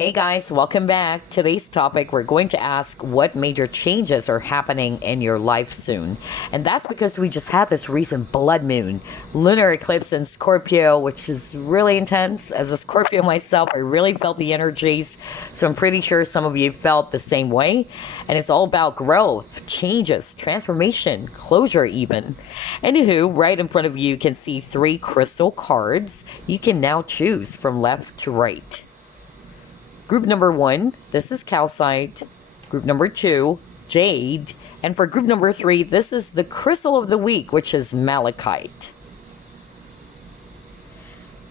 Hey guys, welcome back. Today's topic, we're going to ask what major changes are happening in your life soon. And that's because we just had this recent blood moon, lunar eclipse in Scorpio, which is really intense. As a Scorpio myself, I really felt the energies. So I'm pretty sure some of you felt the same way. And it's all about growth, changes, transformation, closure even. Anywho, right in front of you can see 3 crystal cards. You can now choose from left to right. Group number 1, this is Calcite. Group number 2, Jade. And for group number 3, this is the crystal of the week, which is Malachite.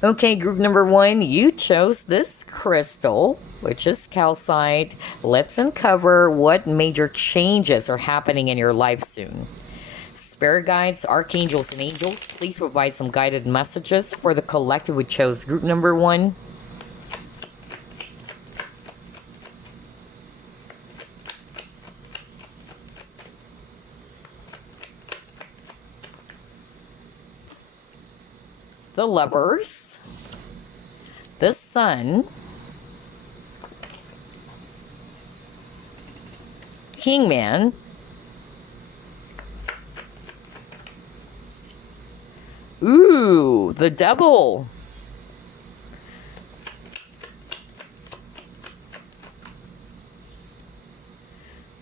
Okay, group number 1, you chose this crystal, which is Calcite. Let's uncover what major changes are happening in your life soon. Spirit guides, archangels, and angels, please provide some guided messages for the collective who chose group number 1. The Lovers, the Sun, Kingman, ooh, the Devil,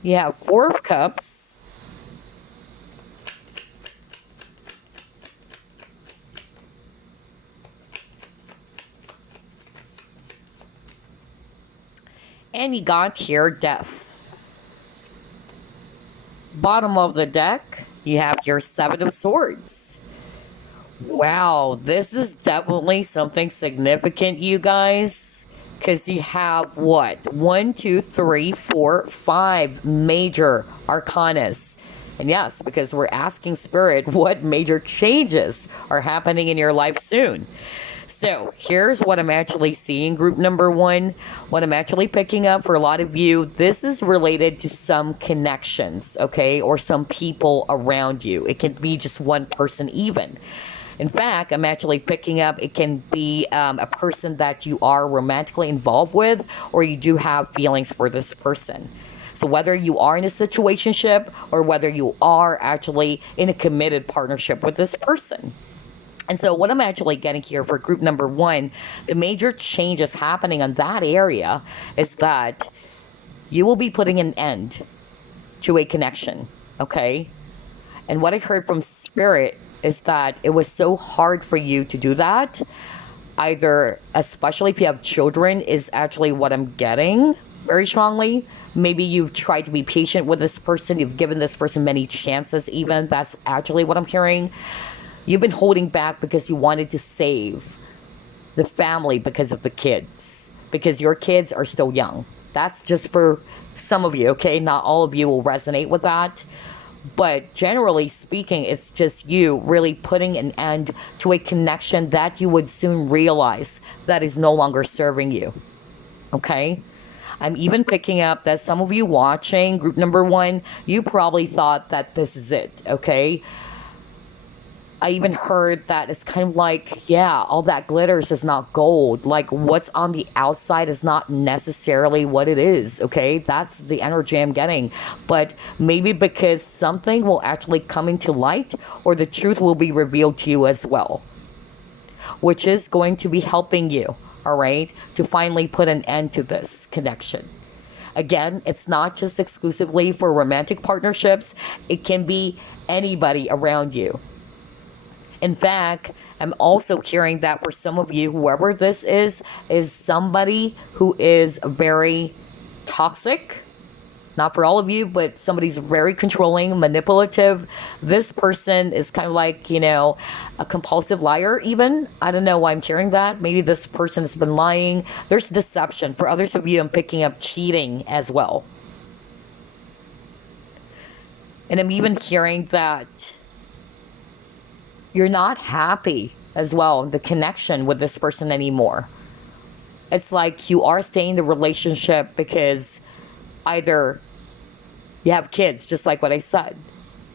you have 4 of Cups, and you got here Death. Bottom of the deck, you have your 7 of Swords. Wow, this is definitely something significant, you guys. Because you have what? 1, 2, 3, 4, 5 major arcanas. And yes, because we're asking Spirit what major changes are happening in your life soon. So here's what I'm actually seeing, group number 1. What I'm actually picking up for a lot of you, this is related to some connections, okay? Or some people around you. It can be just one person even. In fact, I'm actually picking up, it can be a person that you are romantically involved with, or you do have feelings for this person. So whether you are in a situationship or whether you are actually in a committed partnership with this person. And so what I'm actually getting here for group number 1, the major changes happening on that area is that you will be putting an end to a connection, okay? And what I heard from Spirit is that it was so hard for you to do that. Either, especially if you have children, is actually what I'm getting very strongly. Maybe you've tried to be patient with this person. You've given this person many chances even. That's actually what I'm hearing. You've been holding back because you wanted to save the family because of the kids. Because your kids are still young. That's just for some of you, okay? Not all of you will resonate with that. But generally speaking, it's just you really putting an end to a connection that you would soon realize that is no longer serving you. Okay? I'm even picking up that some of you watching group number 1, you probably thought that this is it, okay? I even heard that it's kind of like, yeah, all that glitters is not gold. Like what's on the outside is not necessarily what it is, okay? That's the energy I'm getting. But maybe because something will actually come into light or the truth will be revealed to you as well, which is going to be helping you, all right, to finally put an end to this connection. Again, it's not just exclusively for romantic partnerships. It can be anybody around you. In fact, I'm also hearing that for some of you, whoever this is somebody who is very toxic. Not for all of you, but somebody's very controlling, manipulative. This person is kind of like, you know, a compulsive liar even. I don't know why I'm hearing that. Maybe this person has been lying. There's deception. For others of you, I'm picking up cheating as well. And I'm even hearing that you're not happy as well, the connection with this person anymore. It's like you are staying in the relationship because either you have kids, just like what I said.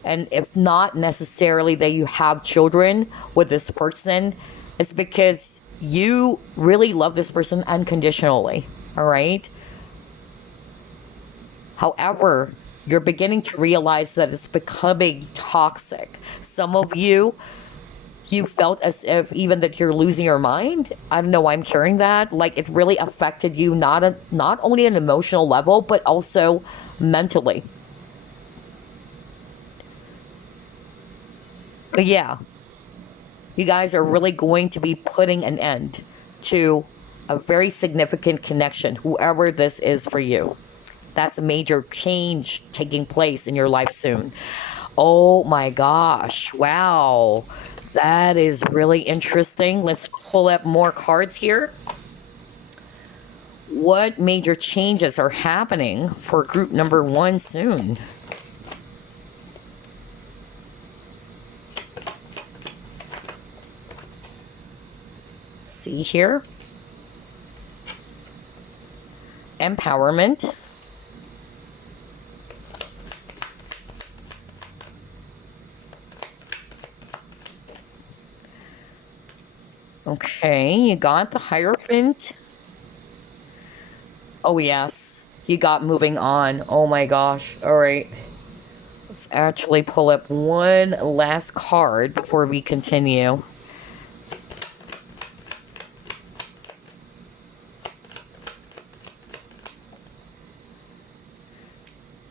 And if not necessarily that you have children with this person, it's because you really love this person unconditionally. All right. However, you're beginning to realize that it's becoming toxic. Some of you, you felt as if even that you're losing your mind. I don't know why I'm hearing that. Like it really affected you, not only on an emotional level, but also mentally. But yeah, you guys are really going to be putting an end to a very significant connection, whoever this is for you. That's a major change taking place in your life soon. Oh my gosh. Wow. That is really interesting. Let's pull up more cards here. What major changes are happening for group number 1 soon? See here. Empowerment. Okay, you got the Hierophant. Oh, yes. You got moving on. Oh my gosh. All right. Let's actually pull up one last card before we continue.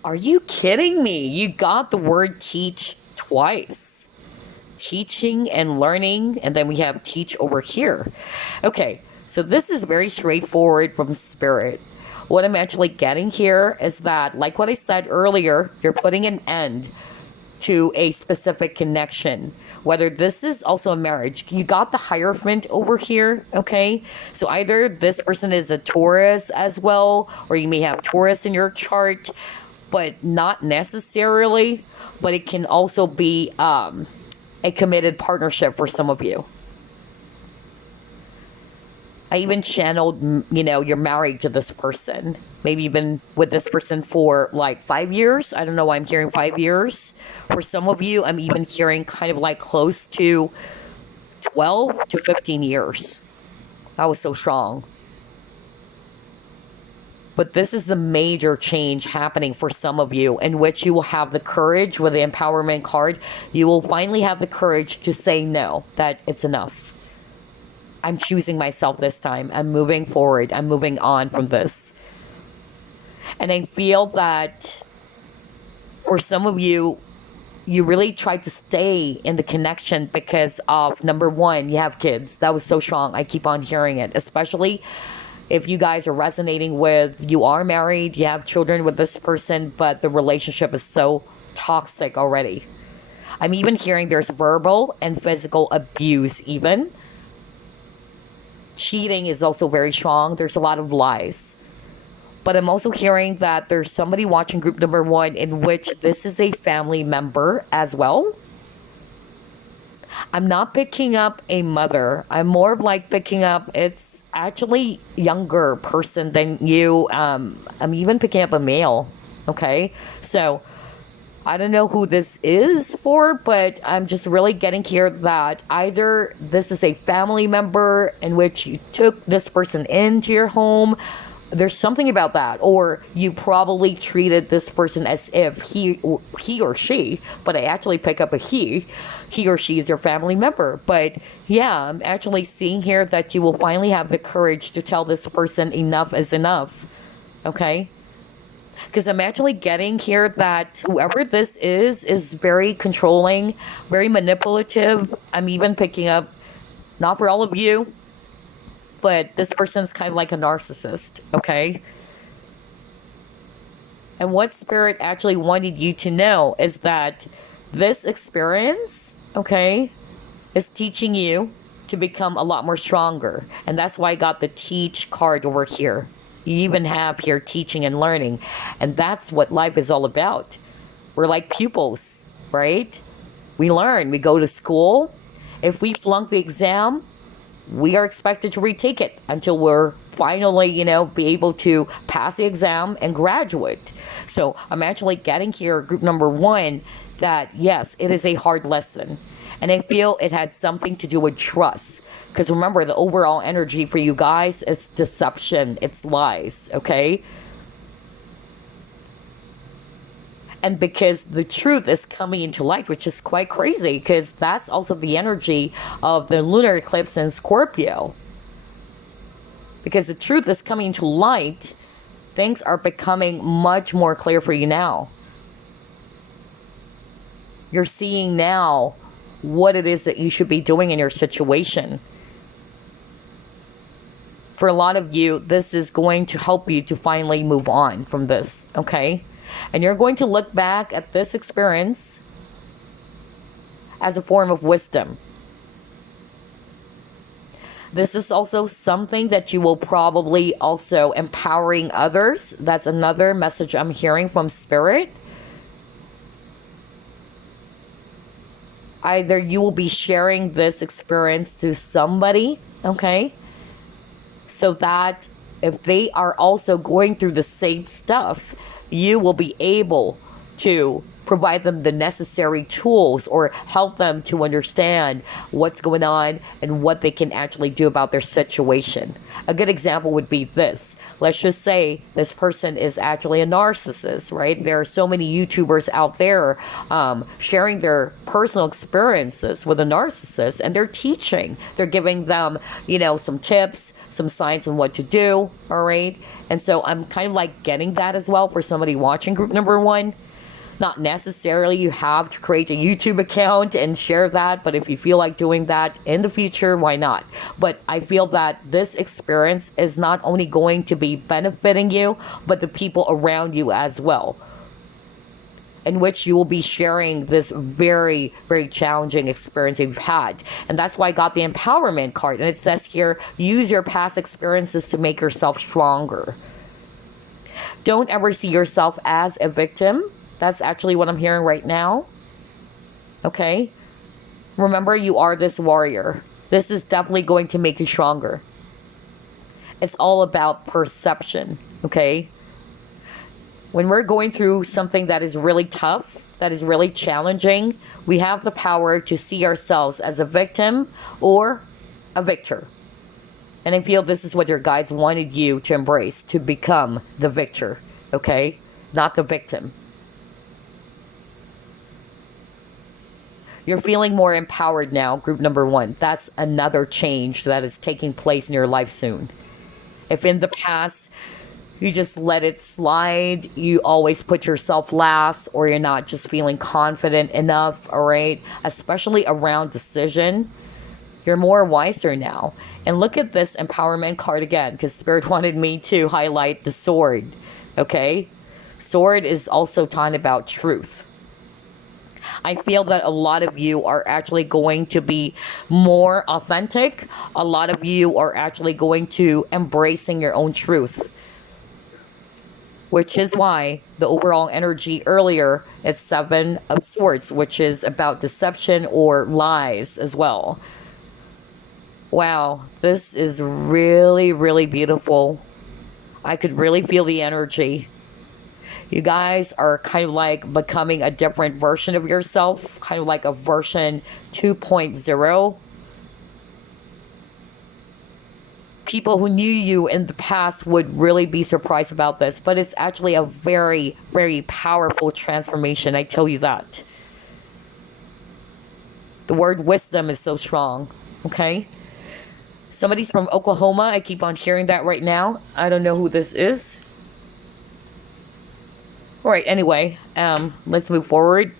Are you kidding me? You got the word teach twice. Teaching and learning, and then we have teach over here. Okay, so this is very straightforward from Spirit. What I'm actually getting here is that, like what I said earlier, you're putting an end to a specific connection. Whether this is also a marriage, you got the Hierophant over here, okay? So either this person is a Taurus as well, or you may have Taurus in your chart, but not necessarily. But it can also be a committed partnership for some of you. I even channeled, you're married to this person. Maybe you've been with this person for like 5 years. I don't know why I'm hearing 5 years. For some of you, I'm even hearing kind of like close to 12 to 15 years. That was so strong. But this is the major change happening for some of you, in which you will have the courage with the empowerment card. You will finally have the courage to say no, that it's enough. I'm choosing myself this time. I'm moving forward. I'm moving on from this. And I feel that for some of you, you really tried to stay in the connection because of, number one, you have kids. That was so strong. I keep on hearing it, especially if you guys are resonating with, you are married, you have children with this person, but the relationship is so toxic already. I'm even hearing there's verbal and physical abuse even. Cheating is also very strong. There's a lot of lies. But I'm also hearing that there's somebody watching group number 1 in which this is a family member as well. I'm not picking up a mother. I'm more of like picking up, it's actually younger person than you. I'm even picking up a male. Okay. So I don't know who this is for, but I'm just really getting here that either this is a family member in which you took this person into your home. There's something about that. Or you probably treated this person as if he or she, but I actually pick up a he or she is your family member. But yeah, I'm actually seeing here that you will finally have the courage to tell this person enough is enough. Okay? Because I'm actually getting here that whoever this is very controlling, very manipulative. I'm even picking up, not for all of you, but this person's kind of like a narcissist, okay? And what Spirit actually wanted you to know is that this experience, okay, is teaching you to become a lot more stronger. And that's why I got the teach card over here. You even have here teaching and learning. And that's what life is all about. We're like pupils, right? We learn. We go to school. If we flunk the exam, we are expected to retake it until we're finally, be able to pass the exam and graduate. So I'm actually getting here, group number 1, that yes, it is a hard lesson. And I feel it had something to do with trust. Because remember, the overall energy for you guys, it's deception, it's lies, okay? And because the truth is coming into light, which is quite crazy, because that's also the energy of the lunar eclipse in Scorpio. Because the truth is coming to light, things are becoming much more clear for you now. You're seeing now what it is that you should be doing in your situation. For a lot of you, this is going to help you to finally move on from this, okay? And you're going to look back at this experience as a form of wisdom. This is also something that you will probably also empowering others. That's another message I'm hearing from Spirit. Either you will be sharing this experience to somebody, okay? So that if they are also going through the same stuff, you will be able to provide them the necessary tools or help them to understand what's going on and what they can actually do about their situation. A good example would be this. Let's just say this person is actually a narcissist, right? There are so many YouTubers out there sharing their personal experiences with a narcissist, and they're teaching. They're giving them, you know, some tips, some signs on what to do, all right? And so I'm kind of like getting that as well for somebody watching group number 1. Not necessarily you have to create a YouTube account and share that, but if you feel like doing that in the future, why not? But I feel that this experience is not only going to be benefiting you, but the people around you as well, in which you will be sharing this very, very challenging experience you've had. And that's why I got the empowerment card. And it says here, use your past experiences to make yourself stronger. Don't ever see yourself as a victim. That's actually what I'm hearing right now. Okay? Remember, you are this warrior. This is definitely going to make you stronger. It's all about perception. Okay? When we're going through something that is really tough, that is really challenging, we have the power to see ourselves as a victim or a victor. And I feel this is what your guides wanted you to embrace, to become the victor. Okay? Not the victim. You're feeling more empowered now, group number 1. That's another change that is taking place in your life soon. If in the past, you just let it slide, you always put yourself last, or you're not just feeling confident enough, all right? Especially around decision, you're more wiser now. And look at this empowerment card again, because Spirit wanted me to highlight the sword, okay? Sword is also talking about truth. I feel that a lot of you are actually going to be more authentic. A lot of you are actually going to embracing your own truth. Which is why the overall energy earlier, it's 7 of Swords, which is about deception or lies as well. Wow, this is really, really beautiful. I could really feel the energy. You guys are kind of like becoming a different version of yourself, kind of like a version 2.0. People who knew you in the past would really be surprised about this, but it's actually a very, very powerful transformation, I tell you that. The word wisdom is so strong, okay? Somebody's from Oklahoma, I keep on hearing that right now. I don't know who this is. All right, anyway, let's move forward.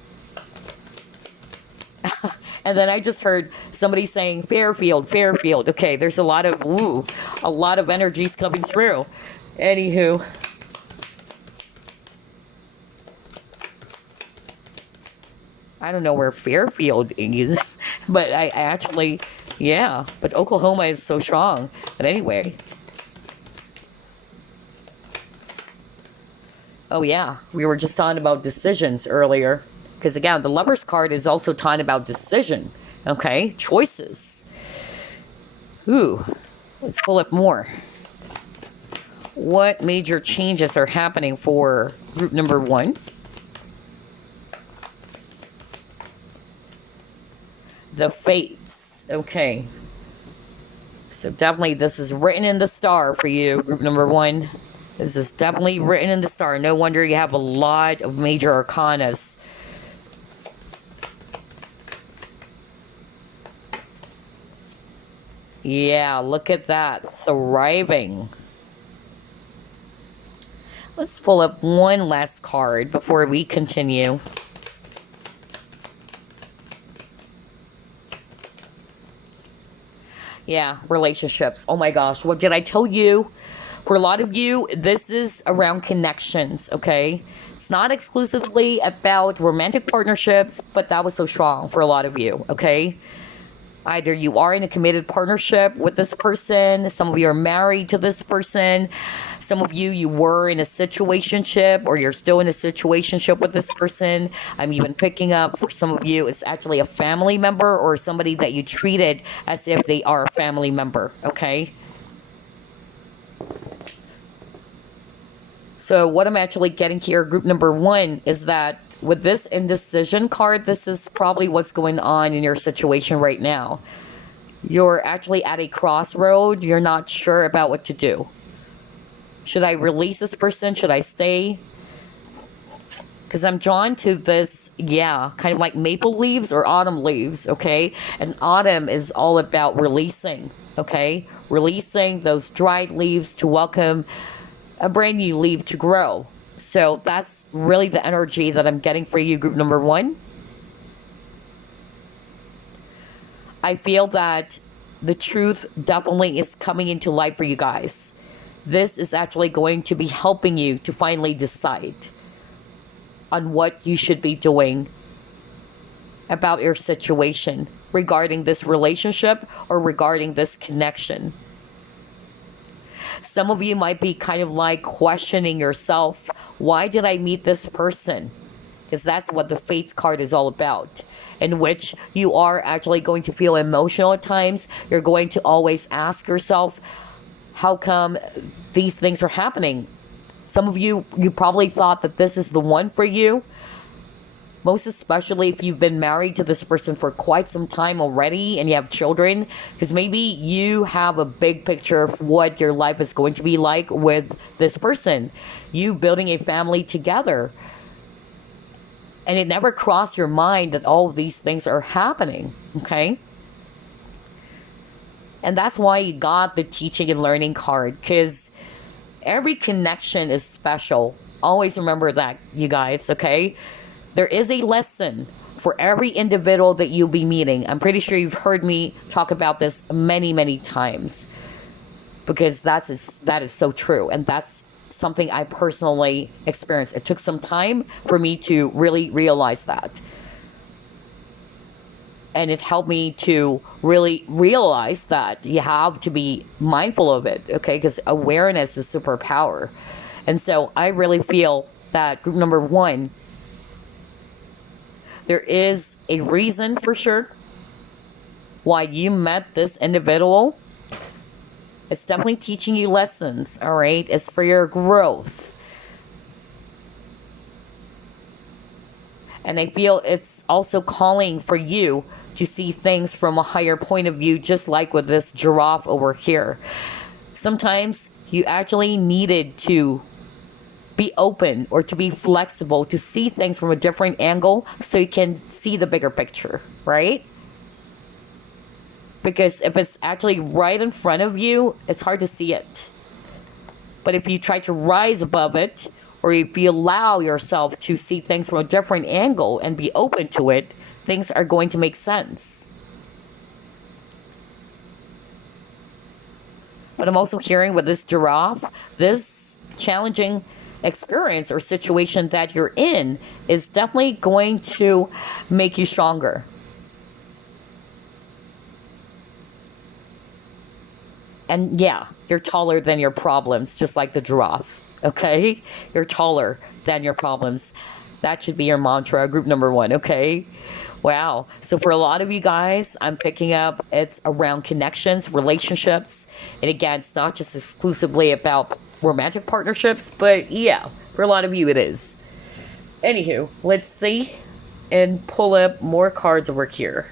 And then I just heard somebody saying Fairfield, Fairfield. Okay, there's a lot of energies coming through. Anywho. I don't know where Fairfield is, but I actually, yeah, but Oklahoma is so strong. But anyway. Oh yeah, we were just talking about decisions earlier. Because again, the Lover's card is also talking about decision. Okay, choices. Ooh, let's pull up more. What major changes are happening for group number 1? The Fates. Okay. So definitely this is written in the star for you, group number 1. This is definitely written in the star. No wonder you have a lot of major arcanas. Yeah, look at that. Thriving. Let's pull up one last card before we continue. Yeah, relationships. Oh my gosh, what did I tell you? For a lot of you, this is around connections, okay? It's not exclusively about romantic partnerships, but that was so strong for a lot of you, okay? Either you are in a committed partnership with this person, some of you are married to this person, some of you, you were in a situationship or you're still in a situationship with this person. I'm even picking up for some of you, it's actually a family member or somebody that you treated as if they are a family member, okay? So what I'm actually getting here, group number 1, is that with this indecision card, this is probably what's going on in your situation right now. You're actually at a crossroad. You're not sure about what to do. Should I release this person? Should I stay? Because I'm drawn to this, yeah, kind of like maple leaves or autumn leaves, okay? And autumn is all about releasing, okay? Releasing those dried leaves to welcome a brand new leaf to grow. So that's really the energy that I'm getting for you, group number 1. I feel that the truth definitely is coming into light for you guys. This is actually going to be helping you to finally decide on what you should be doing about your situation regarding this relationship or regarding this connection. Some of you might be kind of like questioning yourself, why did I meet this person? Because that's what the Fates card is all about, in which you are actually going to feel emotional at times. You're going to always ask yourself, how come these things are happening? Some of you, you probably thought that this is the one for you. Most especially if you've been married to this person for quite some time already and you have children, because maybe you have a big picture of what your life is going to be like with this person. You building a family together. And it never crossed your mind that all of these things are happening, okay? And that's why you got the teaching and learning card, because every connection is special. Always remember that, you guys, okay? There is a lesson for every individual that you'll be meeting. I'm pretty sure you've heard me talk about this many, many times, because that is so true. And that's something I personally experienced. It took some time for me to really realize that. And it helped me to really realize that you have to be mindful of it, okay? Because awareness is superpower. And so I really feel that group number 1, there is a reason for sure why you met this individual. It's definitely teaching you lessons, all right? It's for your growth. And I feel it's also calling for you to see things from a higher point of view, just like with this giraffe over here. Sometimes you actually needed to be open or to be flexible to see things from a different angle so you can see the bigger picture, right? Because if it's actually right in front of you, it's hard to see it. But if you try to rise above it, or if you allow yourself to see things from a different angle and be open to it, things are going to make sense. But I'm also hearing with this giraffe, this challenging experience or situation that you're in is definitely going to make you stronger. And yeah, you're taller than your problems, just like the giraffe, okay? You're taller than your problems. That should be your mantra, group number 1, okay? Wow. So for a lot of you guys, I'm picking up it's around connections, relationships. And again, it's not just exclusively about romantic partnerships, but yeah, for a lot of you it is. Anywho, let's see and pull up more cards over here.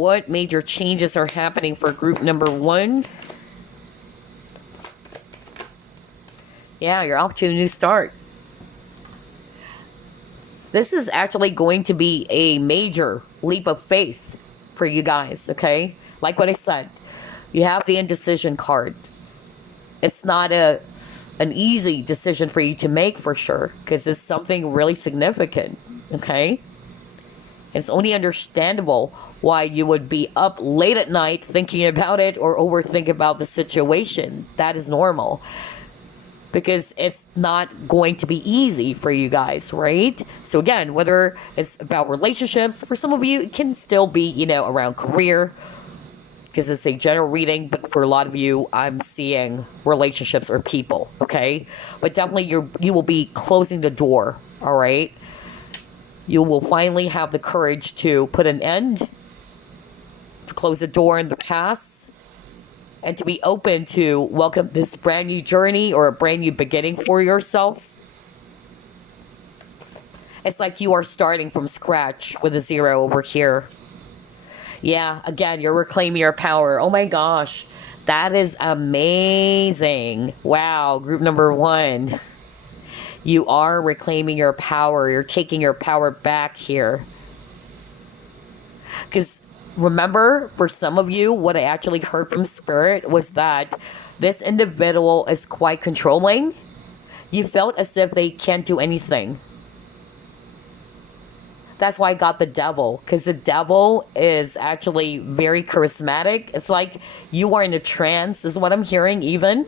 what major changes are happening for group number 1? Yeah, you're off to a new start. This is actually going to be a major leap of faith for you guys, okay? Like what I said, you have the indecision card. It's not an easy decision for you to make for sure, because it's something really significant, okay? It's only understandable why you would be up late at night thinking about it or overthink about the situation. That is normal. Because it's not going to be easy for you guys, right? So again, whether it's about relationships, for some of you, it can still be, you know, around career, because it's a general reading, but for a lot of you, I'm seeing relationships or people, okay? But definitely you will be closing the door, all right? You will finally have the courage to put an end, to close the door in the past, and to be open to welcome this brand new journey or a brand new beginning for yourself. It's like you are starting from scratch with a 0 over here. Yeah, again, you're reclaiming your power. Oh my gosh, that is amazing. Wow, group number 1. You are reclaiming your power. You're taking your power back here. Because remember, for some of you, what I actually heard from Spirit was that this individual is quite controlling. You felt as if they can't do anything. That's why I got the Devil, because the Devil is actually very charismatic. It's like you are in a trance, is what I'm hearing even.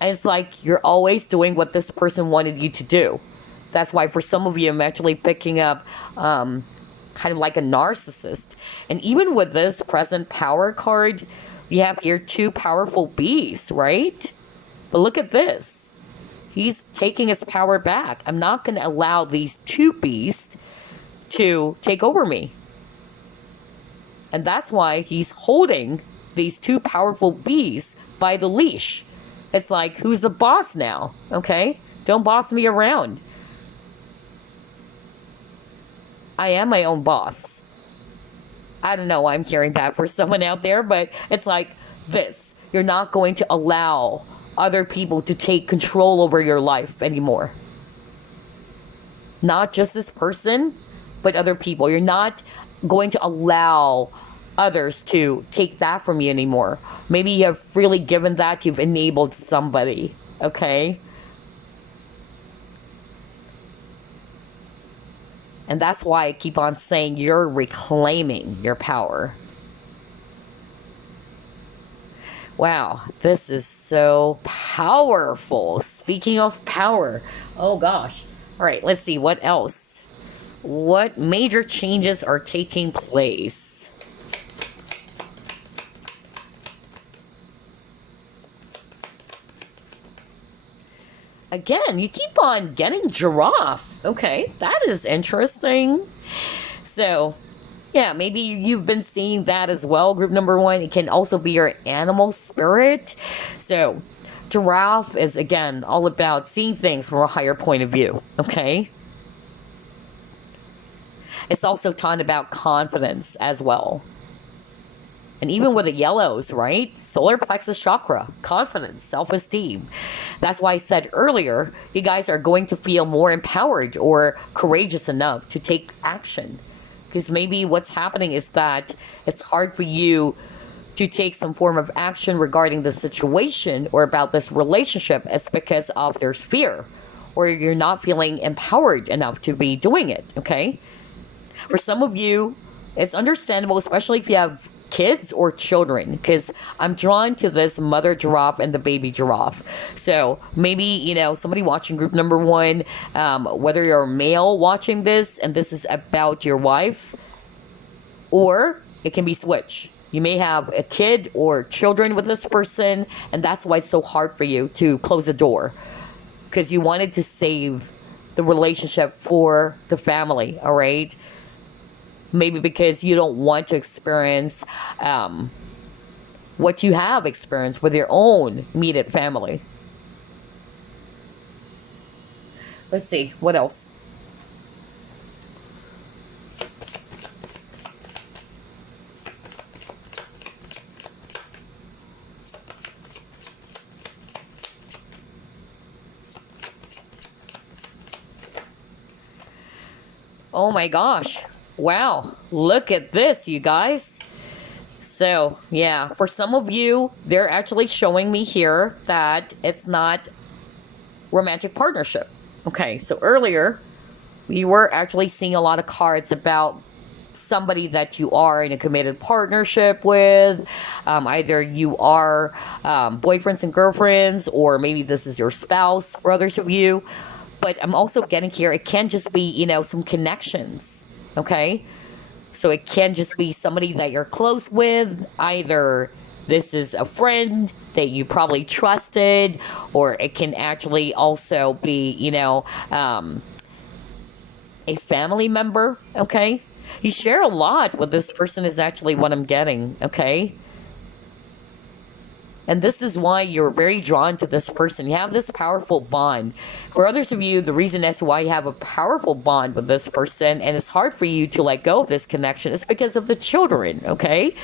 And it's like you're always doing what this person wanted you to do. That's why for some of you, I'm actually picking up kind of like a narcissist. And even with this present power card, you have here 2 powerful beasts, right? But look at this. He's taking his power back. I'm not going to allow these 2 beasts to take over me. And that's why he's holding these 2 powerful beasts by the leash. It's like, who's the boss now? Okay? Don't boss me around. I am my own boss. I don't know why I'm hearing that for someone out there, but it's like this. You're not going to allow other people to take control over your life anymore. Not just this person, but other people. You're not going to allow others to take that from you anymore. Maybe you have freely given that, you've enabled somebody, okay? And that's why I keep on saying you're reclaiming your power. Wow, this is so powerful. Speaking of power, oh gosh. All right, let's see, what else? What major changes are taking place? Again, you keep on getting giraffe. Okay, that is interesting. So, yeah, maybe you've been seeing that as well. Group number 1, it can also be your animal spirit. So, giraffe is, again, all about seeing things from a higher point of view. Okay? It's also talking about confidence as well. And even with the yellows, right? Solar plexus chakra, confidence, self-esteem. That's why I said earlier, you guys are going to feel more empowered or courageous enough to take action. Because maybe what's happening is that it's hard for you to take some form of action regarding the situation or about this relationship. It's because of there's fear, or you're not feeling empowered enough to be doing it, okay? For some of you, it's understandable, especially if you have kids or children, because I'm drawn to this mother giraffe and the baby giraffe. So maybe, you know, somebody watching group number 1, whether you're a male watching this and this is about your wife, or it can be switch. You may have a kid or children with this person, and that's why it's so hard for you to close the door, because you wanted to save the relationship for the family, all right? Maybe because you don't want to experience what you have experienced with your own immediate family. Let's see, what else? Oh my gosh. Wow. Look at this, you guys. So, yeah, for some of you, they're actually showing me here that it's not romantic partnership. Okay, so earlier, we were actually seeing a lot of cards about somebody that you are in a committed partnership with. Either you are boyfriends and girlfriends, or maybe this is your spouse for others of you. But I'm also getting here, it can just be, some connections. Okay? So it can just be somebody that you're close with. Either this is a friend that you probably trusted, or it can actually also be, a family member. Okay? You share a lot with this person, is actually what I'm getting. Okay? And this is why you're very drawn to this person. You have this powerful bond. For others of you, the reason as to why you have a powerful bond with this person and it's hard for you to let go of this connection is because of the children, okay?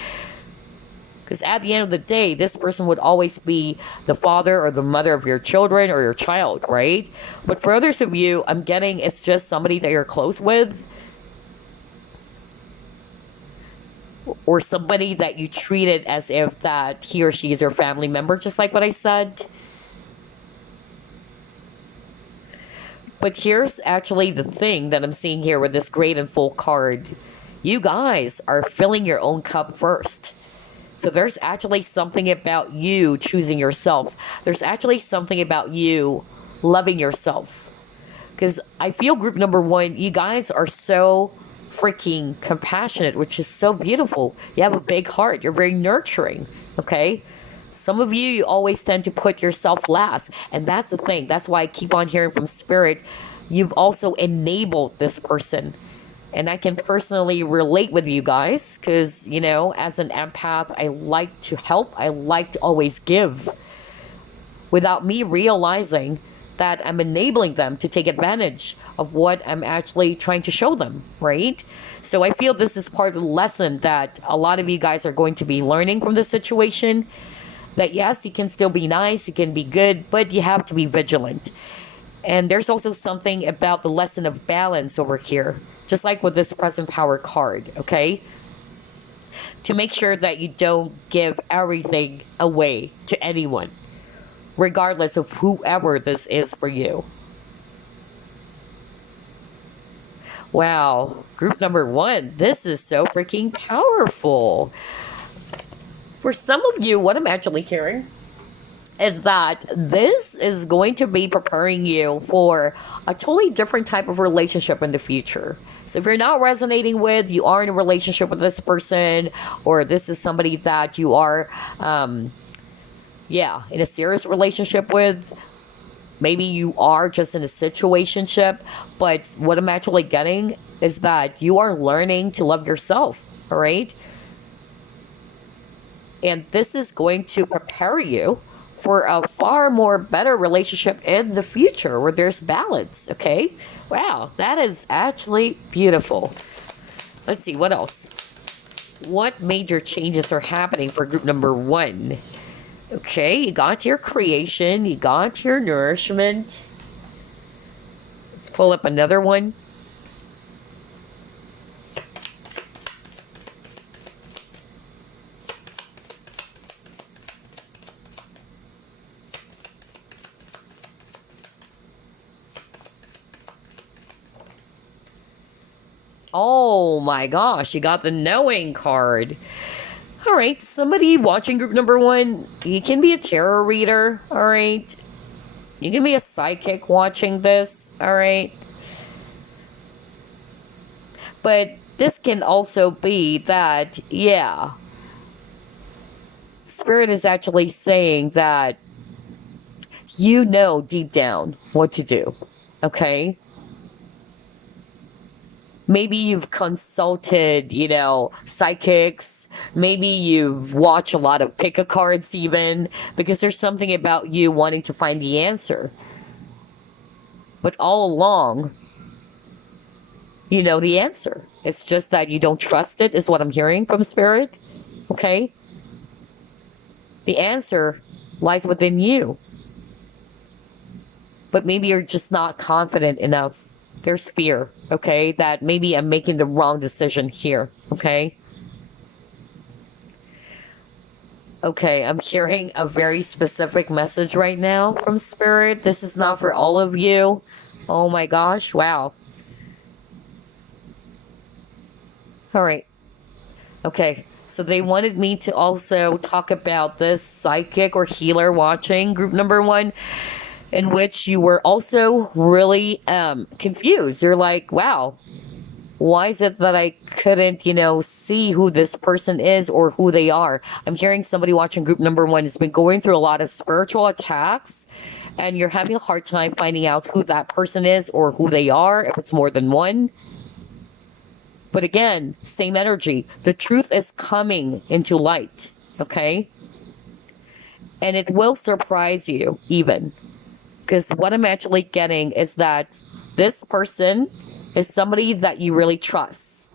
Because at the end of the day, this person would always be the father or the mother of your children or your child, right? But for others of you, I'm getting it's just somebody that you're close with, or somebody that you treated as if that he or she is your family member, just like what I said. But here's actually the thing that I'm seeing here with this great and full card. You guys are filling your own cup first. So there's actually something about you choosing yourself. There's actually something about you loving yourself. Because I feel group number one, you guys are so freaking compassionate, which is so beautiful. You have a big heart. You're very nurturing. Okay? Some of you always tend to put yourself last. And that's the thing. That's why I keep on hearing from Spirit. You've also enabled this person. And I can personally relate with you guys because, as an empath, I like to help. I like to always give without me realizing that I'm enabling them to take advantage of what I'm actually trying to show them, right? So I feel this is part of the lesson that a lot of you guys are going to be learning from this situation. That yes, you can still be nice, you can be good, but you have to be vigilant. And there's also something about the lesson of balance over here, just like with this present power card, okay? To make sure that you don't give everything away to anyone, regardless of whoever this is for you. Wow, group number one, this is so freaking powerful. For some of you, what I'm actually hearing is that this is going to be preparing you for a totally different type of relationship in the future. So if you're not resonating with, you are in a relationship with this person, or this is somebody that you are, in a serious relationship with, maybe you are just in a situationship, but what I'm actually getting is that you are learning to love yourself, all right? And this is going to prepare you for a far more better relationship in the future where there's balance, okay? Wow, that is actually beautiful. Let's see, what else? What major changes are happening for group number one? Okay, you got your creation, you got your nourishment. Let's pull up another one. Oh my gosh, you got the knowing card. All right, somebody watching group number one, you can be a tarot reader, all right? You can be a psychic watching this, all right? But this can also be that, Spirit is actually saying that you know deep down what to do, okay? Maybe you've consulted, psychics. Maybe you've watched a lot of pick-a-cards even, because there's something about you wanting to find the answer. But all along, you know the answer. It's just that you don't trust it, is what I'm hearing from Spirit. Okay? The answer lies within you. But maybe you're just not confident enough There's fear, okay? That maybe I'm making the wrong decision here, okay? Okay, I'm hearing a very specific message right now from Spirit. This is not for all of you. Oh my gosh, wow. All right. Okay, so they wanted me to also talk about this psychic or healer watching group number one, in which you were also really confused. You're like, wow, why is it that I couldn't, see who this person is or who they are? I'm hearing somebody watching group number one has been going through a lot of spiritual attacks, and you're having a hard time finding out who that person is or who they are, if it's more than one. But again, same energy. The truth is coming into light, okay? And it will surprise you, even. Because what I'm actually getting is that this person is somebody that you really trust.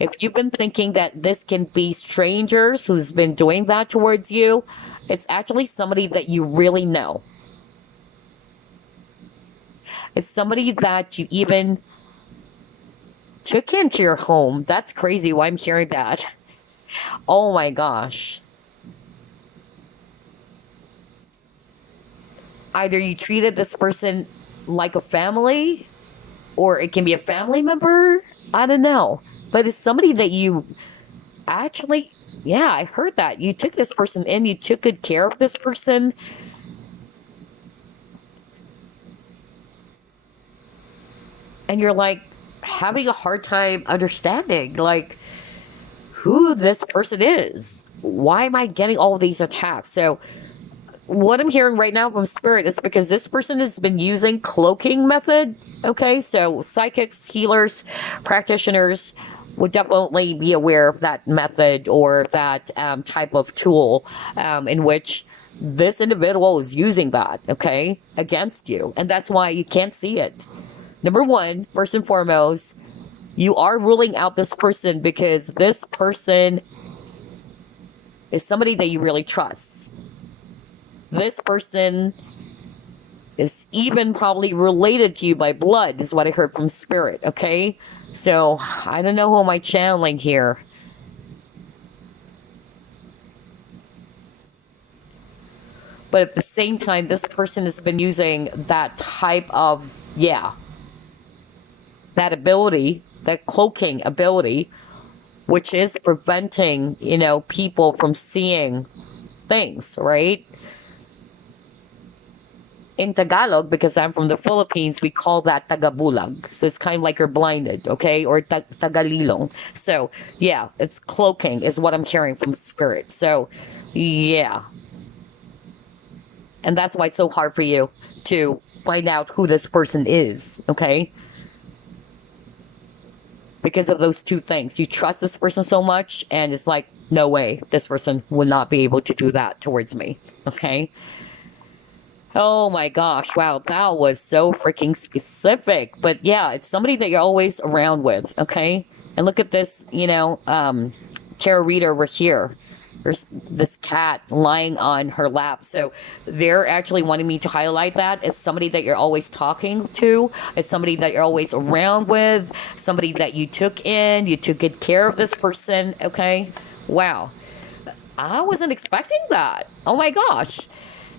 If you've been thinking that this can be strangers who's been doing that towards you, it's actually somebody that you really know. It's somebody that you even took into your home. That's crazy why I'm hearing that. Oh my gosh. Either you treated this person like a family, or it can be a family member. I don't know. But it's somebody that you actually, yeah, I heard that. You took this person in, you took good care of this person. And you're like having a hard time understanding, like, who this person is. Why am I getting all these attacks? So, what I'm hearing right now from Spirit is because this person has been using cloaking method. Okay, so psychics, healers, practitioners would definitely be aware of that method or that type of tool in which this individual is using that, okay, against you. And that's why you can't see it. Number one, first and foremost, you are ruling out this person because this person is somebody that you really trust. This person is even probably related to you by blood, is what I heard from Spirit, okay? So, I don't know who am I channeling here. But at the same time, this person has been using that type of, that ability, that cloaking ability, which is preventing, people from seeing things, right? In Tagalog, because I'm from the Philippines, we call that tagabulag. So it's kind of like you're blinded, okay? Or tagalilong. So, yeah, it's cloaking is what I'm hearing from Spirit. So, yeah. And that's why it's so hard for you to find out who this person is, okay? Because of those two things. You trust this person so much, and it's like, no way, this person will not be able to do that towards me, okay? Oh my gosh, wow, that was so freaking specific. But yeah, it's somebody that you're always around with, okay? And look at this, tarot reader over here. There's this cat lying on her lap. So they're actually wanting me to highlight that. It's somebody that you're always talking to. It's somebody that you're always around with. Somebody that you took in. You took good care of this person, okay? Wow. I wasn't expecting that. Oh my gosh.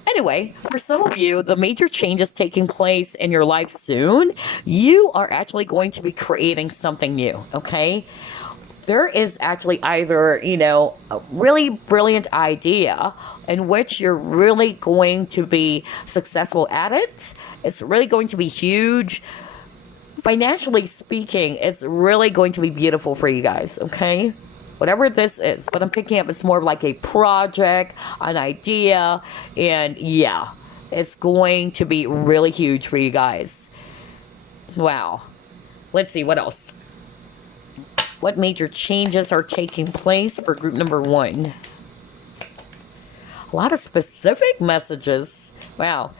Anyway, for some of you, the major changes taking place in your life soon, you are actually going to be creating something new, okay? There is actually either, a really brilliant idea in which you're really going to be successful at it. It's really going to be huge. Financially speaking, it's really going to be beautiful for you guys, okay? Whatever this is, but I'm picking up it's more like a project, an idea, and yeah, it's going to be really huge for you guys. Wow. Let's see, what else? What major changes are taking place for group number one? A lot of specific messages. Wow.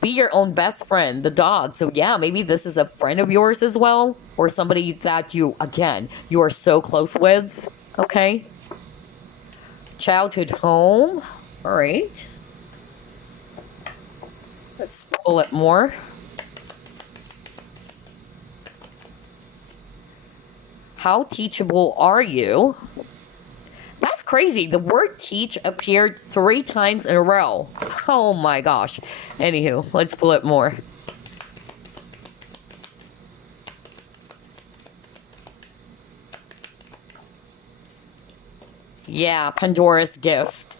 Be your own best friend, the dog. So yeah, maybe this is a friend of yours as well, or somebody that you are so close with. Okay. Childhood home. All right. Let's pull it more. How teachable are you? That's crazy. The word teach appeared 3 times in a row. Oh my gosh. Anywho, let's pull it more. Yeah, Pandora's gift.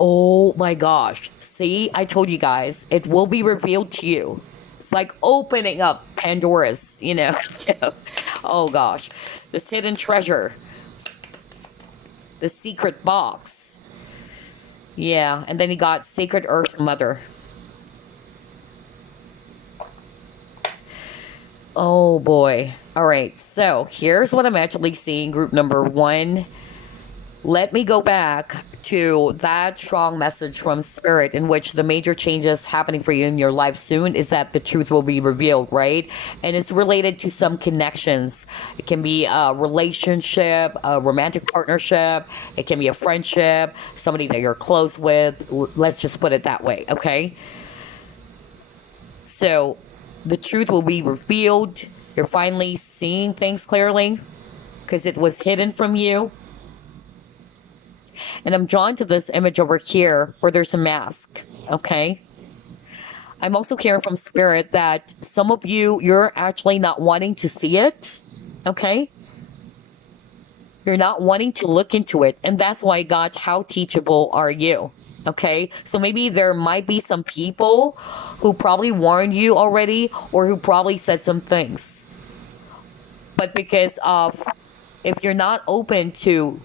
Oh my gosh. See, I told you guys, it will be revealed to you. It's like opening up Pandora's, Yeah. Oh gosh. This hidden treasure. The secret box. Yeah, and then you got Sacred Earth Mother. Oh boy. Alright, so here's what I'm actually seeing, group number 1. Let me go back to that strong message from Spirit, in which the major changes happening for you in your life soon is that the truth will be revealed, right? And it's related to some connections. It can be a relationship, a romantic partnership. It can be a friendship, somebody that you're close with. Let's just put it that way, okay? So the truth will be revealed. You're finally seeing things clearly because it was hidden from you. And I'm drawn to this image over here where there's a mask, okay? I'm also hearing from Spirit that some of you, you're actually not wanting to see it, okay? You're not wanting to look into it. And that's why I got how teachable are you, okay? So maybe there might be some people who probably warned you already or who probably said some things. But because of, if you're not open to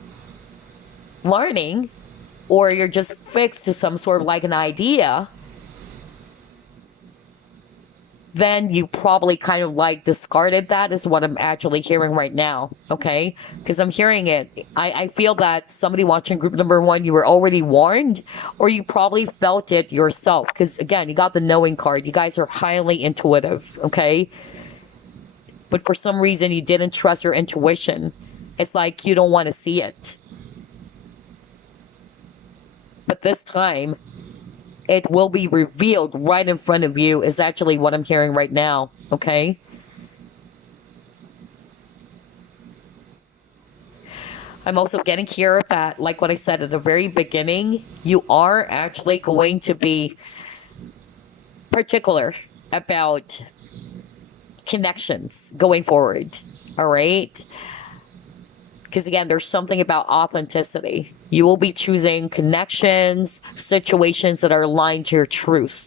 learning, or you're just fixed to some sort of like an idea, then you probably kind of like discarded that, is what I'm actually hearing right now, okay? Because I'm hearing it. I feel that somebody watching group number 1, you were already warned, or you probably felt it yourself. Because again, you got the knowing card. You guys are highly intuitive, okay? But for some reason, you didn't trust your intuition. It's like you don't want to see it. But this time, it will be revealed right in front of you, is actually what I'm hearing right now, okay? I'm also getting here that, like what I said at the very beginning, you are actually going to be particular about connections going forward, all right? Because again, there's something about authenticity. You will be choosing connections, situations that are aligned to your truth.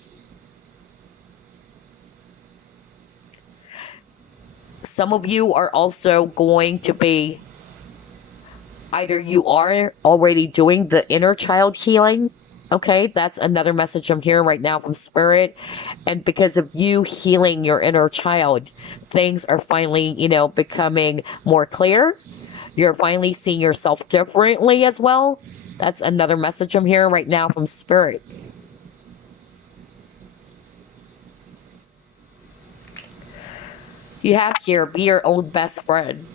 Some of you are also going to be, either you are already doing the inner child healing, okay? That's another message I'm hearing right now from Spirit. And because of you healing your inner child, things are finally, becoming more clear. You're finally seeing yourself differently as well. That's another message I'm hearing right now from Spirit. You have here, be your own best friend.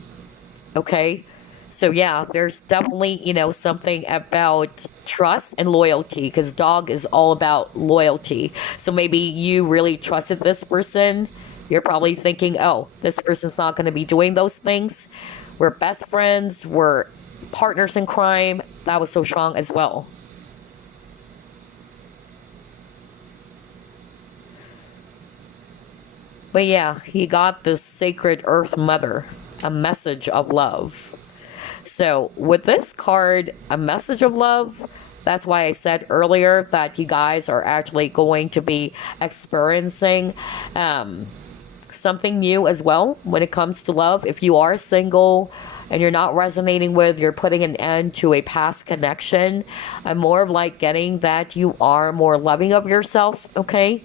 Okay? So yeah, there's definitely, something about trust and loyalty, because dog is all about loyalty. So maybe you really trusted this person. You're probably thinking, oh, this person's not going to be doing those things. We're best friends. We're partners in crime. That was so strong as well. But yeah, he got the Sacred Earth Mother, a message of love. So with this card, a message of love, that's why I said earlier that you guys are actually going to be experiencing something new as well when it comes to love. If you are single and you're not resonating with, you're putting an end to a past connection, I'm more of like getting that you are more loving of yourself, okay?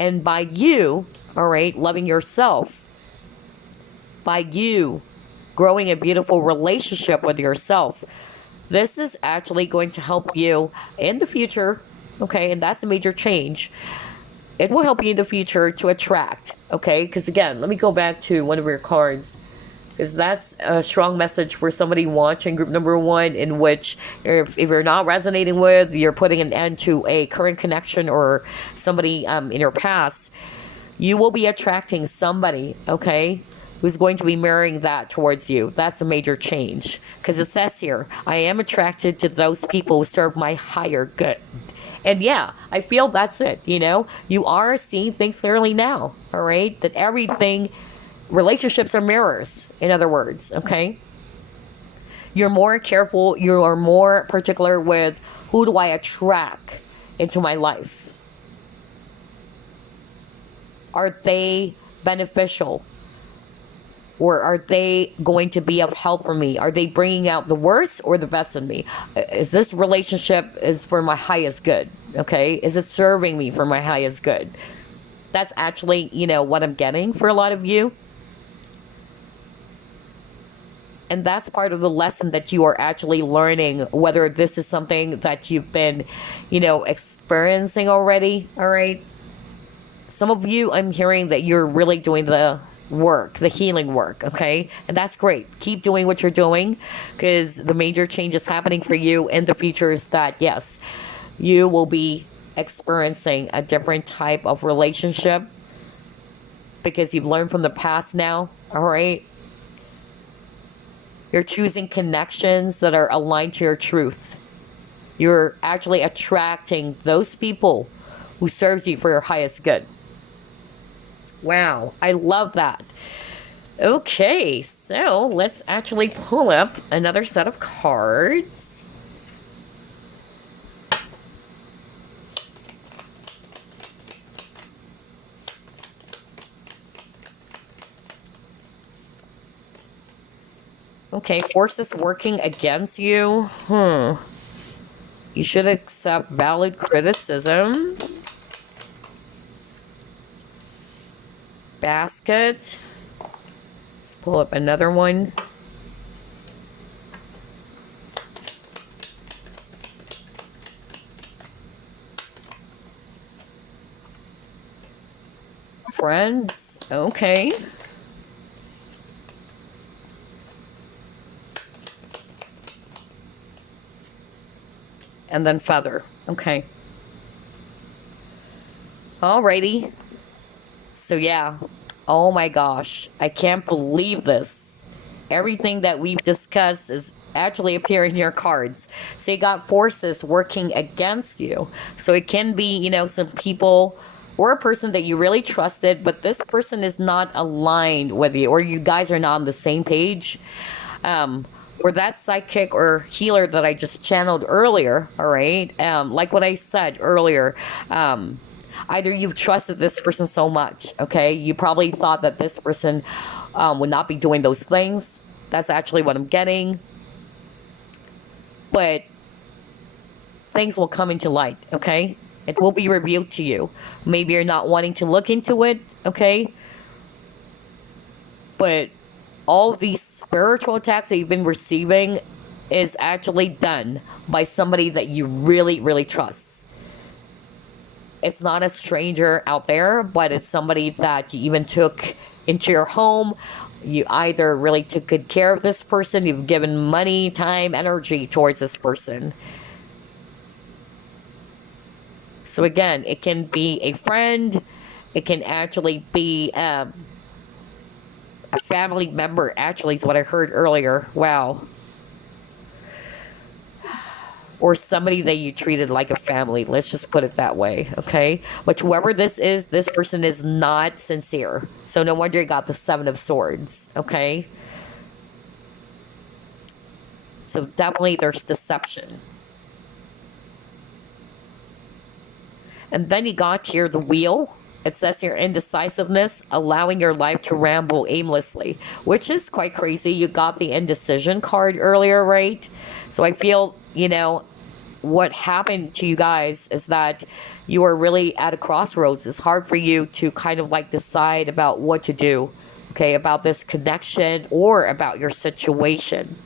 And by you, all right, loving yourself, by you growing a beautiful relationship with yourself, this is actually going to help you in the future, okay? And that's a major change. It will help you in the future to attract, okay? Because again, let me go back to one of your cards, because that's a strong message for somebody watching group number 1, in which if you're not resonating with, you're putting an end to a current connection or somebody in your past, you will be attracting somebody, okay, who's going to be mirroring that towards you. That's a major change. Because it says here, I am attracted to those people who serve my higher good. And yeah, I feel that's it, you know? You are seeing things clearly now, all right? That everything, relationships are mirrors, in other words, okay? You're more careful, you are more particular with who do I attract into my life. Are they beneficial? Or are they going to be of help for me? Are they bringing out the worst or the best in me? Is this relationship is for my highest good? Okay? Is it serving me for my highest good? That's actually, you know, what I'm getting for a lot of you. And that's part of the lesson that you are actually learning, whether this is something that you've been, you know, experiencing already. All right? Some of you, I'm hearing that you're really doing the work, the healing work, okay? And that's great. Keep doing what you're doing, because the major change is happening for you in the future is that, yes, you will be experiencing a different type of relationship because you've learned from the past now, all right? You're choosing connections that are aligned to your truth. You're actually attracting those people who serves you for your highest good. Wow, I love that. Okay, so let's actually pull up another set of cards. Okay, forces working against you. You should accept valid criticism. Basket. Let's pull up another one. Friends. Okay. And then feather. Okay. Alrighty. So yeah, oh my gosh, I can't believe this. Everything that we've discussed is actually appearing in your cards. So you got forces working against you. So it can be, you know, some people or a person that you really trusted, but this person is not aligned with you, or you guys are not on the same page. Or that psychic or healer that I just channeled earlier, all right? Like what I said earlier, either you've trusted this person so much, okay? You probably thought that this person would not be doing those things. That's actually what I'm getting. But things will come into light, okay? It will be revealed to you. Maybe you're not wanting to look into it, okay? But all these spiritual attacks that you've been receiving is actually done by somebody that you really, really trust. It's not a stranger out there, but it's somebody that you even took into your home. You either really took good care of this person, you've given money, time, energy towards this person. So again, it can be a friend, it can actually be a family member, actually, is what I heard earlier. Wow. Or somebody that you treated like a family. Let's just put it that way, okay? But whoever this is, this person is not sincere. So no wonder you got the Seven of Swords, okay? So definitely there's deception. And then you got here the Wheel. It says here indecisiveness, allowing your life to ramble aimlessly, which is quite crazy. You got the indecision card earlier, right? So I feel, you know, what happened to you guys is that you are really at a crossroads. It's hard for you to kind of like decide about what to do, okay, about this connection or about your situation.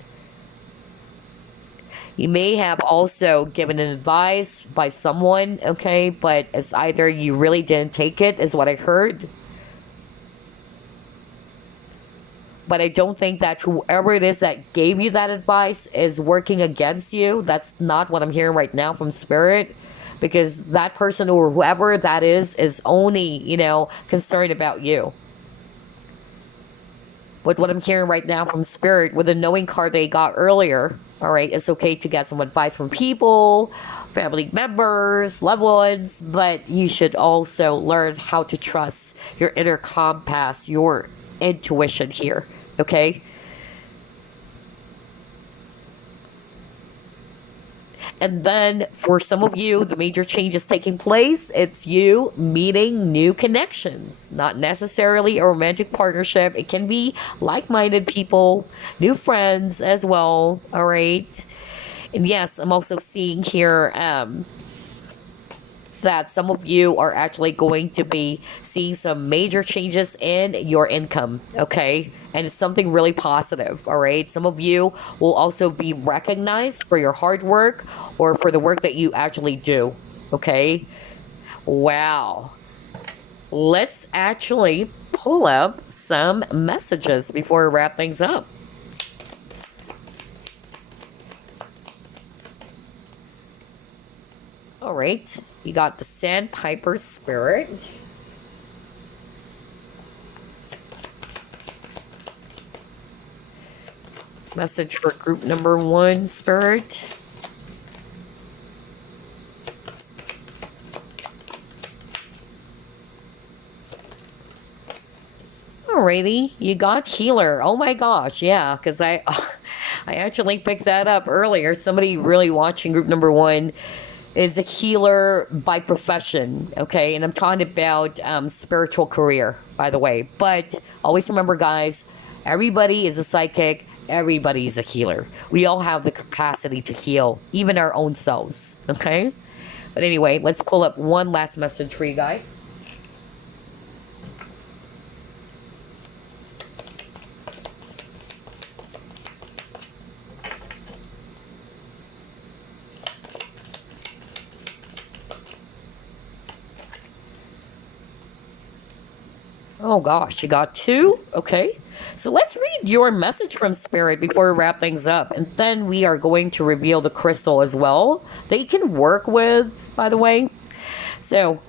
You may have also given an advice by someone, okay, but it's either you really didn't take it, is what I heard. But I don't think that whoever it is that gave you that advice is working against you. That's not what I'm hearing right now from Spirit. Because that person or whoever that is only, you know, concerned about you. with what I'm hearing right now from Spirit, with the knowing card they got earlier, all right, it's okay to get some advice from people, family members, loved ones, but you should also learn how to trust your inner compass, your intuition here, okay? And then for some of you, the major changes taking place, it's you meeting new connections. Not necessarily a romantic partnership. It can be like-minded people, new friends as well. All right. And yes, I'm also seeing here that some of you are actually going to be seeing some major changes in your income, okay? And it's something really positive, all right? Some of you will also be recognized for your hard work or for the work that you actually do, okay? Wow. Let's actually pull up some messages before we wrap things up. All right, you got the Sandpiper Spirit. Message for group number 1, Spirit. Alrighty, you got Healer. Oh my gosh, yeah, because I actually picked that up earlier. Somebody really watching group number 1 is a healer by profession, okay? And I'm talking about spiritual career, by the way. But always remember, guys, everybody is a psychic. Everybody is a healer. We all have the capacity to heal, even our own selves, okay? But anyway, let's pull up one last message for you guys. Oh gosh, you got 2? Okay. So let's read your message from Spirit before we wrap things up. And then we are going to reveal the crystal as well that you can work with, by the way. So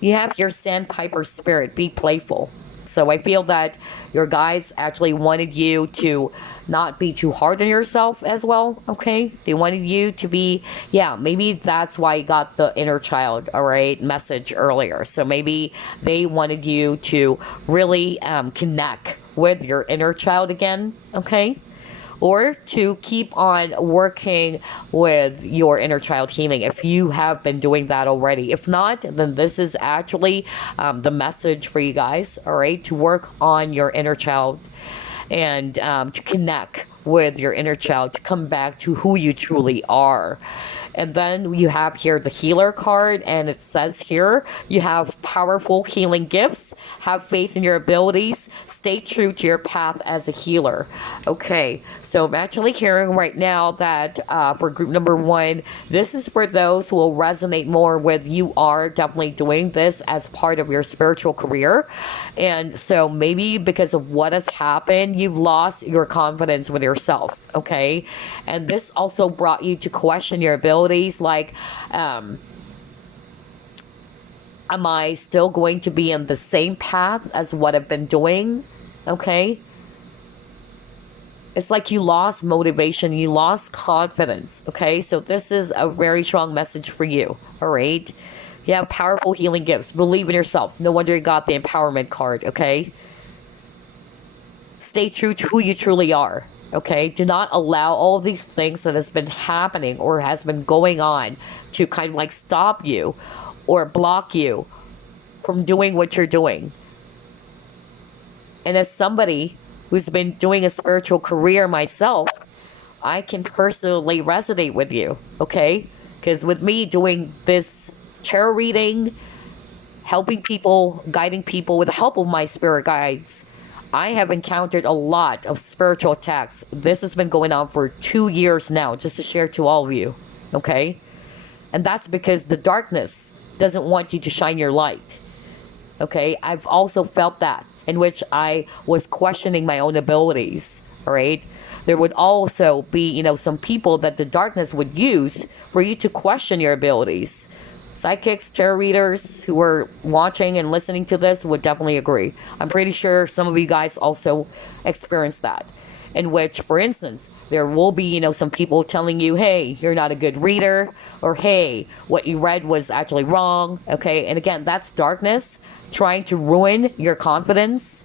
you have your Sandpiper Spirit. Be playful. So I feel that your guides actually wanted you to not be too hard on yourself as well, okay? They wanted you to be, yeah, maybe that's why you got the inner child, all right, message earlier. So maybe they wanted you to really connect with your inner child again, okay? Or to keep on working with your inner child healing if you have been doing that already. If not, then this is actually the message for you guys, all right, to work on your inner child and to connect with your inner child, to come back to who you truly are. And then you have here the healer card, and it says here, you have powerful healing gifts, have faith in your abilities, stay true to your path as a healer. Okay, so I'm actually hearing right now that for group number 1, this is for those who will resonate more with you are definitely doing this as part of your spiritual career. And so maybe because of what has happened, you've lost your confidence with yourself, okay? And this also brought you to question your abilities, like, am I still going to be in the same path as what I've been doing, okay? It's like you lost motivation, you lost confidence, okay? So this is a very strong message for you, all right? You have powerful healing gifts. Believe in yourself. No wonder you got the empowerment card, okay? Stay true to who you truly are, okay? Do not allow all of these things that has been happening or has been going on to kind of like stop you or block you from doing what you're doing. And as somebody who's been doing a spiritual career myself, I can personally resonate with you, okay? Because with me doing this tarot reading, helping people, guiding people with the help of my spirit guides, I have encountered a lot of spiritual attacks. This has been going on for 2 years now, just to share to all of you, okay? And that's because the darkness doesn't want you to shine your light, okay? I've also felt that, in which I was questioning my own abilities, all right? There would also be, some people that the darkness would use for you to question your abilities. Psychics, tarot readers who are watching and listening to this would definitely agree. I'm pretty sure some of you guys also experienced that. In which, for instance, there will be, some people telling you, hey, you're not a good reader, or hey, what you read was actually wrong, okay? And again, that's darkness trying to ruin your confidence.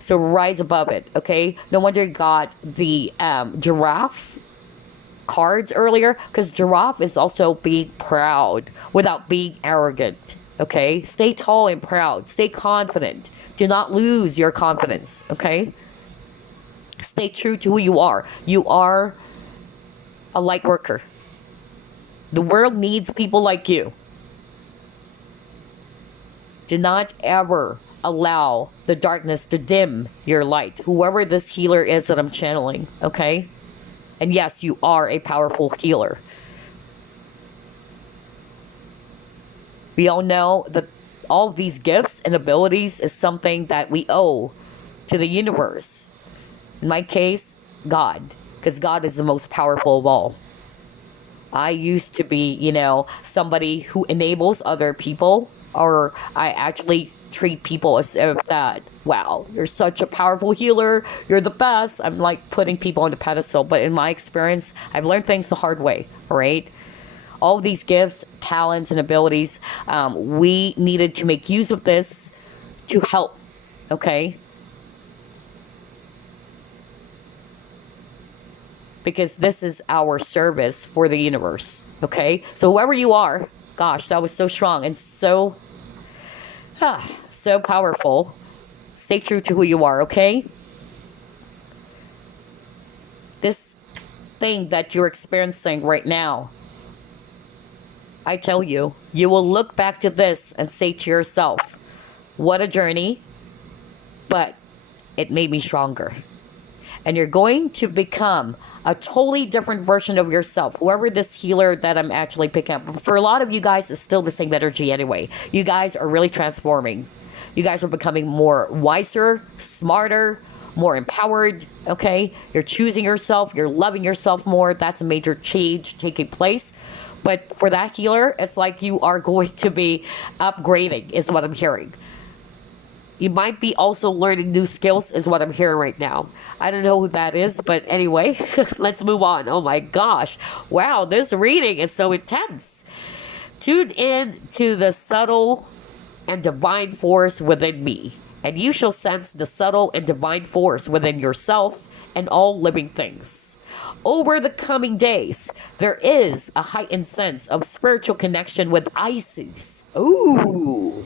So rise above it, okay? No wonder you got the giraffe cards earlier, because giraffe is also being proud without being arrogant, okay? Stay tall and proud. Stay confident. Do not lose your confidence, okay? Stay true to who you are. You are a light worker. The world needs people like you. Do not ever allow the darkness to dim your light. Whoever this healer is that I'm channeling, okay? And yes, you are a powerful healer. We all know that all of these gifts and abilities is something that we owe to the universe. In my case, God, because God is the most powerful of all. I used to be, somebody who enables other people, or I actually treat people as if that, wow, you're such a powerful healer, you're the best. I'm like putting people on the pedestal, but in my experience, I've learned things the hard way, right? All of these gifts, talents, and abilities, we needed to make use of this to help, okay? Because this is our service for the universe, okay? So whoever you are, gosh, that was so strong and so powerful. Stay true to who you are, okay? This thing that you're experiencing right now, I tell you, you will look back to this and say to yourself, what a journey, but it made me stronger. And you're going to become a totally different version of yourself. Whoever this healer that I'm actually picking up, for a lot of you guys, it's still the same energy anyway. You guys are really transforming. You guys are becoming more wiser, smarter, more empowered, okay? You're choosing yourself. You're loving yourself more. That's a major change taking place. But for that healer, it's like you are going to be upgrading, is what I'm hearing. You might be also learning new skills, is what I'm hearing right now. I don't know who that is, but anyway, let's move on. Oh my gosh. Wow, this reading is so intense. Tune in to the subtle and divine force within me, and you shall sense the subtle and divine force within yourself and all living things. Over the coming days, there is a heightened sense of spiritual connection with Isis. Ooh,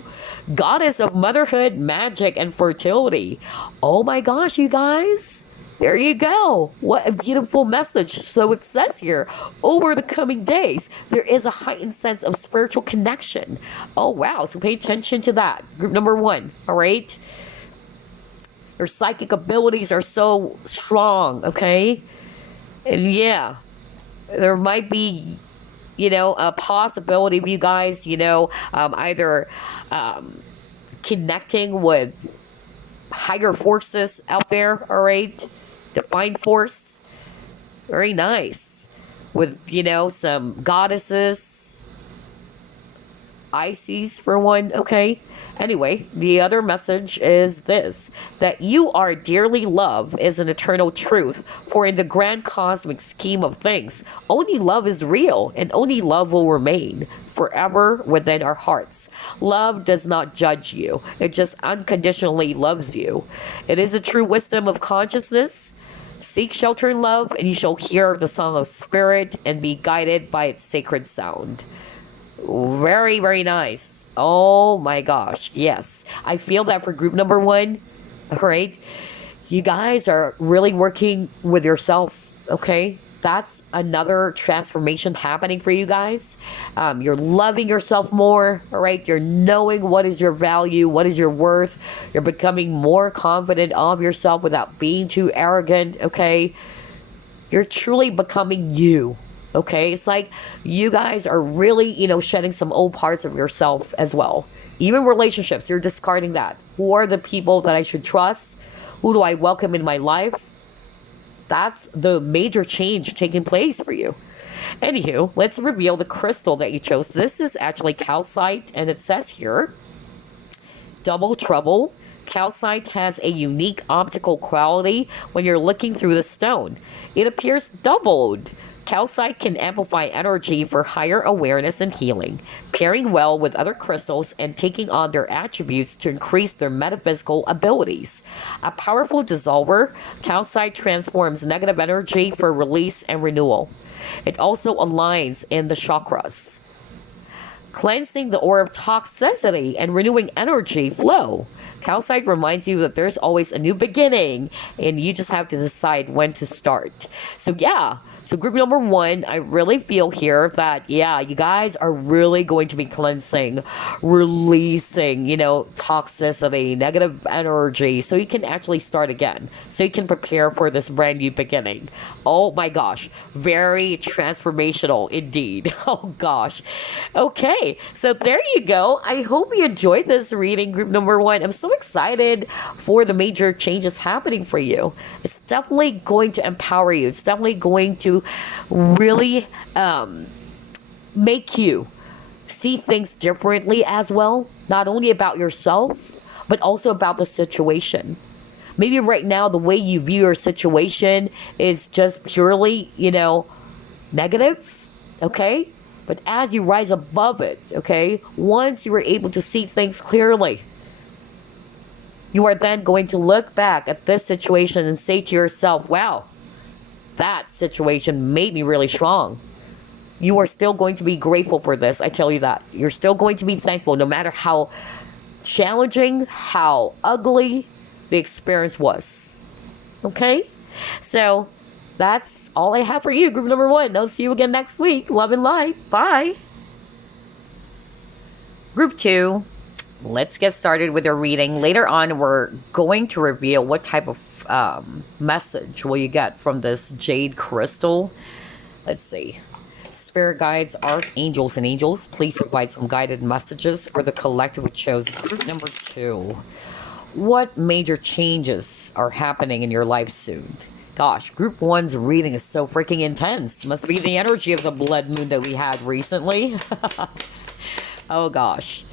goddess of motherhood, magic, and fertility. Oh my gosh, you guys. There you go. What a beautiful message. So it says here, over the coming days, there is a heightened sense of spiritual connection. Oh, wow. So pay attention to that. Group number 1, all right? Your psychic abilities are so strong, okay? And yeah, there might be, a possibility of you guys, either connecting with higher forces out there, all right? Divine force. Very nice. With, some goddesses. Isis for one, okay? Anyway, the other message is this, that you are dearly loved is an eternal truth, for in the grand cosmic scheme of things, only love is real, and only love will remain forever within our hearts. Love does not judge you, it just unconditionally loves you. It is a true wisdom of consciousness. Seek shelter in love, and you shall hear the song of spirit and be guided by its sacred sound. Very, very nice. Oh my gosh. Yes. I feel that for group number 1. All right. You guys are really working with yourself. Okay. That's another transformation happening for you guys. You're loving yourself more. All right. You're knowing what is your value, what is your worth. You're becoming more confident of yourself without being too arrogant. Okay. You're truly becoming you. Okay, it's like you guys are really, shedding some old parts of yourself as well. Even relationships, you're discarding that. Who are the people that I should trust? Who do I welcome in my life? That's the major change taking place for you. Anywho, let's reveal the crystal that you chose. This is actually calcite, and it says here, double trouble. Calcite has a unique optical quality when you're looking through the stone. It appears doubled. Calcite can amplify energy for higher awareness and healing, pairing well with other crystals and taking on their attributes to increase their metaphysical abilities. A powerful dissolver, calcite transforms negative energy for release and renewal. It also aligns in the chakras, cleansing the aura of toxicity and renewing energy flow. Calcite reminds you that there's always a new beginning, and you just have to decide when to start. So yeah, so group number one, I really feel here that, yeah, you guys are really going to be cleansing, releasing, toxicity, negative energy, so you can actually start again. So you can prepare for this brand new beginning. Oh my gosh, very transformational indeed. Oh gosh. Okay, so there you go. I hope you enjoyed this reading, group number one. I'm so excited for the major changes happening for you. It's definitely going to empower you. It's definitely going to really make you see things differently as well, not only about yourself but also about the situation. Maybe right now the way you view your situation is just purely negative, okay? But as you rise above it, okay, once you are able to see things clearly, you are then going to look back at this situation and say to yourself, wow, that situation made me really strong. You are still going to be grateful for this, I tell you that. You're still going to be thankful no matter how challenging, how ugly the experience was. Okay? So, that's all I have for you, group number one. I'll see you again next week. Love and light. Bye. Group two, let's get started with your reading. Later on, we're going to reveal what type of message will you get from this jade crystal. Let's see. Spirit guides, archangels, and angels, please provide some guided messages for the collective we chose. Group number two. What major changes are happening in your life soon? Gosh, group one's reading is so freaking intense. Must be the energy of the blood moon that we had recently. Oh gosh.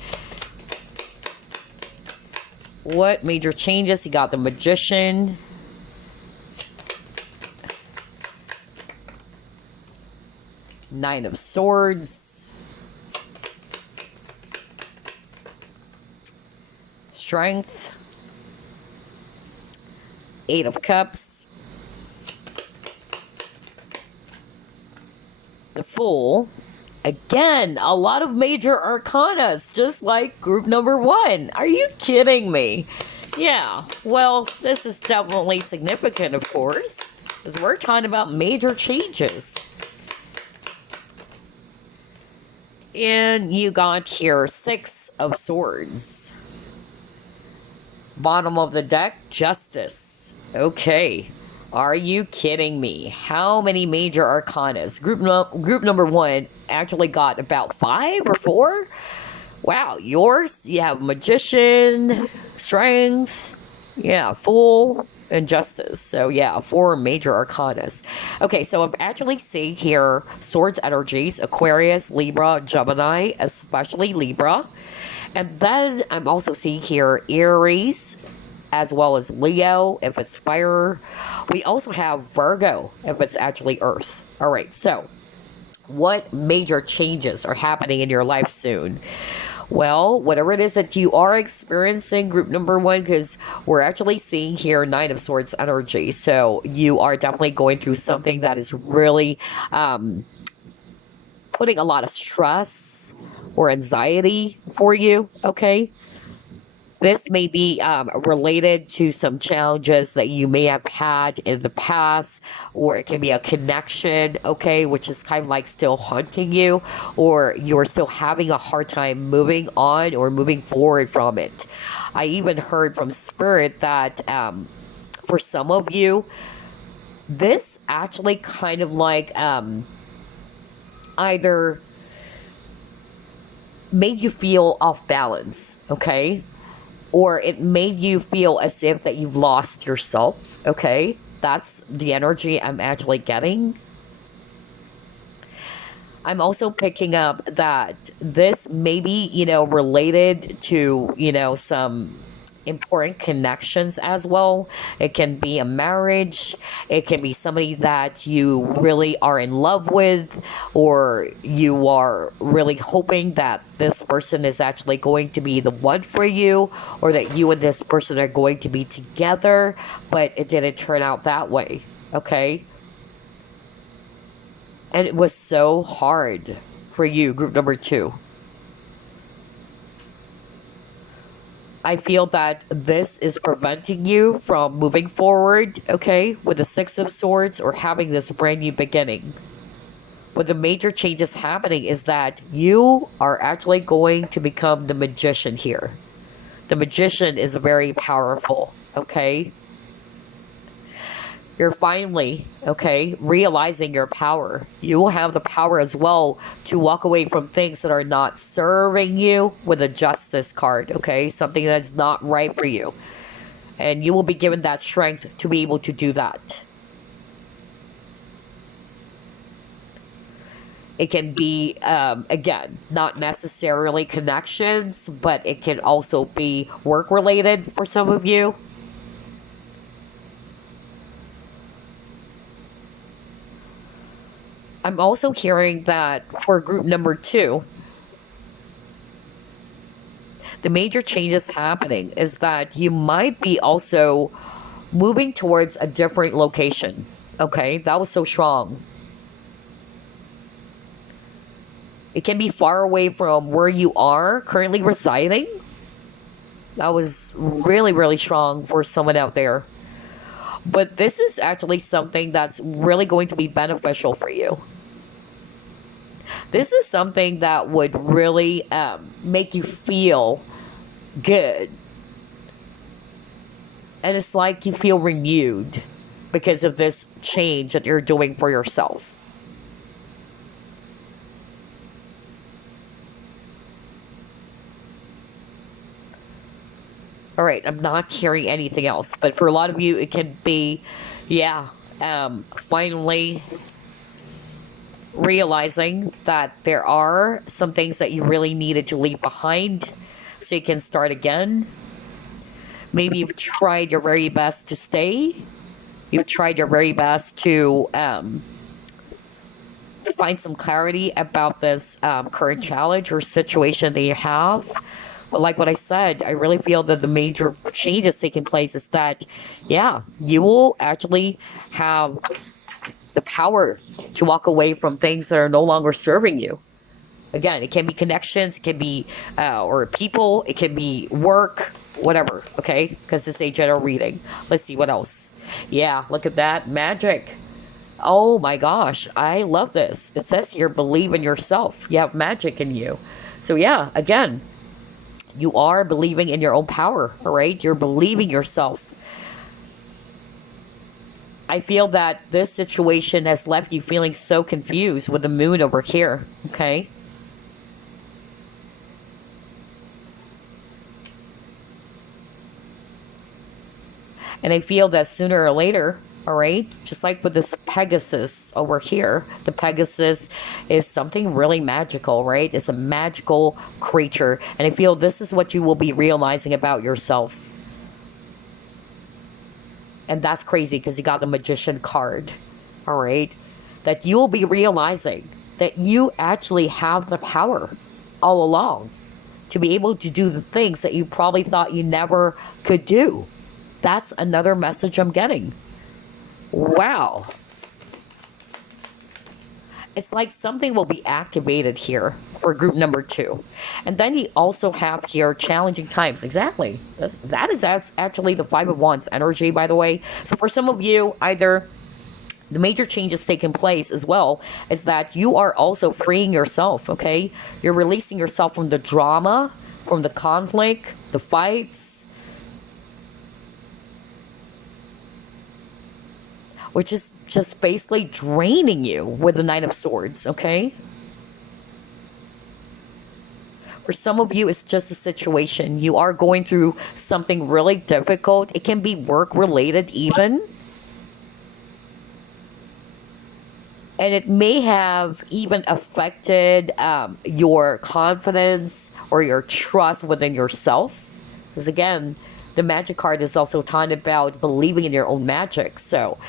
What major changes? You got the Magician. Nine of Swords. Strength. Eight of Cups. The Fool. Again, a lot of major arcanas, just like group number one. Are you kidding me? Yeah, well, this is definitely significant, of course, because we're talking about major changes. And you got here Six of Swords. Bottom of the deck, Justice. Okay. Are you kidding me? How many major arcanas? Group number one actually got about 5 or 4. Wow, yours, you have Magician, Strength, yeah, Fool, and Justice. So yeah, 4 major arcanas. Okay, so I'm actually seeing here Swords energies, Aquarius, Libra, Gemini, especially Libra. And then I'm also seeing here Aries, as well as Leo, if it's fire. We also have Virgo, if it's actually Earth. All right, so what major changes are happening in your life soon? Well, whatever it is that you are experiencing, group number one, because we're actually seeing here Nine of Swords energy. So you are definitely going through something that is really putting a lot of stress or anxiety for you, okay? This may be related to some challenges that you may have had in the past, or it can be a connection, okay, which is kind of like still haunting you, or you're still having a hard time moving on or moving forward from it. I even heard from Spirit that for some of you, this actually kind of like either made you feel off balance, okay? Or it made you feel as if that you've lost yourself, okay? That's the energy I'm actually getting. I'm also picking up that this may be, related to, some important connections as well. It can be a marriage, it can be somebody that you really are in love with, or you are really hoping that this person is actually going to be the one for you, or that you and this person are going to be together, but it didn't turn out that way. Okay? And it was so hard for you, group number two. I feel that this is preventing you from moving forward, okay, with the Six of Swords or having this brand new beginning. But the major changes happening is that you are actually going to become the magician here. The magician is very powerful, okay? You're finally, okay, realizing your power. You will have the power as well to walk away from things that are not serving you with a justice card, okay? Something that's not right for you. And you will be given that strength to be able to do that. It can be, again, not necessarily connections, but it can also be work related for some of you. I'm also hearing that for group number two, the major changes happening is that you might be also moving towards a different location. Okay, that was so strong. It can be far away from where you are currently residing. That was really, really strong for someone out there. But this is actually something that's really going to be beneficial for you. This is something that would really make you feel good. And it's like you feel renewed because of this change that you're doing for yourself. All right, I'm not hearing anything else. But for a lot of you, it can be, yeah, finally realizing that there are some things that you really needed to leave behind so you can start again. Maybe you've tried your very best to stay. You've tried your very best to find some clarity about this current challenge or situation that you have. But like what I said, I really feel that the major changes taking place is that, yeah, you will actually have the power to walk away from things that are no longer serving you. Again, it can be connections, it can be or people, it can be work, whatever. Okay, because it's a general reading. Let's see what else. Yeah, look at that magic. Oh my gosh, I love this. It says here, believe in yourself. You have magic in you. So yeah, again, you are believing in your own power. All right, you're believing yourself. I feel that this situation has left you feeling so confused with the moon over here, okay? And I feel that sooner or later, all right, just like with this Pegasus over here, the Pegasus is something really magical, right? It's a magical creature. And I feel this is what you will be realizing about yourself. And that's crazy because you got the Magician card, all right? That you will be realizing that you actually have the power all along to be able to do the things that you probably thought you never could do. That's another message I'm getting. Wow. It's like something will be activated here for group number two. And then you also have here challenging times. Exactly. That is actually the Five of Wands energy, by the way. So for some of you, either the major changes taking place as well is that you are also freeing yourself, okay? You're releasing yourself from the drama, from the conflict, the fights, which is just basically draining you with the Knight of Swords, okay? For some of you, it's just a situation. You are going through something really difficult. It can be work-related even. And it may have even affected your confidence or your trust within yourself. Because again, the magic card is also talking about believing in your own magic. So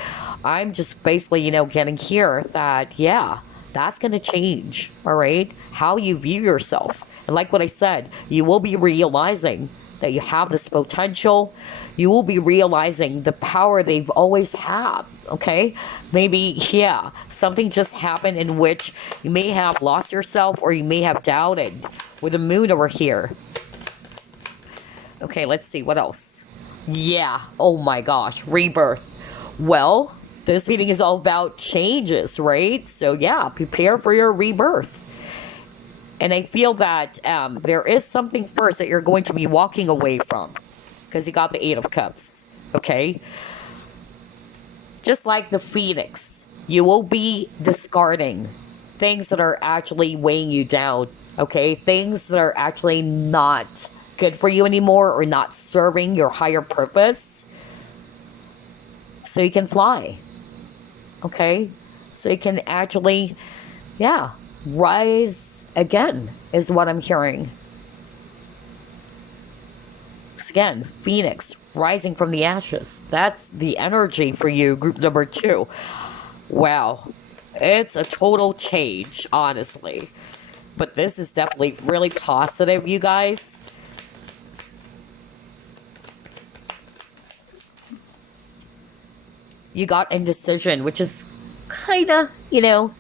I'm just basically, getting here that, yeah, that's going to change, all right? How you view yourself. And like what I said, you will be realizing that you have this potential. You will be realizing the power they've always had, okay? Maybe, yeah, something just happened in which you may have lost yourself or you may have doubted with the moon over here. Okay, let's see, what else? Yeah, oh my gosh, rebirth. Well, this reading is all about changes, right? So yeah, prepare for your rebirth. And I feel that there is something first that you're going to be walking away from. Because you got the Eight of Cups, okay? Just like the Phoenix, you will be discarding things that are actually weighing you down, okay? Things that are actually not good for you anymore or not serving your higher purpose. So you can fly, okay? So you can actually, yeah, rise again is what I'm hearing. Again, Phoenix, rising from the ashes. That's the energy for you, group number 2. Wow. It's a total change, honestly. But this is definitely really positive, you guys. You got indecision, which is kind of,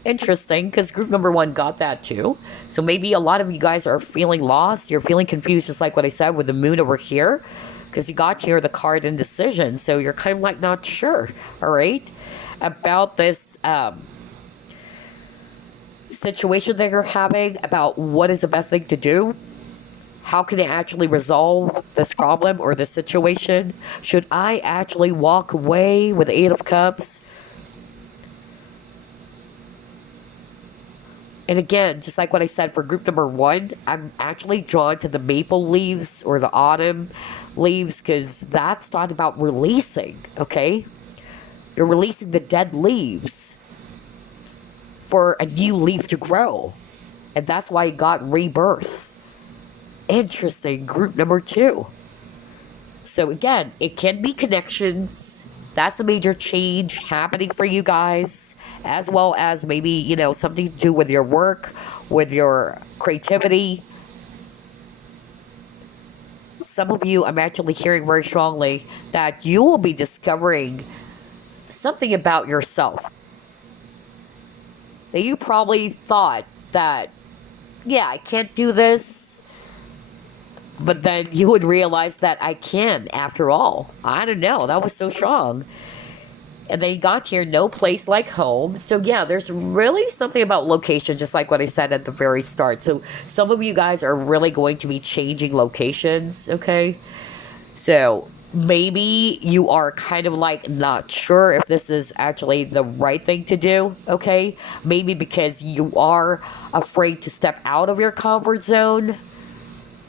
interesting because group number 1 got that too. So maybe a lot of you guys are feeling lost. You're feeling confused, just like what I said with the moon over here, because you got here the card indecision. So you're kind of like not sure, all right, about this situation that you're having, about what is the best thing to do. How can I actually resolve this problem or this situation? Should I actually walk away with the Eight of Cups? And again, just like what I said for group number 1, I'm actually drawn to the maple leaves or the autumn leaves because that's talking about releasing, okay? You're releasing the dead leaves for a new leaf to grow. And that's why you got rebirth. Interesting, group number 2. So again, it can be connections. That's a major change happening for you guys, as well as maybe, something to do with your work, with your creativity. Some of you, I'm actually hearing very strongly that you will be discovering something about yourself. That you probably thought that, yeah, I can't do this. But then you would realize that I can, after all. I don't know. That was so strong. And then you got here, no place like home. So yeah, there's really something about location, just like what I said at the very start. So some of you guys are really going to be changing locations, okay? So maybe you are kind of like not sure if this is actually the right thing to do, okay? Maybe because you are afraid to step out of your comfort zone.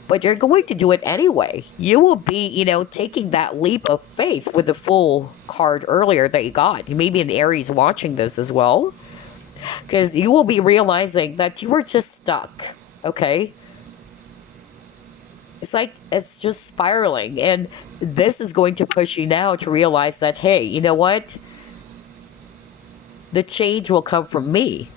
But you're going to do it anyway. You will be, taking that leap of faith with the full card earlier that you got. You may be an Aries watching this as well. Because you will be realizing that you were just stuck, okay? It's like, it's just spiraling. And this is going to push you now to realize that, hey, you know what? The change will come from me.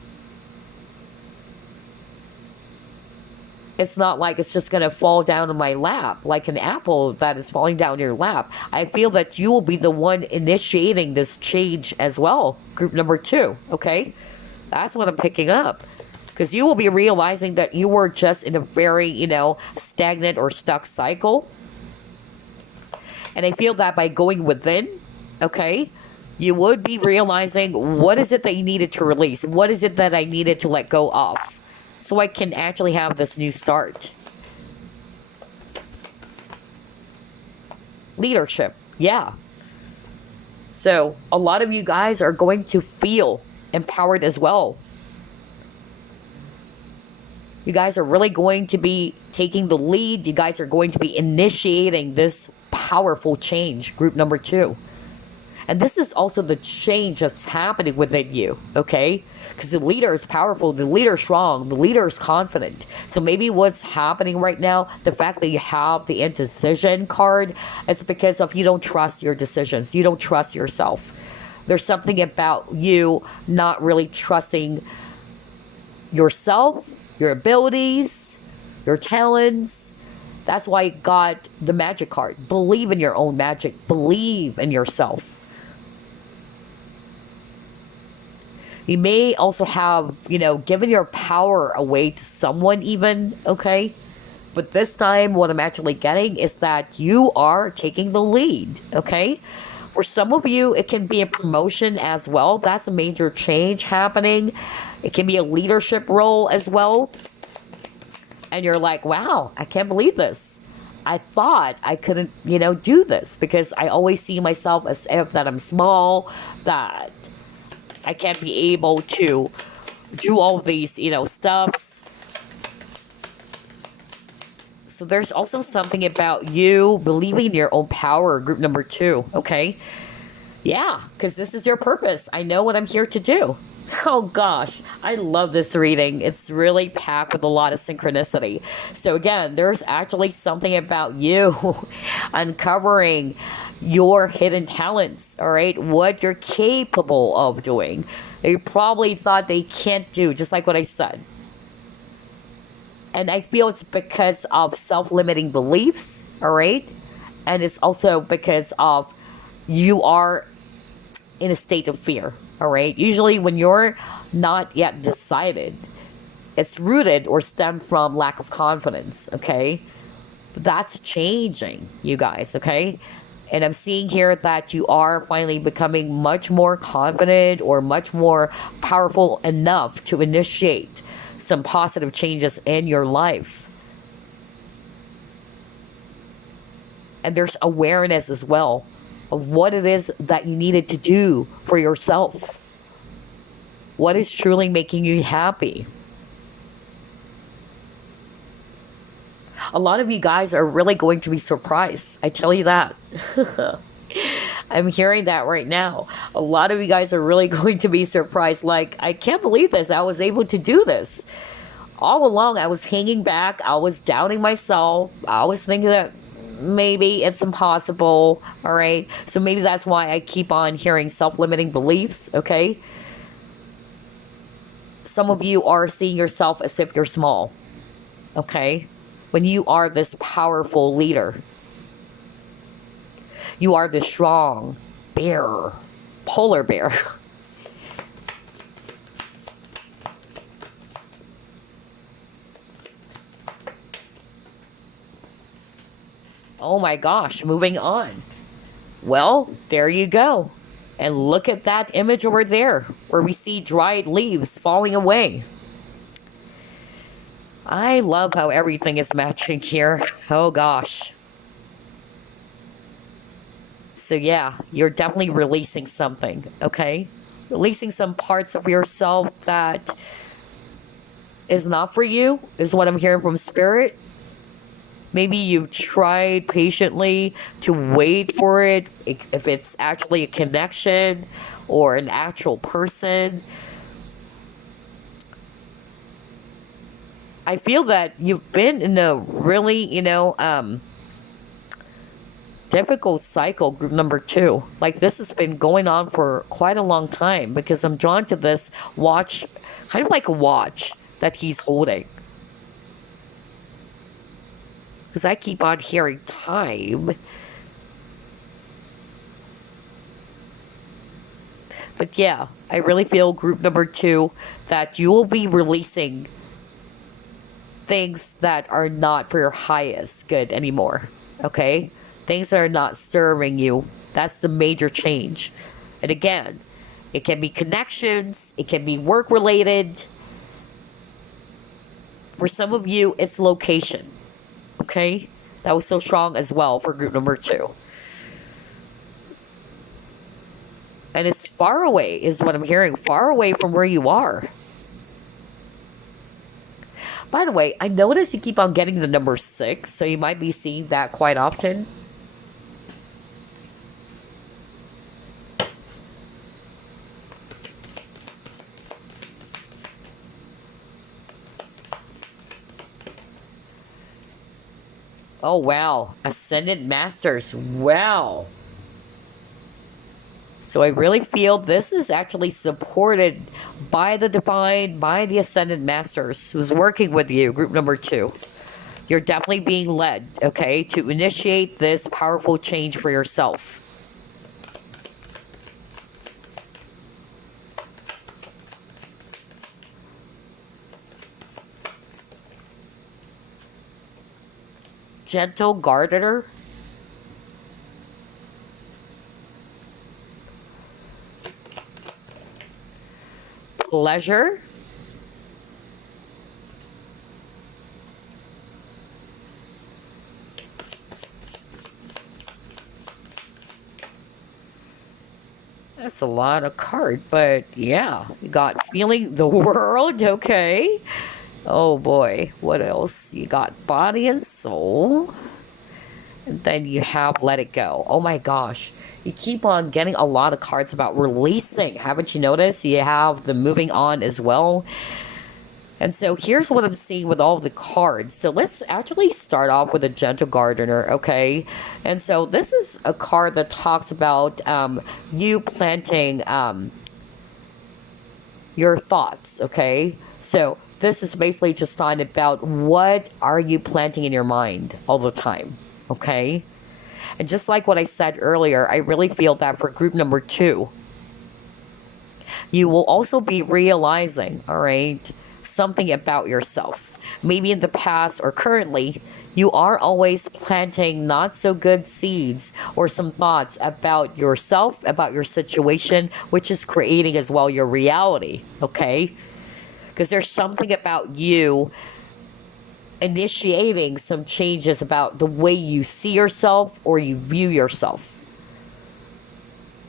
It's not like it's just going to fall down in my lap like an apple that is falling down your lap. I feel that you will be the one initiating this change as well. Group number 2, okay? That's what I'm picking up. Because you will be realizing that you were just in a very, stagnant or stuck cycle. And I feel that by going within, okay, you would be realizing what is it that you needed to release? What is it that I needed to let go of? So I can actually have this new start. Leadership, yeah. So a lot of you guys are going to feel empowered as well. You guys are really going to be taking the lead. You guys are going to be initiating this powerful change, group number 2. And this is also the change that's happening within you, okay? Because the leader is powerful, the leader is strong, the leader is confident. So maybe what's happening right now, the fact that you have the indecision card, it's because of you don't trust your decisions, you don't trust yourself. There's something about you not really trusting yourself, your abilities, your talents. That's why you got the magic card. Believe in your own magic. Believe in yourself. You may also have, given your power away to someone even, okay? But this time, what I'm actually getting is that you are taking the lead, okay? For some of you, it can be a promotion as well. That's a major change happening. It can be a leadership role as well. And you're like, wow, I can't believe this. I thought I couldn't, do this because I always see myself as if that I'm small, that I can't be able to do all these, stuffs. So there's also something about you believing in your own power, group number 2, okay? Yeah, because this is your purpose. I know what I'm here to do. Oh gosh, I love this reading. It's really packed with a lot of synchronicity. So again, there's actually something about you uncovering your hidden talents, all right? What you're capable of doing. You probably thought they can't do, just like what I said. And I feel it's because of self-limiting beliefs, all right? And it's also because of you are in a state of fear, all right? Usually when you're not yet decided, it's rooted or stemmed from lack of confidence, okay? But that's changing, you guys, okay? And I'm seeing here that you are finally becoming much more confident or much more powerful enough to initiate some positive changes in your life. And there's awareness as well of what it is that you needed to do for yourself. What is truly making you happy? A lot of you guys are really going to be surprised. I tell you that. I'm hearing that right now. A lot of you guys are really going to be surprised. Like, I can't believe this. I was able to do this. All along, I was hanging back. I was doubting myself. I was thinking that maybe it's impossible. All right. So maybe that's why I keep on hearing self-limiting beliefs. Okay. Some of you are seeing yourself as if you're small. Okay. When you are this powerful leader. You are the strong bear, polar bear. Oh my gosh, moving on. Well, there you go. And look at that image over there where we see dried leaves falling away. I love how everything is matching here. Oh gosh. So yeah, you're definitely releasing something, okay? Releasing some parts of yourself that is not for you, is what I'm hearing from Spirit. Maybe you tried patiently to wait for it, if it's actually a connection or an actual person. I feel that you've been in a really, difficult cycle, group number 2. Like, this has been going on for quite a long time because I'm drawn to this watch, kind of like a watch that he's holding. Because I keep on hearing time. But yeah, I really feel, group number 2, that you will be releasing things that are not for your highest good anymore. Okay? Things that are not serving you. That's the major change. And again, it can be connections. It can be work related. For some of you, it's location. Okay? That was so strong as well for group number 2. And it's far away is what I'm hearing. Far away from where you are. By the way, I notice you keep on getting the number 6. So you might be seeing that quite often. Oh, wow. Ascended Masters. Wow. So I really feel this is actually supported by the Divine, by the Ascended Masters who's working with you, group number 2. You're definitely being led, okay, to initiate this powerful change for yourself. Gentle gardener. Pleasure. That's a lot of card, but yeah, you got feeling the world, okay. Oh boy, what else? You got body and soul. And then you have let it go. Oh my gosh. You keep on getting a lot of cards about releasing. Haven't you noticed? You have the moving on as well. And so here's what I'm seeing with all the cards. So let's actually start off with a gentle gardener, okay? And so this is a card that talks about you planting your thoughts, okay? So this is basically just talking about what are you planting in your mind all the time, okay? And just like what I said earlier, I really feel that for group number 2, you will also be realizing, all right, something about yourself. Maybe in the past or currently, you are always planting not so good seeds or some thoughts about yourself, about your situation, which is creating as well your reality, okay? Because there's something about you initiating some changes about the way you see yourself or you view yourself.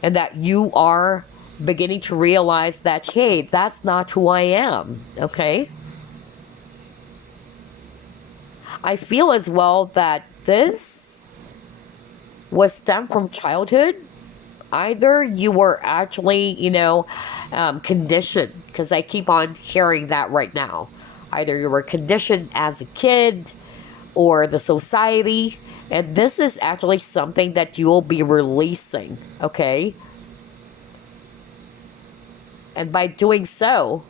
And that you are beginning to realize that, hey, that's not who I am, okay? I feel as well that this was stemmed from childhood. Either you were actually, conditioned, because I keep on hearing that right now. Either you were conditioned as a kid or the society, and this is actually something that you will be releasing, okay? And by doing so,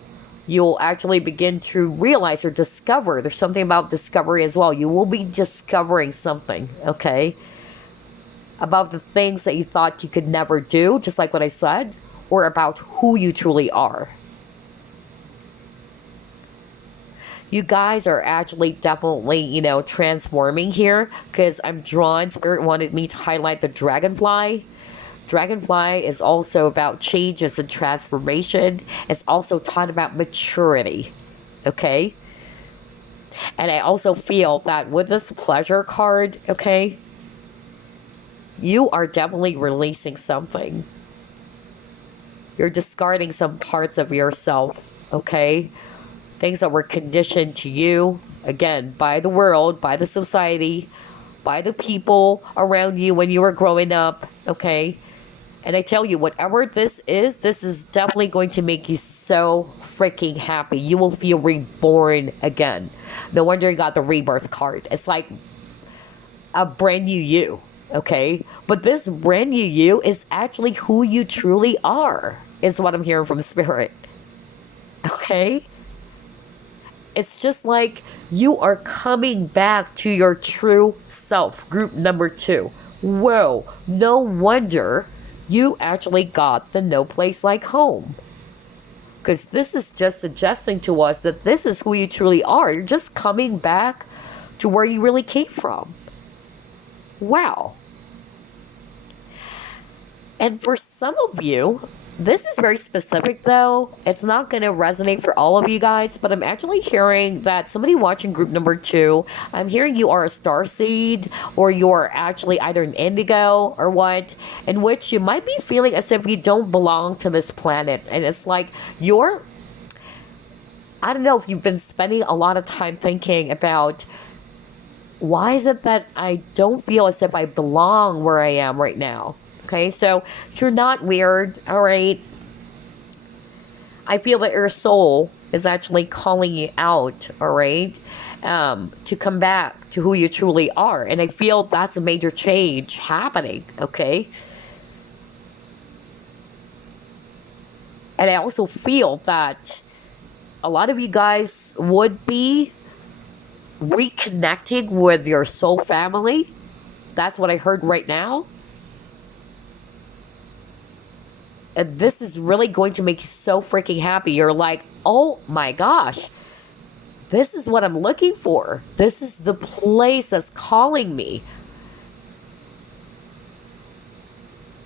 you'll actually begin to realize or discover. There's something about discovery as well. You will be discovering something, okay? About the things that you thought you could never do, just like what I said, or about who you truly are. You guys are actually definitely, transforming here, because I'm drawn. Spirit wanted me to highlight the dragonfly. Dragonfly is also about changes and transformation. It's also taught about maturity, okay? And I also feel that with this pleasure card, okay, you are definitely releasing something. You're discarding some parts of yourself, okay? Things that were conditioned to you, again, by the world, by the society, by the people around you when you were growing up, okay? And I tell you, whatever this is definitely going to make you so freaking happy. You will feel reborn again. No wonder you got the rebirth card. It's like a brand new you, okay? But this brand new you is actually who you truly are, is what I'm hearing from Spirit, okay? It's just like you are coming back to your true self, group number 2. Whoa, no wonder you actually got the no place like home. Because this is just suggesting to us that this is who you truly are. You're just coming back to where you really came from. Wow. And for some of you, this is very specific though. It's not going to resonate for all of you guys, but I'm actually hearing that somebody watching group number 2, I'm hearing you are a starseed, or you're actually either an indigo or what, in which you might be feeling as if you don't belong to this planet. And it's like I don't know if you've been spending a lot of time thinking about, why is it that I don't feel as if I belong where I am right now? Okay, so you're not weird, all right? I feel that your soul is actually calling you out, all right? To come back to who you truly are. And I feel that's a major change happening, okay? And I also feel that a lot of you guys would be reconnecting with your soul family. That's what I heard right now. And this is really going to make you so freaking happy. You're like, oh my gosh, this is what I'm looking for. This is the place that's calling me.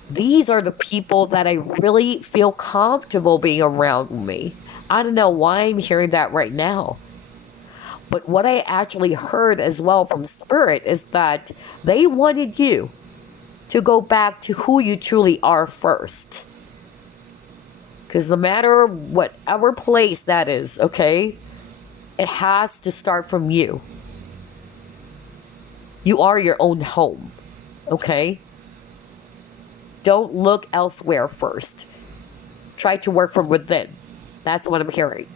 These are the people that I really feel comfortable being around me. I don't know why I'm hearing that right now. But what I actually heard as well from Spirit is that they wanted you to go back to who you truly are first. Because no matter whatever place that is, okay, it has to start from you. You are your own home, okay? Don't look elsewhere first. Try to work from within. That's what I'm hearing.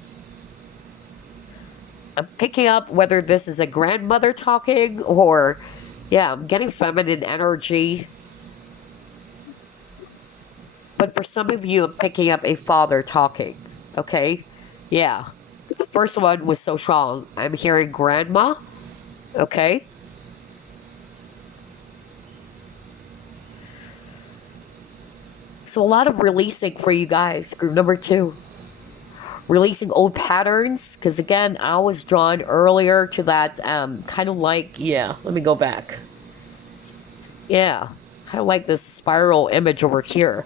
I'm picking up whether this is a grandmother talking or, yeah, I'm getting feminine energy. But for some of you, I'm picking up a father talking, okay? Yeah. The first one was so strong. I'm hearing grandma, okay? So a lot of releasing for you guys, group number 2. Releasing old patterns, because again, I was drawn earlier to that kind of like, yeah, let me go back. Yeah, kind of like this spiral image over here.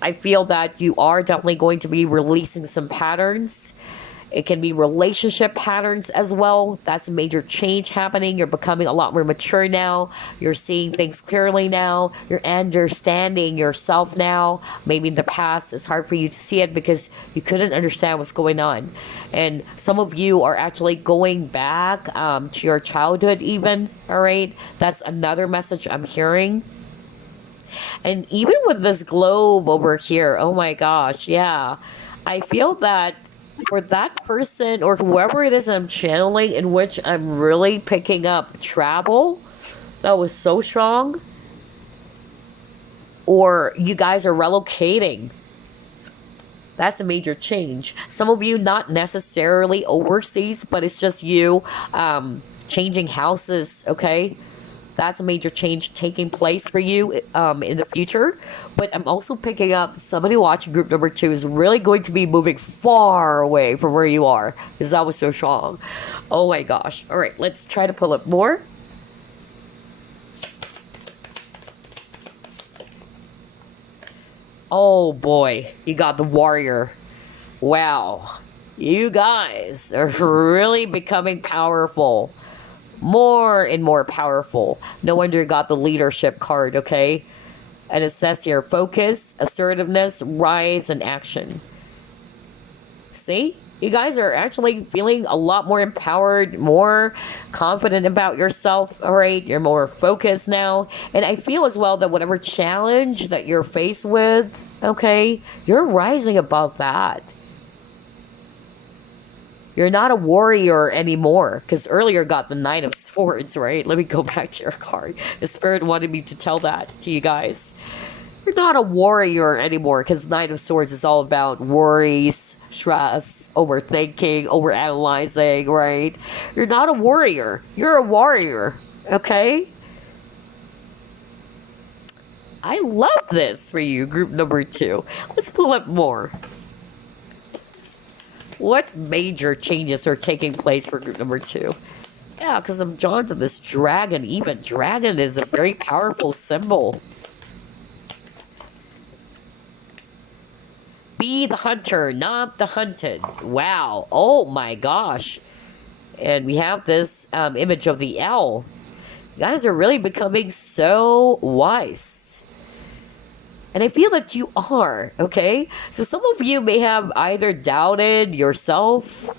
I feel that you are definitely going to be releasing some patterns. It can be relationship patterns as well. That's a major change happening. You're becoming a lot more mature now. You're seeing things clearly now. You're understanding yourself now. Maybe in the past, it's hard for you to see it because you couldn't understand what's going on. And some of you are actually going back to your childhood even, all right? That's another message I'm hearing. And even with this globe over here, oh my gosh, yeah. I feel that for that person or whoever it is I'm channeling, in which I'm really picking up travel, that was so strong. Or you guys are relocating. That's a major change. Some of you not necessarily overseas, but it's just you changing houses, okay? That's a major change taking place for you in the future. But I'm also picking up somebody watching group number 2 is really going to be moving far away from where you are. Because that was so strong. Oh my gosh. All right, let's try to pull up more. Oh boy, you got the warrior. Wow. You guys are really becoming powerful. More and more powerful. No wonder you got the leadership card, okay? And it says here, focus, assertiveness, rise, and action. See? You guys are actually feeling a lot more empowered, more confident about yourself, all right? You're more focused now. And I feel as well that whatever challenge that you're faced with, okay, you're rising above that. You're not a warrior anymore. Because earlier got the Knight of Swords, right? Let me go back to your card. The Spirit wanted me to tell that to you guys. You're not a warrior anymore. Because Knight of Swords is all about worries, stress, overthinking, overanalyzing, right? You're not a warrior. You're a warrior. Okay? I love this for you, group number 2. Let's pull up more. What major changes are taking place for group number 2? Yeah, because I'm drawn to this dragon. Even dragon is a very powerful symbol. Be the hunter, not the hunted. Wow. Oh my gosh. And we have this image of the owl. You guys are really becoming so wise. And I feel that you are, okay? So some of you may have either doubted yourself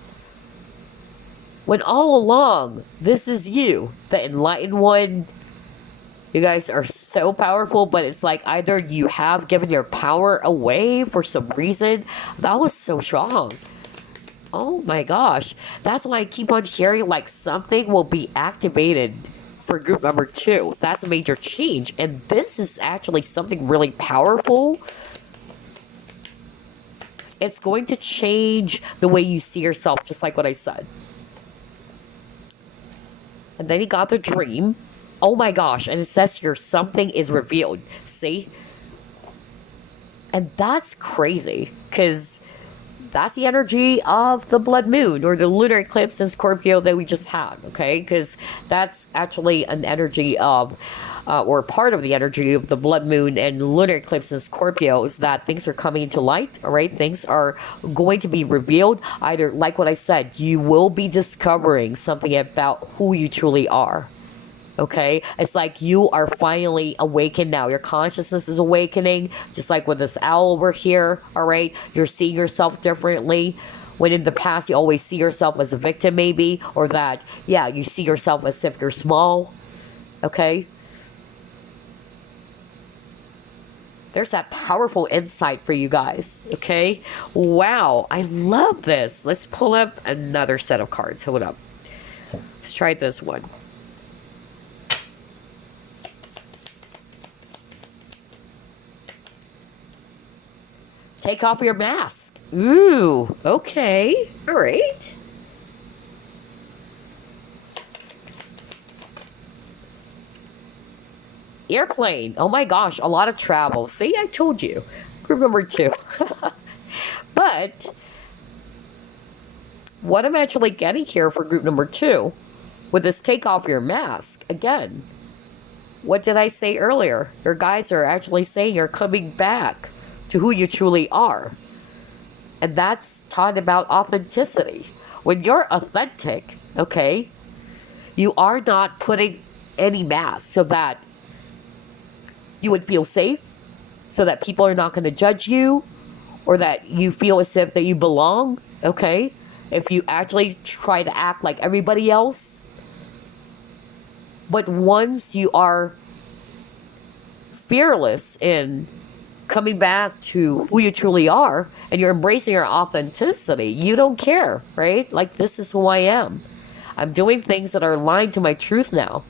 when all along, this is you, the enlightened one. You guys are so powerful, but it's like either you have given your power away for some reason. That was so strong. Oh my gosh. That's why I keep on hearing like something will be activated for group number two. That's a major change. And this is actually something really powerful. It's going to change the way you see yourself, just like what I said. And then he got the dream. Oh my gosh. And it says here something is revealed. See? And that's crazy. Because that's the energy of the blood moon or the lunar eclipse in Scorpio that we just had, okay? Because that's actually an energy of, or part of the energy of the blood moon and lunar eclipse in Scorpio is that things are coming into light, all right? Things are going to be revealed. Either, like what I said, you will be discovering something about who you truly are. Okay, it's like you are finally awakened now. Your consciousness is awakening, just like with this owl over here. All right, you're seeing yourself differently. When in the past you always see yourself as a victim, maybe, or that, yeah, you see yourself as if you're small. Okay, there's that powerful insight for you guys. Okay, wow, I love this. Let's pull up another set of cards. Hold up. Let's try this one. Take off your mask. Ooh, okay. All right. Airplane. Oh my gosh, a lot of travel. See, I told you. Group number two. But what I'm actually getting here for group number two, with this take off your mask, again, what did I say earlier? Your guides are actually saying you're coming back to who you truly are. And that's taught about authenticity. When you're authentic, okay, you are not putting any mask so that you would feel safe, so that people are not going to judge you, or that you feel as if that you belong, okay? If you actually try to act like everybody else. But once you are fearless in coming back to who you truly are, and you're embracing your authenticity, you don't care, right? Like, this is who I am. I'm doing things that are aligned to my truth now.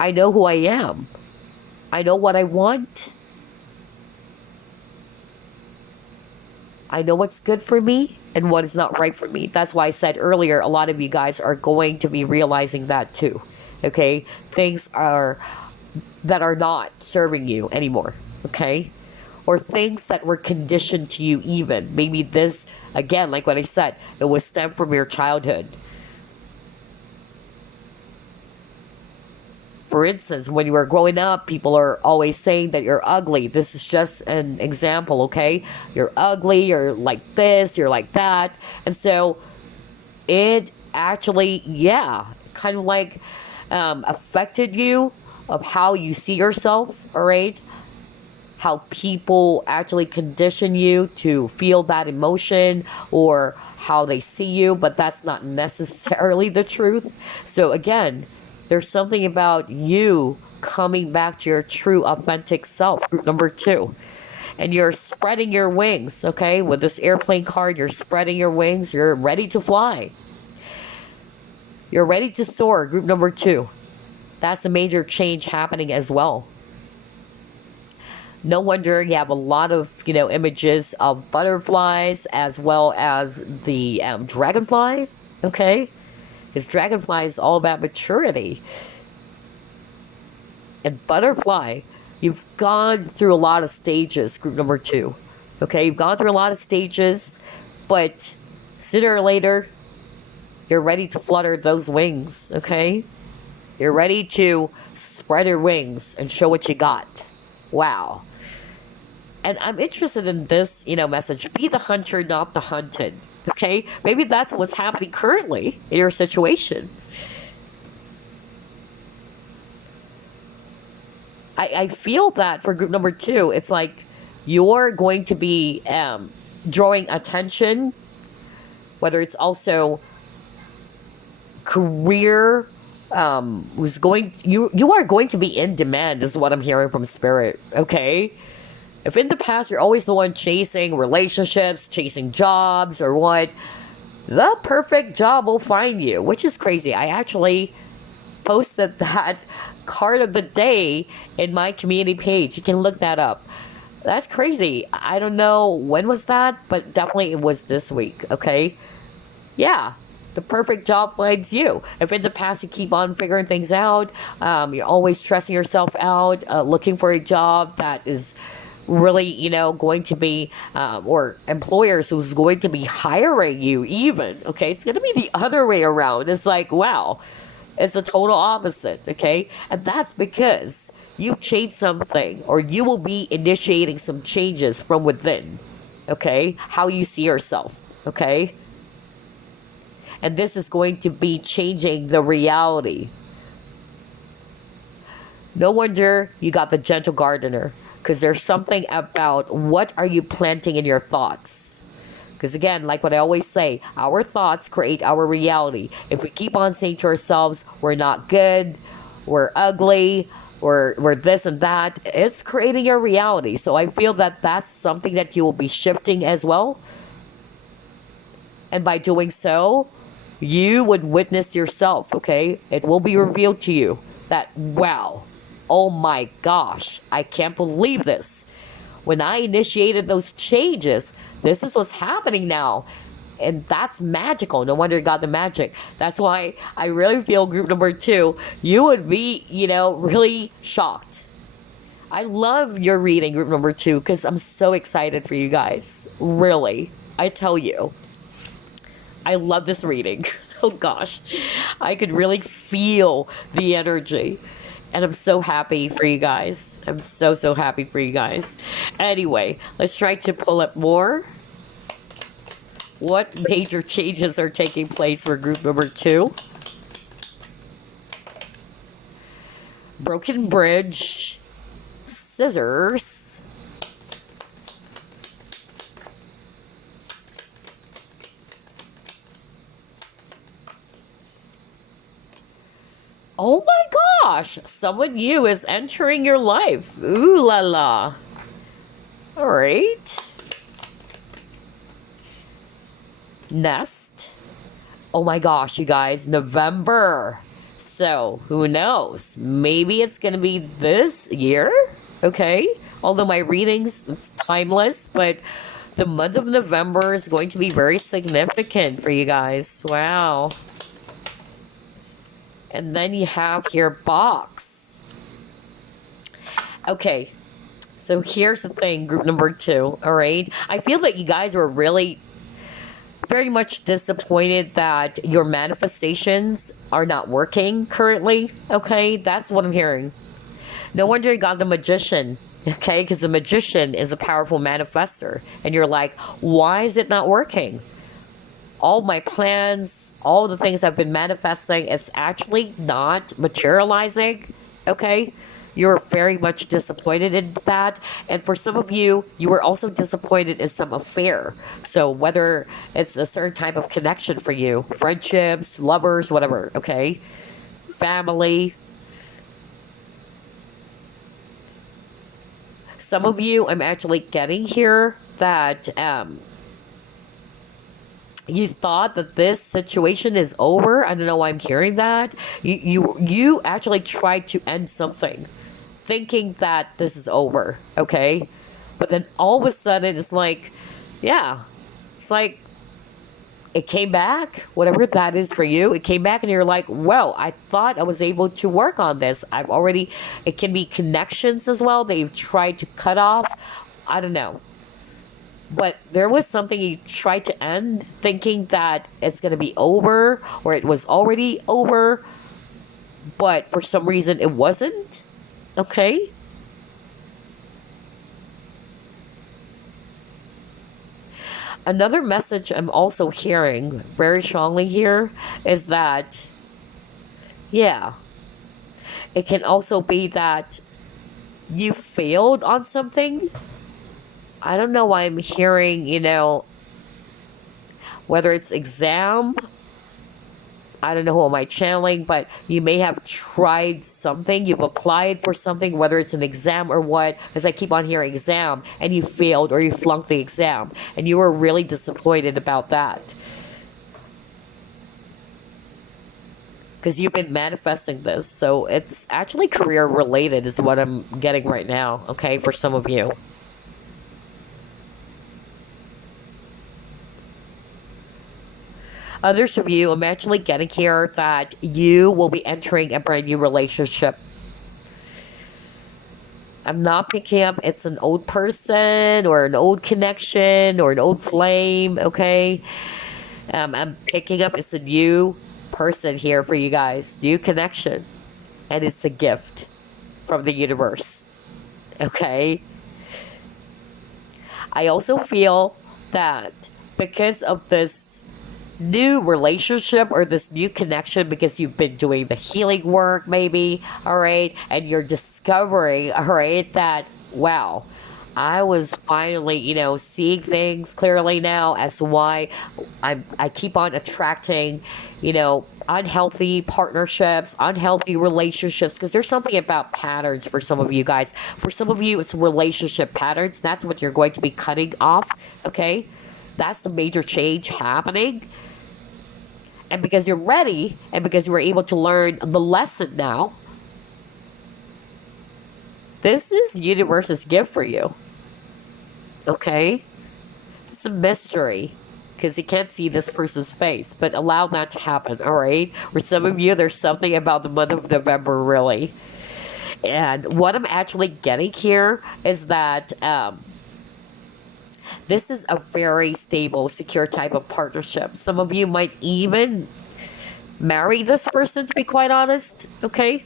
I know who I am. I know what I want. I know what's good for me and what is not right for me. That's why I said earlier, a lot of you guys are going to be realizing that too. Okay? Things that are not serving you anymore, okay? Or things that were conditioned to you even. Maybe this, again, like what I said, it was stemmed from your childhood. For instance, when you were growing up, people are always saying that you're ugly. This is just an example, okay? You're ugly, you're like this, you're like that. And so it actually, yeah, kind of like affected you of how you see yourself, all right? How people actually condition you to feel that emotion or how they see you, but that's not necessarily the truth. So again, there's something about you coming back to your true authentic self, group number two. And you're spreading your wings, okay? With this airplane card, you're spreading your wings. You're ready to fly. You're ready to soar, group number two. That's a major change happening as well. No wonder you have a lot of, images of butterflies as well as the dragonfly, okay? Because dragonfly is all about maturity. And butterfly, you've gone through a lot of stages, group number two. Okay, you've gone through a lot of stages, but sooner or later, you're ready to flutter those wings, okay? You're ready to spread your wings and show what you got. Wow. And I'm interested in this, message. Be the hunter, not the hunted. Okay? Maybe that's what's happening currently in your situation. I feel that for group number two, it's like you're going to be drawing attention, whether it's also career, you are going to be in demand is what I'm hearing from spirit, okay? If in the past you're always the one chasing relationships, chasing jobs, or what, the perfect job will find you, which is crazy. I actually posted that card of the day in my community page. You can look that up. That's crazy. I don't know when was that, but definitely it was this week, okay? Yeah, the perfect job finds you. If in the past you keep on figuring things out, you're always stressing yourself out, looking for a job that is really, going to be, or employers who's going to be hiring you even, okay? It's going to be the other way around. It's like, wow, it's a total opposite, okay? And that's because you changed something, or you will be initiating some changes from within, okay? How you see yourself, okay? And this is going to be changing the reality. No wonder you got the gentle gardener, because there's something about what are you planting in your thoughts. Because again, like what I always say, our thoughts create our reality. If we keep on saying to ourselves, we're not good, we're ugly, we're this and that, it's creating your reality. So I feel that that's something that you will be shifting as well. And by doing so, you would witness yourself, okay? It will be revealed to you that, wow, oh my gosh, I can't believe this. When I initiated those changes, this is what's happening now. And that's magical. No wonder you got the magic. That's why I really feel group number 2, you would be, really shocked. I love your reading, group number 2, because I'm so excited for you guys. Really. I tell you. I love this reading. Oh gosh. I could really feel the energy. And I'm so happy for you guys. I'm so, so happy for you guys. Anyway, let's try to pull up more. What major changes are taking place for group number 2? Broken bridge. Scissors. Oh my gosh! Someone new is entering your life. Ooh la la. Alright. Nest. Oh my gosh, you guys. November. So, who knows? Maybe it's gonna be this year? Okay. Although my readings, it's timeless, but the month of November is going to be very significant for you guys. Wow. And then you have your box. Okay. So here's the thing, group number 2. All right. I feel that you guys were really very much disappointed that your manifestations are not working currently. Okay. That's what I'm hearing. No wonder you got the magician. Okay. Because the magician is a powerful manifester. And you're like, why is it not working? All my plans, all the things I've been manifesting, it's actually not materializing, okay? You're very much disappointed in that. And for some of you, you were also disappointed in some affair. So whether it's a certain type of connection for you, friendships, lovers, whatever, okay? Family. Some of you, I'm actually getting here that, you thought that this situation is over. I don't know why I'm hearing that. You actually tried to end something, thinking that this is over, okay? But then all of a sudden, it's like, yeah, it's like it came back, whatever that is for you. It came back and you're like, well, I thought I was able to work on this. It can be connections as well that you've tried to cut off. I don't know. But there was something you tried to end thinking that it's going to be over or it was already over. But for some reason it wasn't. Okay? Another message I'm also hearing very strongly here is that, yeah, it can also be that you failed on something. I don't know why I'm hearing, whether it's exam I don't know who am I channeling, but you may have tried something, you've applied for something, whether it's an exam or what, because I keep on hearing exam, and you failed or you flunked the exam, and you were really disappointed about that. Because you've been manifesting this, so it's actually career related is what I'm getting right now, okay, for some of you. Others of you, I'm actually getting here that you will be entering a brand new relationship. I'm not picking up it's an old person or an old connection or an old flame, okay? I'm picking up it's a new person here for you guys, new connection, and it's a gift from the universe, okay? I also feel that because of this new relationship or this new connection, because you've been doing the healing work maybe, all right, and you're discovering, all right, that wow, I was finally, seeing things clearly now as to why I keep on attracting, unhealthy partnerships, unhealthy relationships, because there's something about patterns for some of you guys. For some of you, it's relationship patterns. That's what you're going to be cutting off, okay? That's the major change happening. And because you're ready, and because you were able to learn the lesson now, this is universe's gift for you. Okay? It's a mystery. Because you can't see this person's face. But allow that to happen, alright? For some of you, there's something about the month of November, really. And what I'm actually getting here is that this is a very stable, secure type of partnership. Some of you might even marry this person, to be quite honest, okay?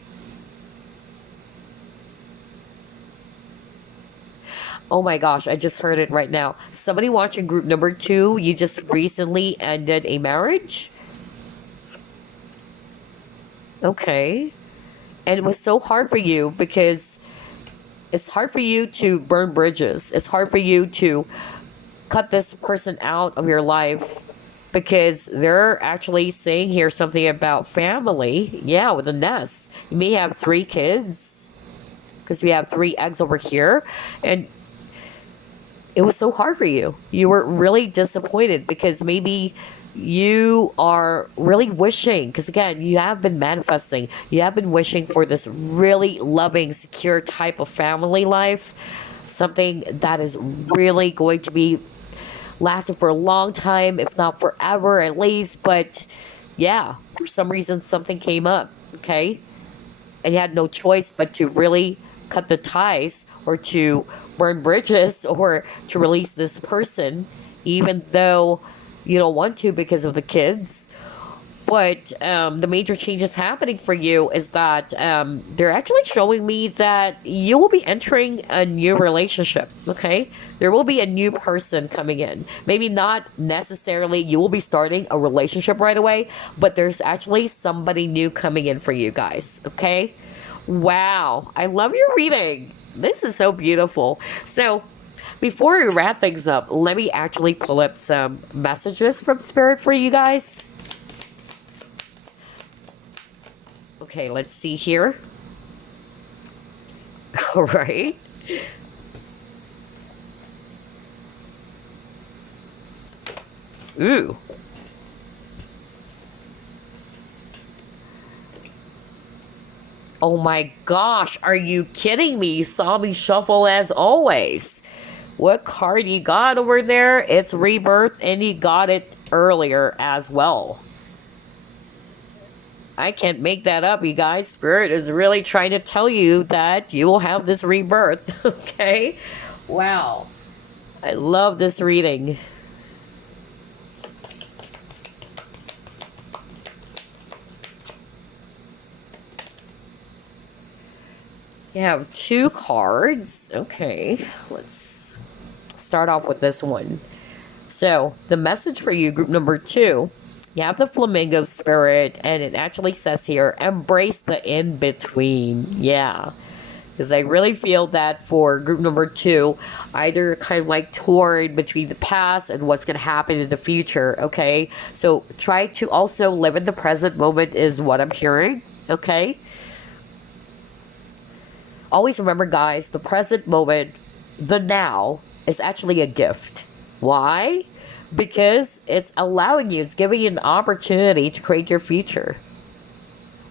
Oh my gosh, I just heard it right now. Somebody watching group number 2, you just recently ended a marriage? Okay. And it was so hard for you because it's hard for you to burn bridges. It's hard for you to cut this person out of your life because they're actually saying here something about family. Yeah, with a nest. You may have 3 kids because we have 3 eggs over here. And it was so hard for you. You were really disappointed because maybe you are really wishing, because again, you have been manifesting, you have been wishing for this really loving, secure type of family life, something that is really going to be lasting for a long time, if not forever at least. But yeah, for some reason something came up, okay, and you had no choice but to really cut the ties or to burn bridges or to release this person, even though you don't want to because of the kids. But the major changes happening for you is that they're actually showing me that you will be entering a new relationship, okay? There will be a new person coming in. Maybe not necessarily you will be starting a relationship right away, but there's actually somebody new coming in for you guys, okay? Wow, I love your reading. This is so beautiful. So, before we wrap things up, let me actually pull up some messages from Spirit for you guys. Okay, let's see here. All right. Ooh. Oh my gosh, are you kidding me? You saw me shuffle as always. What card you got over there? It's Rebirth, and you got it earlier as well. I can't make that up, you guys. Spirit is really trying to tell you that you will have this rebirth, okay? Wow. I love this reading. You have 2 cards. Okay, let's start off with this one. So, the message for you, group number 2, you have the Flamingo Spirit, and it actually says here, embrace the in-between. Yeah. Because I really feel that for group number 2, either kind of like torn between the past and what's going to happen in the future, okay? So try to also live in the present moment is what I'm hearing, okay? Always remember, guys, the present moment, the now, is actually a gift. Why? Because it's allowing you, it's giving you an opportunity to create your future.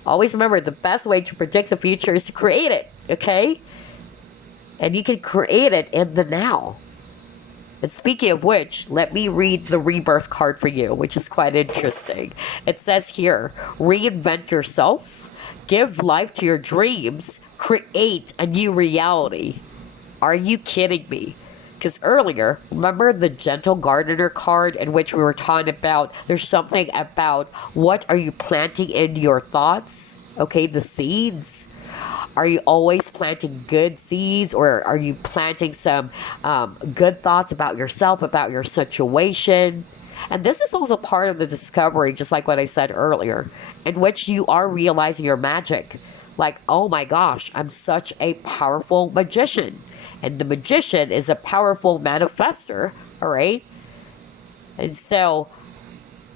Always remember, the best way to predict the future is to create it, okay? And you can create it in the now. And speaking of which, let me read the rebirth card for you, which is quite interesting. It says here, reinvent yourself, give life to your dreams, create a new reality. Are you kidding me? Because earlier, remember the gentle gardener card in which we were talking about there's something about what are you planting in your thoughts? Okay, the seeds. Are you always planting good seeds, or are you planting some good thoughts about yourself, about your situation? And this is also part of the discovery, just like what I said earlier, in which you are realizing your magic. Like, oh my gosh, I'm such a powerful magician. And the magician is a powerful manifester, all right? And so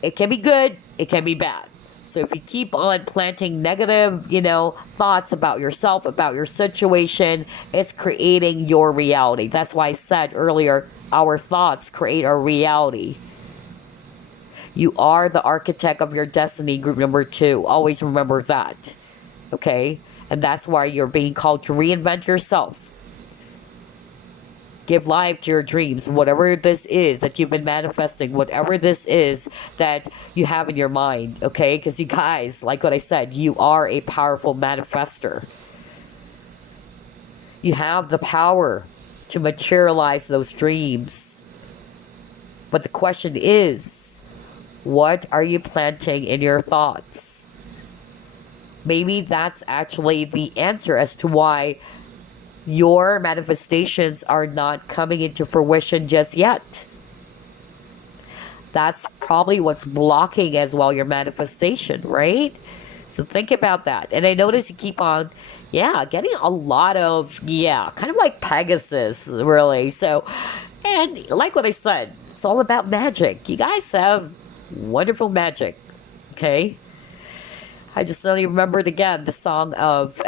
it can be good, it can be bad. So if you keep on planting negative, thoughts about yourself, about your situation, it's creating your reality. That's why I said earlier, our thoughts create our reality. You are the architect of your destiny, group number 2. Always remember that, okay? And that's why you're being called to reinvent yourself. Give life to your dreams, whatever this is that you've been manifesting, whatever this is that you have in your mind, okay? Because you guys, like what I said, you are a powerful manifester. You have the power to materialize those dreams. But the question is, what are you planting in your thoughts? Maybe that's actually the answer as to why your manifestations are not coming into fruition just yet. That's probably what's blocking as well your manifestation, right? So think about that. And I notice you keep on, getting a lot of, kind of like Pegasus, really. So, and like what I said, it's all about magic. You guys have wonderful magic, okay? I just suddenly remembered again the song of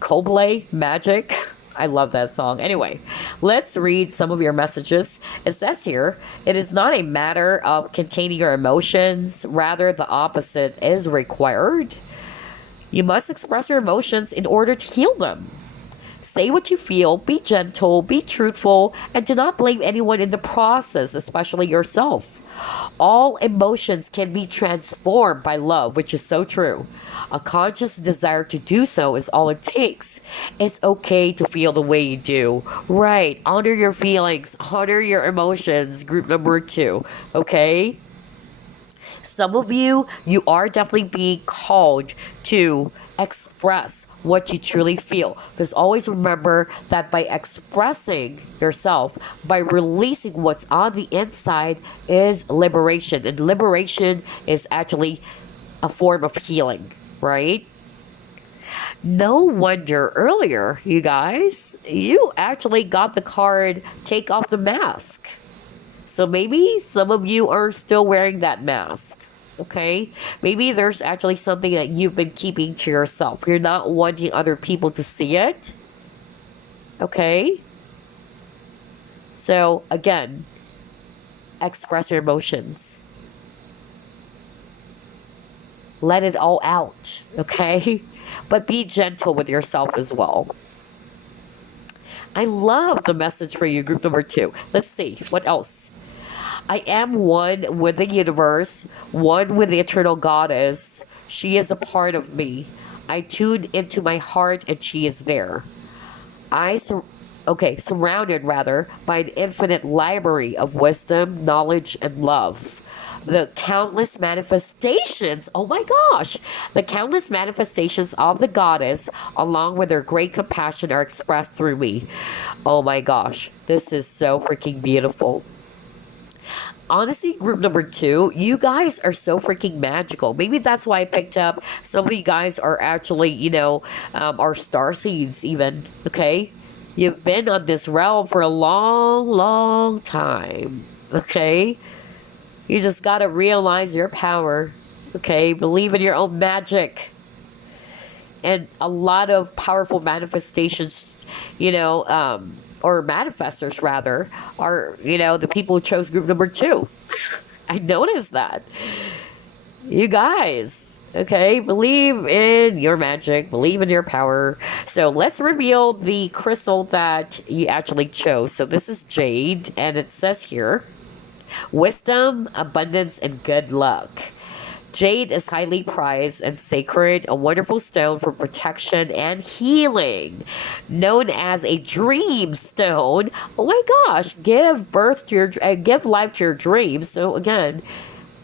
Coldplay, Magic. I love that song. Anyway, let's read some of your messages. It says here, it is not a matter of containing your emotions. Rather, the opposite is required. You must express your emotions in order to heal them. Say what you feel, be gentle, be truthful, and do not blame anyone in the process, especially yourself. All emotions can be transformed by love, which is so true. A conscious desire to do so is all it takes. It's okay to feel the way you do. Right. Honor your feelings. Honor your emotions. Group number 2. Okay? Some of you are definitely being called to express what you truly feel. Because always remember that by expressing yourself, by releasing what's on the inside, is liberation. And liberation is actually a form of healing, right? No wonder earlier, you guys, you actually got the card, take off the mask. So maybe some of you are still wearing that mask. Okay, maybe there's actually something that you've been keeping to yourself. You're not wanting other people to see it. Okay, so again, express your emotions. Let it all out, okay? But be gentle with yourself as well. I love the message for you, group number 2. Let's see, what else? I am one with the universe, one with the eternal goddess. She is a part of me. I tuned into my heart and she is there. Surrounded by an infinite library of wisdom, knowledge, and love. The countless manifestations, the countless manifestations of the goddess, along with her great compassion, are expressed through me. Oh my gosh, this is so freaking beautiful. honestly, group number 2, you guys are so freaking magical. Maybe that's why I picked up. Some of you guys are actually, are star seeds even. Okay, you've been on this realm for a long, long time. Okay, you just gotta realize your power. Okay, believe in your own magic. And a lot of powerful manifestations, or manifestors rather, are, the people who chose group number 2. I noticed that. You guys, okay, believe in your magic, believe in your power. So let's reveal the crystal that you actually chose. So this is Jade, and it says here, wisdom, abundance, and good luck. Jade is highly prized and sacred, a wonderful stone for protection and healing. Known as a dream stone. Oh my gosh, give life to your dreams. So again,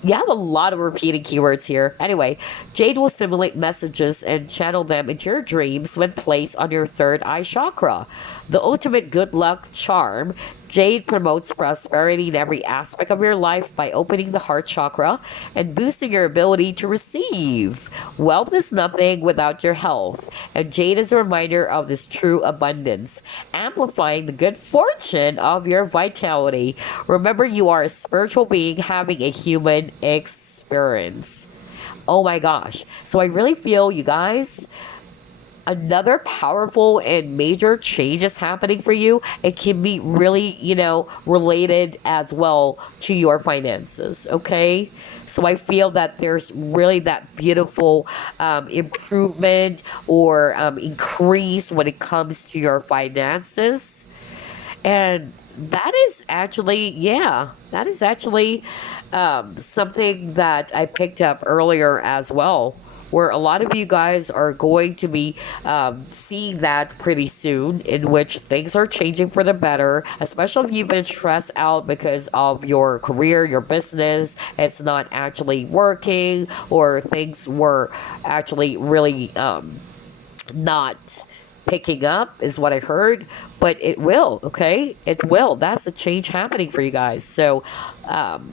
you have a lot of repeating keywords here. Anyway, Jade will stimulate messages and channel them into your dreams when placed on your third eye chakra. The ultimate good luck charm, Jade promotes prosperity in every aspect of your life by opening the heart chakra and boosting your ability to receive. Wealth is nothing without your health, and Jade is a reminder of this true abundance, amplifying the good fortune of your vitality. Remember, you are a spiritual being having a human experience. Oh my gosh. So I really feel, you guys, another powerful and major change is happening for you. It can be really, related as well to your finances. Okay. So I feel that there's really that beautiful improvement or increase when it comes to your finances. And that is actually, yeah, that is actually something that I picked up earlier as well, where a lot of you guys are going to be seeing that pretty soon, in which things are changing for the better, especially if you've been stressed out because of your career, your business, it's not actually working, or things were actually really not picking up is what I heard, but it will, okay? It will. That's a change happening for you guys. So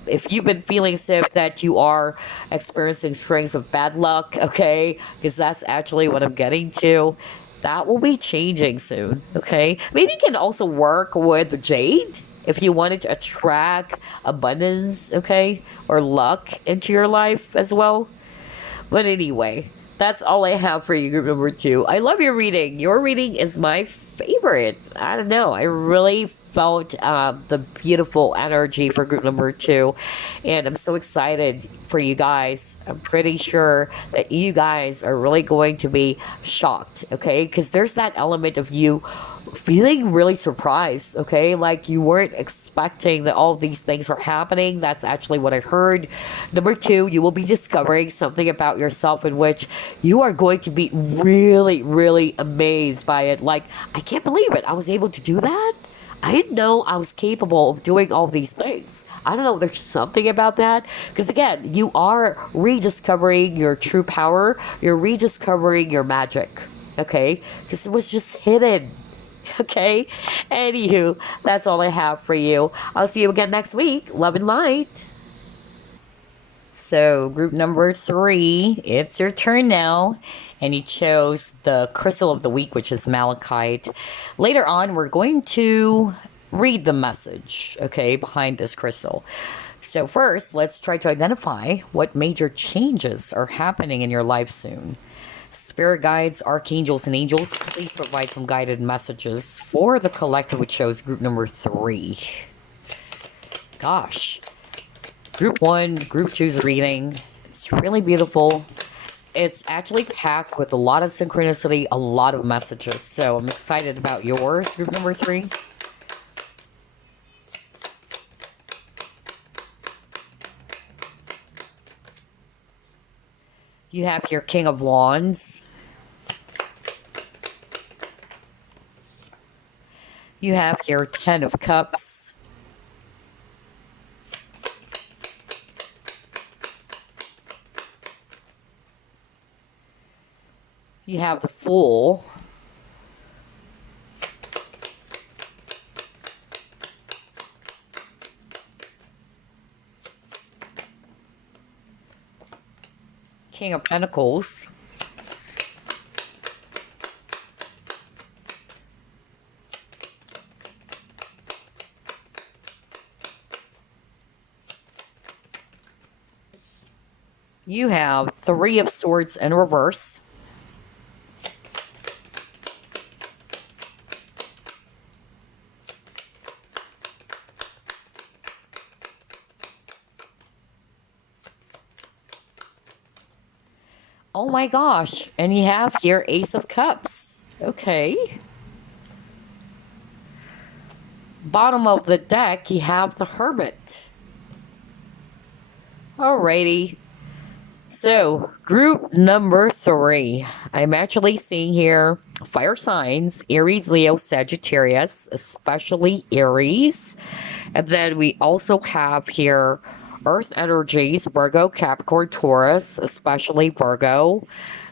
if you've been feeling as if that you are experiencing strings of bad luck, okay, because that's actually what I'm getting to, that will be changing soon, okay? Maybe you can also work with Jade if you wanted to attract abundance, okay, or luck into your life as well. But anyway, that's all I have for you, group number 2. I love your reading. Your reading is my favorite. I don't know. I really felt the beautiful energy for group number 2. And I'm so excited for you guys. I'm pretty sure that you guys are really going to be shocked, okay? Because there's that element of you feeling really surprised, okay? Like you weren't expecting that all these things were happening. That's actually what I heard. Number 2, you will be discovering something about yourself in which you are going to be really, really amazed by it. Like, I can't believe it. I was able to do that. I didn't know I was capable of doing all these things. I don't know, there's something about that. Because again, you are rediscovering your true power. You're rediscovering your magic, okay? Because it was just hidden. Okay? Anywho, that's all I have for you. I'll see you again next week. Love and light. So, group number 3, it's your turn now. And you chose the crystal of the week, which is Malachite. Later on, we're going to read the message, okay, behind this crystal. So first, let's try to identify what major changes are happening in your life soon. Spirit guides, archangels, and angels, please provide some guided messages for the collective who chose group number 3. Gosh. Group 1, group 2's reading. It's really beautiful. It's actually packed with a lot of synchronicity, a lot of messages. So I'm excited about yours, group number 3. You have your King of Wands. You have your Ten of Cups. You have the Fool. King of Pentacles. You have Three of Swords in reverse. Oh my gosh. And you have here Ace of Cups. Okay. Bottom of the deck, you have the Hermit. Alrighty. So, group number 3. I'm actually seeing here fire signs, Aries, Leo, Sagittarius, especially Aries. And then we also have here Earth energies, Virgo, Capricorn, Taurus, especially Virgo.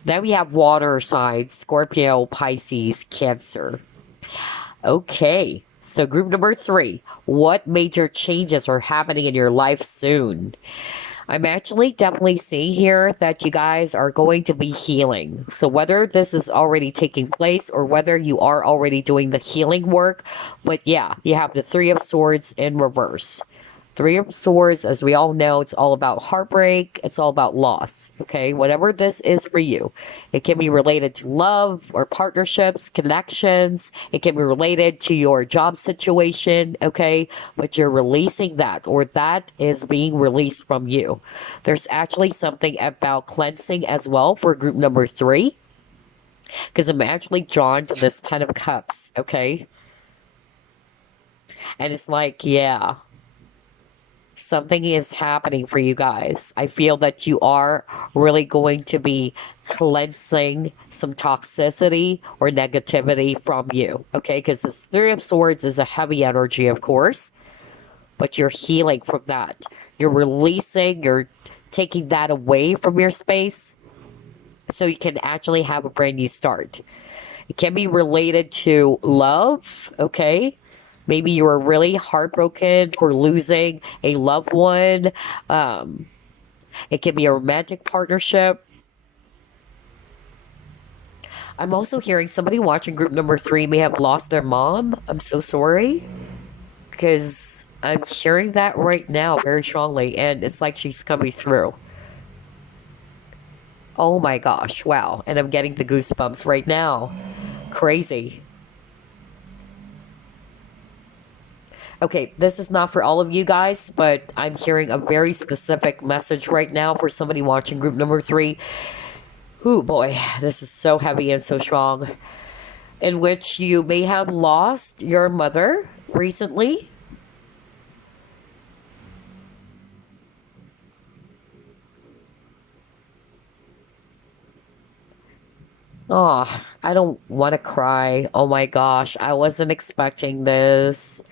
Then we have water signs, Scorpio, Pisces, Cancer. Okay, so group number 3. What major changes are happening in your life soon? I'm actually definitely seeing here that you guys are going to be healing. So whether this is already taking place or whether you are already doing the healing work, but yeah, you have the Three of Swords in reverse. Three of Swords, as we all know, it's all about heartbreak. It's all about loss. Okay, whatever this is for you. It can be related to love or partnerships, connections. It can be related to your job situation. Okay, but you're releasing that, or that is being released from you. There's actually something about cleansing as well for group number 3. Because I'm actually drawn to this Ten of Cups. Okay. And it's like, yeah. Something is happening for you guys. I feel that you are really going to be cleansing some toxicity or negativity from you. Okay, because this Three of Swords is a heavy energy, of course. But you're healing from that. You're releasing, you're taking that away from your space. So you can actually have a brand new start. It can be related to love, okay? Maybe you were really heartbroken for losing a loved one. It can be a romantic partnership. I'm also hearing somebody watching group number 3 may have lost their mom. I'm so sorry. Because I'm hearing that right now very strongly. And it's like she's coming through. Oh my gosh. Wow. And I'm getting the goosebumps right now. Crazy. Okay, this is not for all of you guys, but I'm hearing a very specific message right now for somebody watching group number 3. Ooh, boy, this is so heavy and so strong. In which you may have lost your mother recently. Oh, I don't want to cry. Oh my gosh, I wasn't expecting this.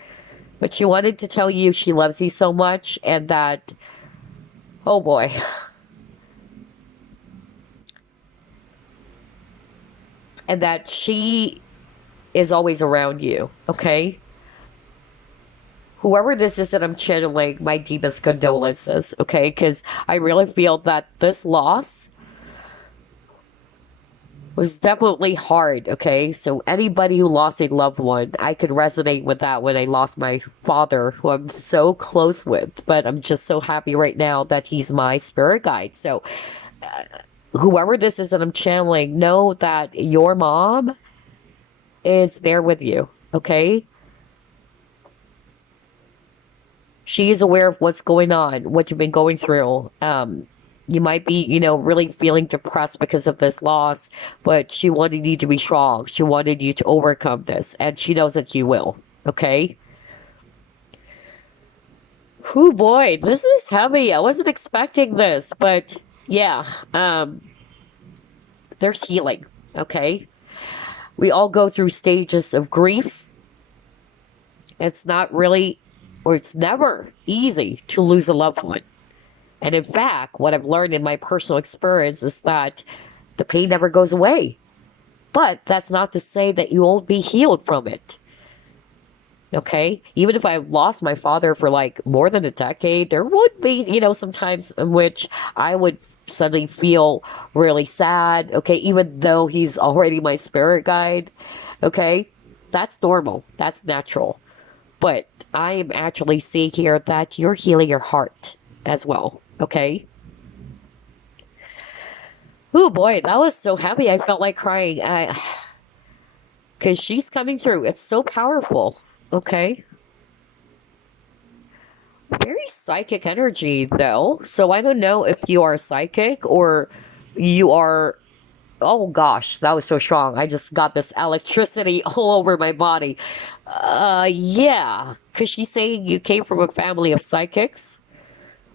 But she wanted to tell you she loves you so much and that, oh boy. And that she is always around you, okay? Whoever this is that I'm channeling, my deepest condolences, okay? Because I really feel that this loss was definitely hard, okay? So anybody who lost a loved one, I could resonate with that when I lost my father, who I'm so close with. But I'm just so happy right now that he's my spirit guide. So whoever this is that I'm channeling, know that your mom is there with you, okay? She is aware of what's going on, what you've been going through. You might be, really feeling depressed because of this loss, but she wanted you to be strong. She wanted you to overcome this, and she knows that you will, okay? Oh boy, this is heavy. I wasn't expecting this, but yeah, there's healing, okay? We all go through stages of grief. It's not really, or it's never easy to lose a loved one. And in fact, what I've learned in my personal experience is that the pain never goes away. But that's not to say that you won't be healed from it. Okay, even if I lost my father for like more than a decade, there would be, sometimes in which I would suddenly feel really sad. Okay, even though he's already my spirit guide. Okay, that's normal, that's natural. But I am actually seeing here that you're healing your heart as well. Okay. Oh boy, that was so heavy. I felt like crying. Because she's coming through. It's so powerful. Okay. Very psychic energy, though. So I don't know if you are psychic or you are. Oh gosh, that was so strong. I just got this electricity all over my body. Yeah. Because she's saying you came from a family of psychics.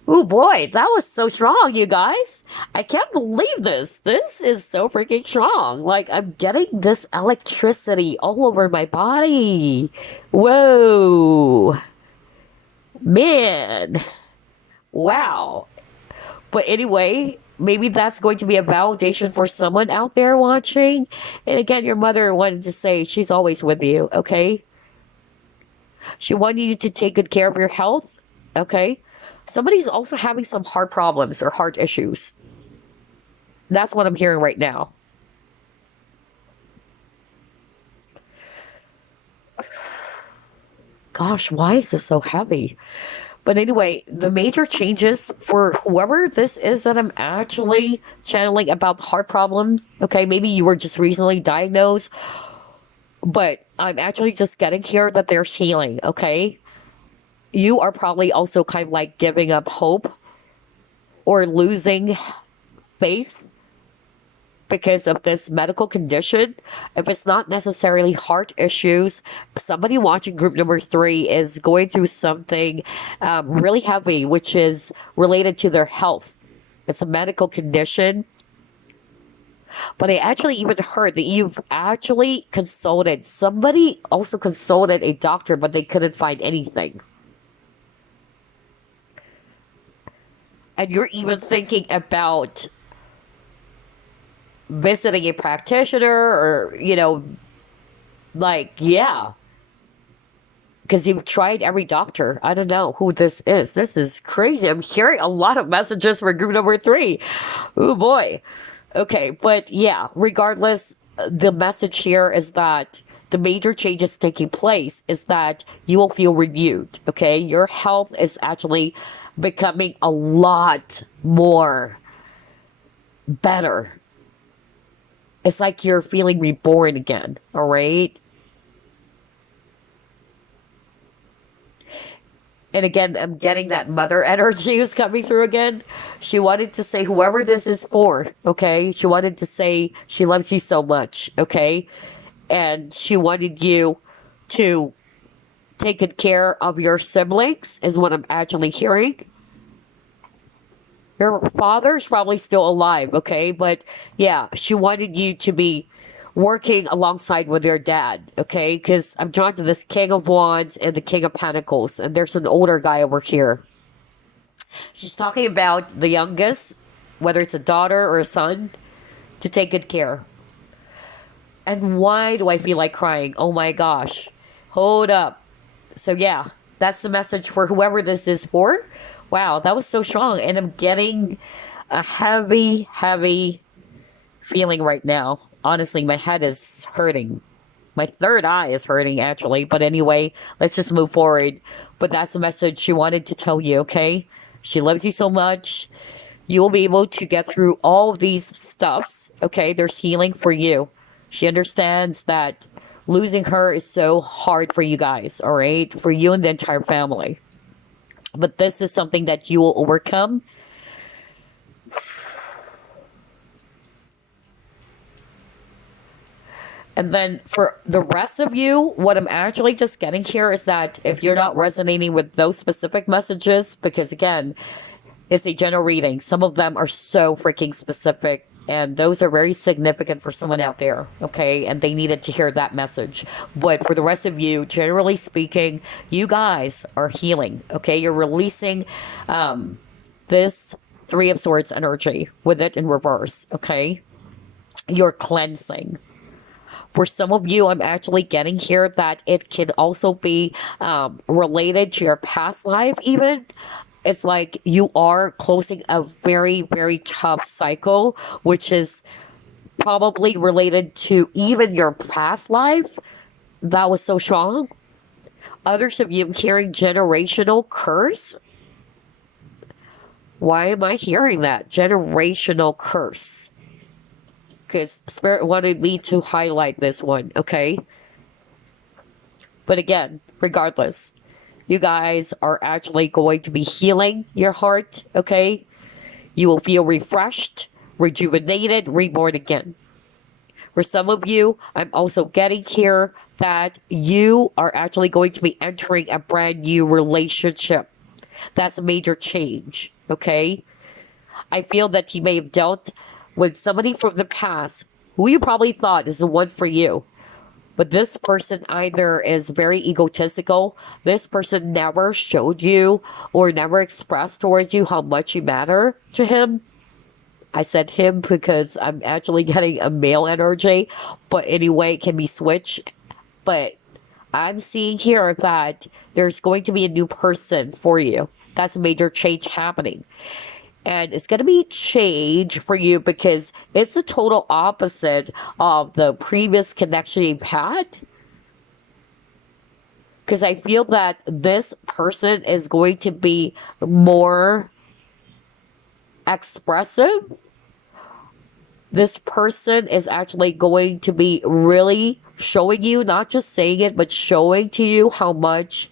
Oh boy, that was so strong, you guys. I can't believe this. This is so freaking strong. Like, I'm getting this electricity all over my body. Whoa. Man. Wow. But anyway, maybe that's going to be a validation for someone out there watching. And again, your mother wanted to say she's always with you, okay? She wanted you to take good care of your health, okay? Somebody's also having some heart problems or heart issues. That's what I'm hearing right now. Gosh, why is this so heavy? But anyway, the major changes for whoever this is that I'm actually channeling about the heart problem. Okay, maybe you were just recently diagnosed, but I'm actually just getting here that there's healing. Okay, you are probably also kind of like giving up hope or losing faith because of this medical condition. If it's not necessarily heart issues, somebody watching group number 3 is going through something really heavy, which is related to their health. It's a medical condition. But I actually even heard that you've actually consulted, somebody also consulted a doctor, but they couldn't find anything. And you're even thinking about visiting a practitioner or, like, yeah. Because you've tried every doctor. I don't know who this is. This is crazy. I'm hearing a lot of messages for group number 3. Oh boy. Okay, but yeah, regardless, the message here is that the major changes taking place is that you will feel renewed. Okay, your health is actually becoming a lot more better. It's like you're feeling reborn again, all right? And again, I'm getting that mother energy is coming through again. She wanted to say, whoever this is for, okay? She wanted to say she loves you so much, okay? And she wanted you to take good care of your siblings, is what I'm actually hearing. Your father's probably still alive, okay? But yeah, she wanted you to be working alongside with your dad, okay? Because I'm drawn to this King of Wands and the King of Pentacles, and there's an older guy over here. She's talking about the youngest, whether it's a daughter or a son, to take good care. And why do I feel like crying? Oh my gosh. Hold up. So yeah, that's the message for whoever this is for. Wow, that was so strong. And I'm getting a heavy, heavy feeling right now. Honestly, my head is hurting. My third eye is hurting, actually. But anyway, let's just move forward. But that's the message she wanted to tell you, okay? She loves you so much. You will be able to get through all of these stuffs, okay? There's healing for you. She understands that losing her is so hard for you guys, all right? For you and the entire family. But this is something that you will overcome. And then for the rest of you, what I'm actually just getting here is that if you're not resonating with those specific messages, because again, it's a general reading. Some of them are so freaking specific, and those are very significant for someone out there, okay? And they needed to hear that message. But for the rest of you, generally speaking, you guys are healing, okay? You're releasing this Three of Swords energy with it in reverse, okay? You're cleansing. For some of you, I'm actually getting here that it can also be related to your past life, even. It's like you are closing a very, very tough cycle, which is probably related to even your past life that was so strong. Others of you, I'm hearing generational curse. Why am I hearing that? Generational curse. Because Spirit wanted me to highlight this one, okay? But again, regardless, you guys are actually going to be healing your heart, okay? You will feel refreshed, rejuvenated, reborn again. For some of you, I'm also getting here that you are actually going to be entering a brand new relationship. That's a major change, okay? I feel that you may have dealt with somebody from the past who you probably thought is the one for you. But this person either is very egotistical, this person never showed you or never expressed towards you how much you matter to him. I said him because I'm actually getting a male energy, but anyway, it can be switched. But I'm seeing here that there's going to be a new person for you. That's a major change happening. And it's going to be change for you because it's a total opposite of the previous connection you've had. Because I feel that this person is going to be more expressive. This person is actually going to be really showing you, not just saying it, but showing to you how much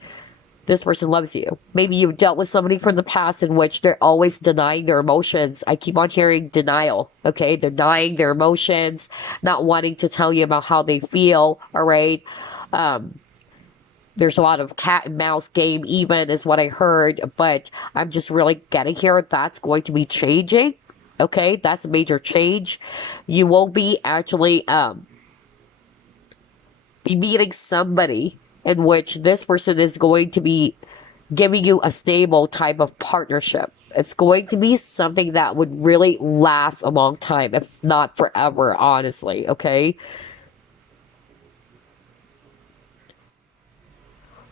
this person loves you. Maybe you've dealt with somebody from the past in which they're always denying their emotions. I keep on hearing denial, okay? Denying their emotions, not wanting to tell you about how they feel, all right? There's a lot of cat and mouse game even is what I heard, but I'm just really getting here. That's going to be changing, okay? That's a major change. You will be actually be meeting somebody in which this person is going to be giving you a stable type of partnership. It's going to be something that would really last a long time, if not forever, honestly, okay?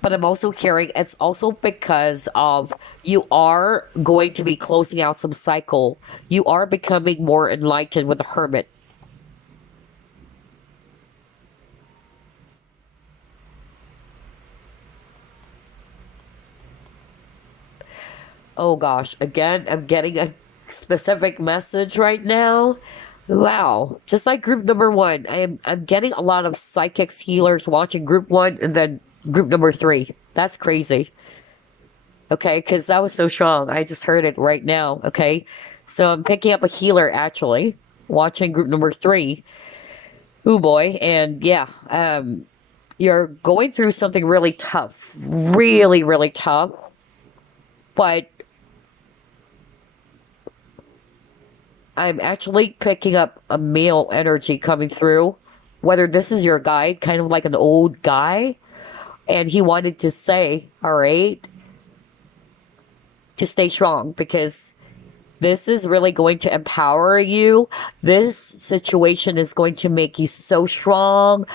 But I'm also hearing it's also because of you are going to be closing out some cycle. You are becoming more enlightened with the hermit. Oh gosh, again, I'm getting a specific message right now. Wow, just like group number one, I'm getting a lot of psychics healers watching group one and then group number three. That's crazy. Okay, because that was so strong. I just heard it right now. Okay, so I'm picking up a healer actually, watching group number three. Oh boy, and yeah, you're going through something really tough, really, really tough. But I'm actually picking up a male energy coming through. Whether this is your guide, kind of like an old guy, and he wanted to say, all right, to stay strong because this is really going to empower you. This situation is going to make you so strong.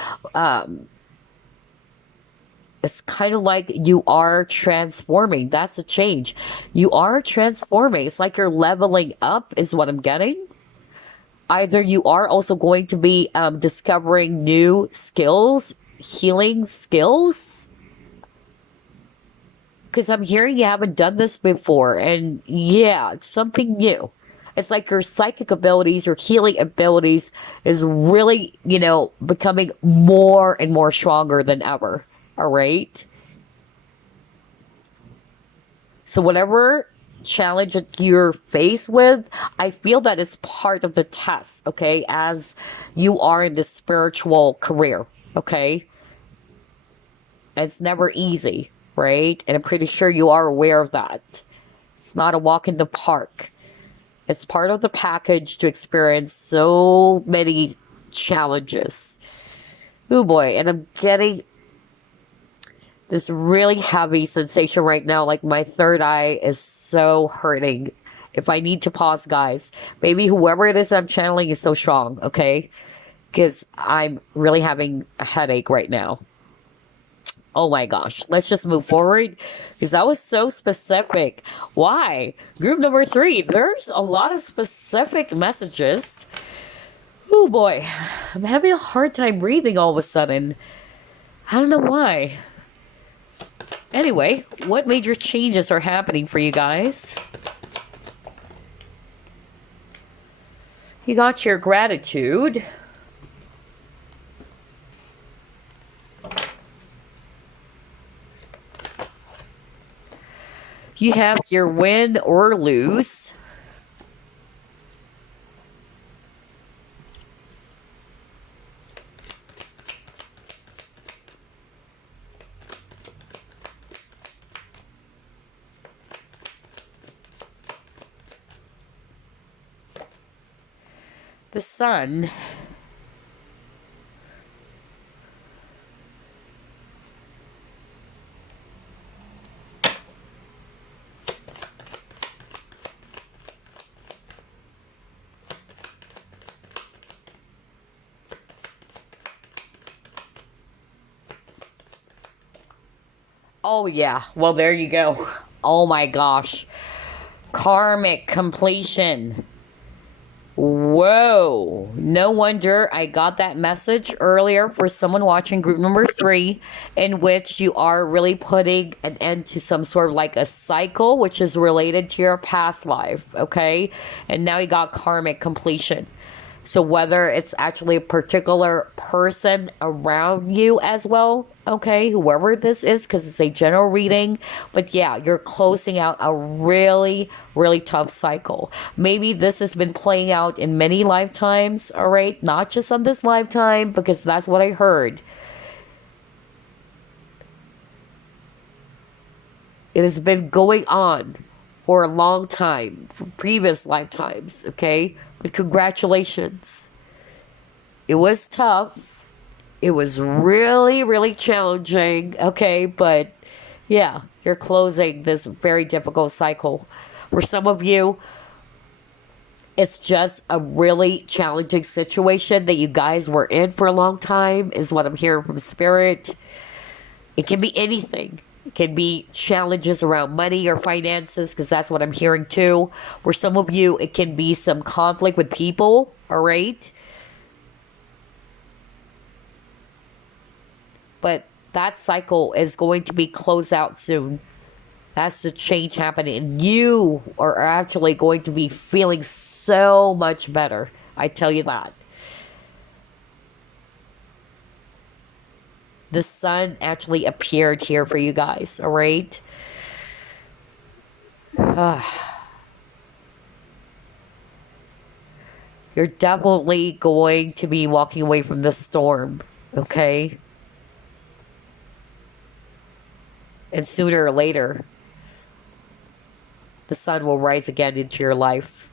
It's kind of like you are transforming. That's a change. You are transforming. It's like you're leveling up is what I'm getting. Either you are also going to be discovering new skills, healing skills. Because I'm hearing you haven't done this before. And yeah, it's something new. It's like your psychic abilities, your healing abilities is really, becoming more and more stronger than ever. All right. So whatever challenge that you're faced with, I feel that it's part of the test, okay, as you are in the spiritual career, okay? It's never easy, right? And I'm pretty sure you are aware of that. It's not a walk in the park. It's part of the package to experience so many challenges. Oh boy, and I'm getting this really heavy sensation right now, like my third eye is so hurting. If I need to pause, guys, maybe whoever it is I'm channeling is so strong, okay? because I'm really having a headache right now. Oh my gosh, let's just move forward because that was so specific. Why? Group number 3, there's a lot of specific messages. Oh boy, I'm having a hard time breathing all of a sudden. I don't know why. Anyway, what major changes are happening for you guys? You got your gratitude. You have your win or lose. The sun. Oh yeah, well there you go. Oh my gosh. Karmic completion. Whoa. No wonder I got that message earlier for someone watching group number 3, in which you are really putting an end to some sort of like a cycle which is related to your past life, okay? And now you got karmic completion. So whether it's actually a particular person around you as well, okay, whoever this is, because it's a general reading, but yeah, you're closing out a really, really tough cycle. Maybe this has been playing out in many lifetimes, all right, not just on this lifetime, because that's what I heard. It has been going on for a long time, from previous lifetimes, okay? But congratulations. It was tough. It was really, really challenging, okay? But yeah, you're closing this very difficult cycle. For some of you, it's just a really challenging situation that you guys were in for a long time, is what I'm hearing from Spirit. It can be anything. It can be challenges around money or finances, because that's what I'm hearing too. For some of you, it can be some conflict with people, all right? But that cycle is going to be closed out soon. That's the change happening. And you are actually going to be feeling so much better. I tell you that. The sun actually appeared here for you guys, all right? You're definitely going to be walking away from the storm, okay? And sooner or later, the sun will rise again into your life.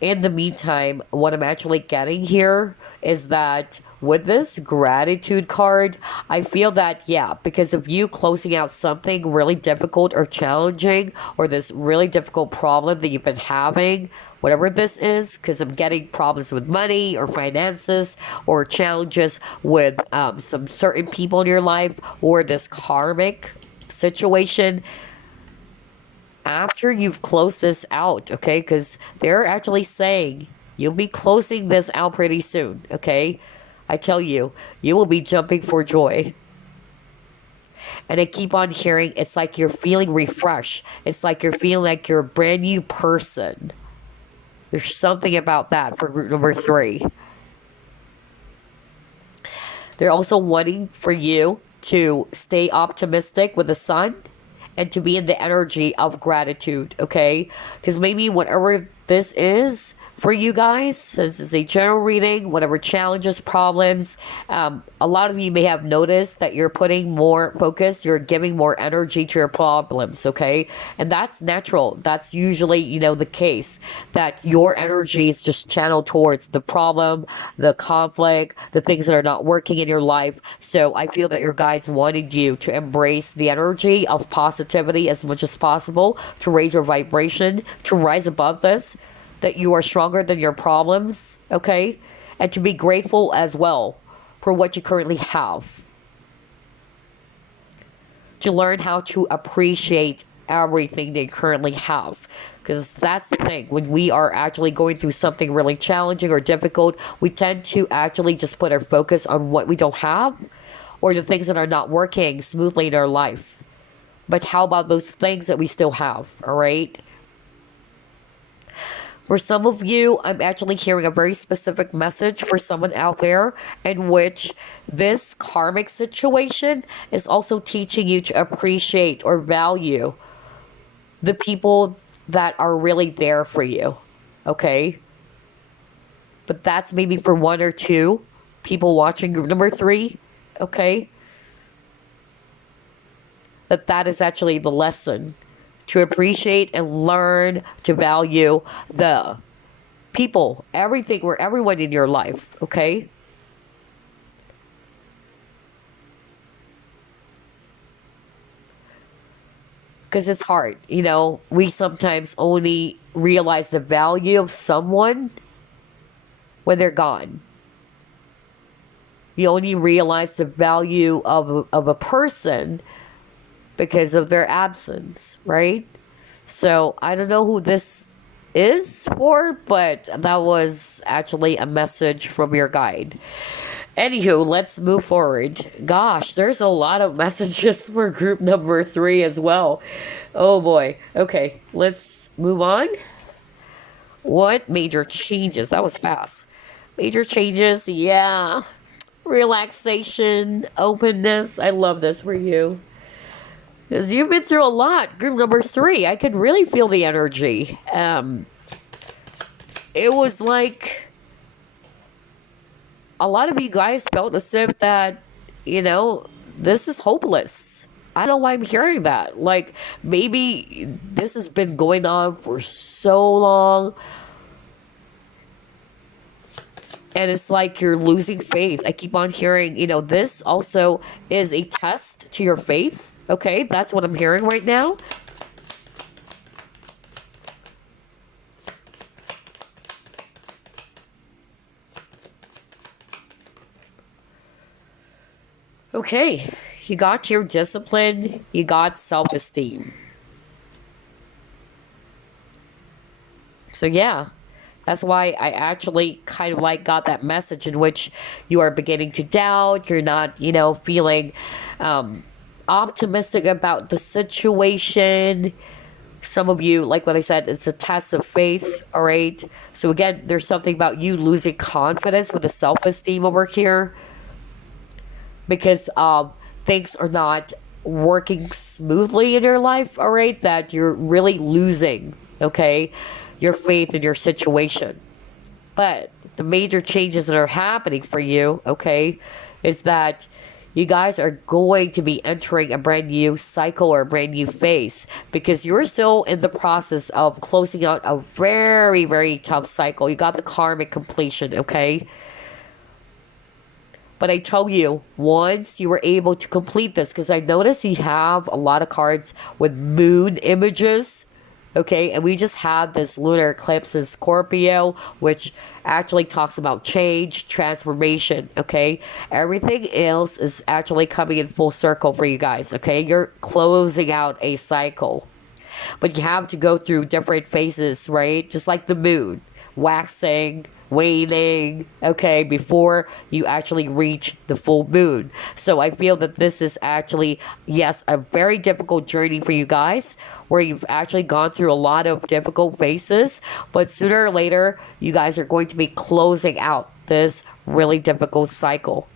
In the meantime, what I'm actually getting here is that with this gratitude card, I feel that, yeah, because of you closing out something really difficult or challenging, or this really difficult problem that you've been having, whatever this is, because I'm getting problems with money or finances, or challenges with some certain people in your life, or this karmic situation. After you've closed this out, okay, because they're actually saying you'll be closing this out pretty soon, okay? I tell you, you will be jumping for joy. And I keep on hearing, it's like you're feeling refreshed. It's like you're feeling like you're a brand new person. There's something about that for group number 3. They're also wanting for you to stay optimistic with the sun, and to be in the energy of gratitude, okay? Because maybe whatever this is for you guys, since it's a general reading, whatever challenges, problems, a lot of you may have noticed that you're putting more focus, you're giving more energy to your problems, okay? And that's natural. That's usually, you know, the case, that your energy is just channeled towards the problem, the conflict, the things that are not working in your life. So I feel that your guides wanted you to embrace the energy of positivity as much as possible, to raise your vibration, to rise above this, that you are stronger than your problems, okay? and to be grateful as well for what you currently have. To learn how to appreciate everything they currently have. Because that's the thing. When we are actually going through something really challenging or difficult, we tend to actually just put our focus on what we don't have or the things that are not working smoothly in our life. But how about those things that we still have, all right? For some of you, I'm actually hearing a very specific message for someone out there in which this karmic situation is also teaching you to appreciate or value the people that are really there for you, okay? But that's maybe for one or two people watching group number 3, okay? That is actually the lesson. To appreciate and learn to value the people, everything, or everyone in your life, okay? Because it's hard, you know, we sometimes only realize the value of someone when they're gone. You only realize the value of a person because of their absence, right? So I don't know who this is for, but that was actually a message from your guide. Anywho, let's move forward. Gosh, there's a lot of messages for group number 3 as well. Oh boy. Okay, let's move on. What major changes? That was fast. Major changes, yeah. Relaxation, openness. I love this for you. Because you've been through a lot. Group number 3, I could really feel the energy. It was like a lot of you guys felt as if that, you know, this is hopeless. I don't know why I'm hearing that. Like, maybe this has been going on for so long. And it's like you're losing faith. I keep on hearing, you know, this also is a test to your faith. Okay, that's what I'm hearing right now. Okay, you got your discipline, you got self-esteem. So yeah, that's why I actually kind of like got that message in which you are beginning to doubt, you're not, you know, feeling optimistic about the situation. Some of you, like what I said, it's a test of faith, all right? So again, there's something about you losing confidence with the self-esteem over here because things are not working smoothly in your life, all right? That you're really losing, okay, your faith in your situation. But the major changes that are happening for you, okay, is that you guys are going to be entering a brand new cycle or a brand new phase because you're still in the process of closing out a very, very tough cycle. You got the karmic completion, okay? But I tell you, once you were able to complete this, because I noticed you have a lot of cards with moon images, okay? And we just had this lunar eclipse in Scorpio, which actually talks about change, transformation, okay? Everything else is actually coming in full circle for you guys, okay? You're closing out a cycle. But you have to go through different phases, right? Just like the moon, waxing, waning, okay, before you actually reach the full moon. So I feel that this is actually, yes, a very difficult journey for you guys, where you've actually gone through a lot of difficult phases, but sooner or later, you guys are going to be closing out this really difficult cycle.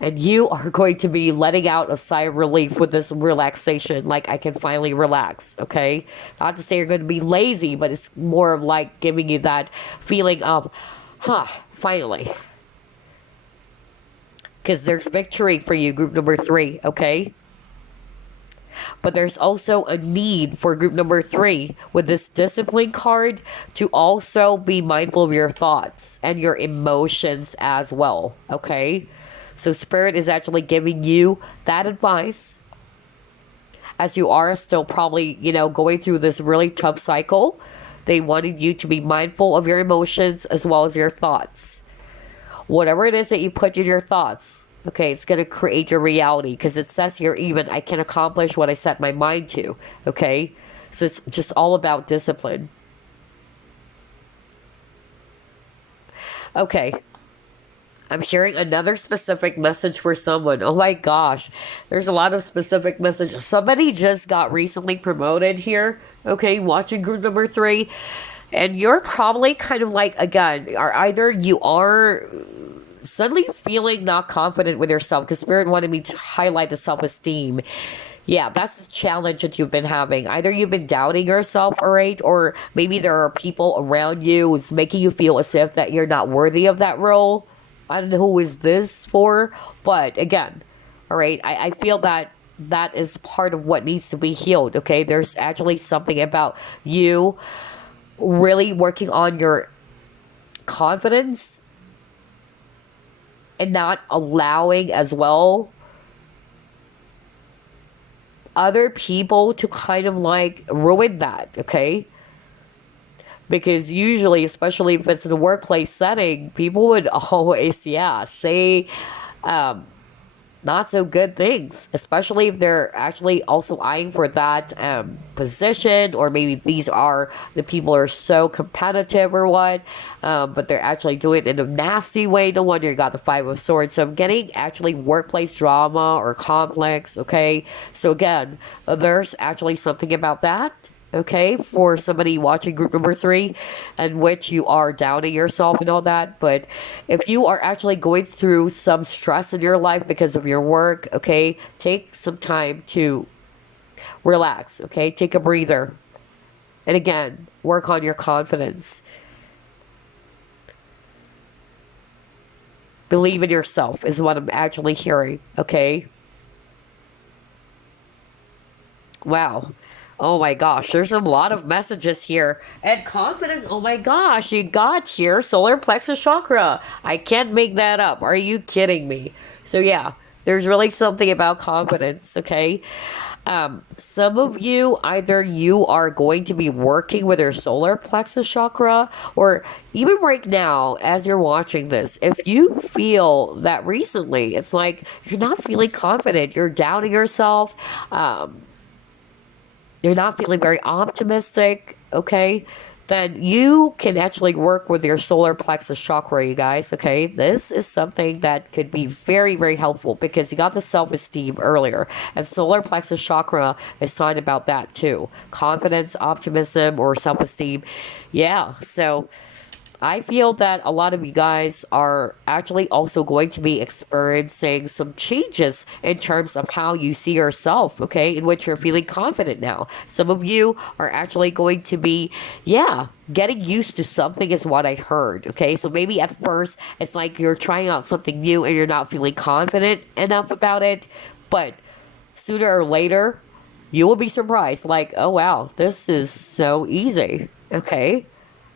And you are going to be letting out a sigh of relief with this relaxation. Like, I can finally relax, okay? Not to say you're going to be lazy, but it's more of like giving you that feeling of, finally. Because there's victory for you, group number 3, okay? But there's also a need for group number 3 with this discipline card to also be mindful of your thoughts and your emotions as well, okay? So Spirit is actually giving you that advice as you are still probably, you know, going through this really tough cycle. They wanted you to be mindful of your emotions as well as your thoughts. Whatever it is that you put in your thoughts, okay, it's going to create your reality, because it says here even, I can accomplish what I set my mind to, okay? So it's just all about discipline. Okay. I'm hearing another specific message for someone. Oh my gosh. There's a lot of specific messages. Somebody just got recently promoted here. Okay, watching group number 3. And you're probably kind of like, again, are either you are suddenly feeling not confident with yourself, because Spirit wanted me to highlight the self-esteem. Yeah, that's the challenge that you've been having. Either you've been doubting yourself, all right, or maybe there are people around you who's making you feel as if that you're not worthy of that role. I don't know who is this for, but again, all right, I feel that that is part of what needs to be healed, okay? There's actually something about you really working on your confidence and not allowing as well other people to kind of like ruin that, okay? Because usually, especially if it's in a workplace setting, people would always, yeah, say not so good things, especially if they're actually also eyeing for that position, or maybe these are the people are so competitive or what, but they're actually doing it in a nasty way. No wonder you got the 5 of Swords. So I'm getting actually workplace drama or conflicts, okay? So again, there's actually something about that, okay, for somebody watching group number 3, in which you are doubting yourself and all that. But if you are actually going through some stress in your life because of your work, okay, take some time to relax, okay, take a breather, and again, work on your confidence. Believe in yourself is what I'm actually hearing, okay? Wow. Oh my gosh, there's a lot of messages here. And confidence, oh my gosh, you got here solar plexus chakra. I can't make that up. Are you kidding me? So yeah, there's really something about confidence, okay? Some of you, either you are going to be working with your solar plexus chakra, or even right now, as you're watching this, if you feel that recently, it's like you're not feeling confident, you're doubting yourself, you're not feeling very optimistic, okay, then you can actually work with your solar plexus chakra, you guys, okay? This is something that could be very, very helpful, because you got the self-esteem earlier, and solar plexus chakra is talking about that too. Confidence, optimism, or self-esteem. Yeah, so I feel that a lot of you guys are actually also going to be experiencing some changes in terms of how you see yourself, okay, in which you're feeling confident now. Some of you are actually going to be, yeah, getting used to something is what I heard, okay? So maybe at first it's like you're trying out something new and you're not feeling confident enough about it, but sooner or later you will be surprised, like, oh wow, this is so easy, okay?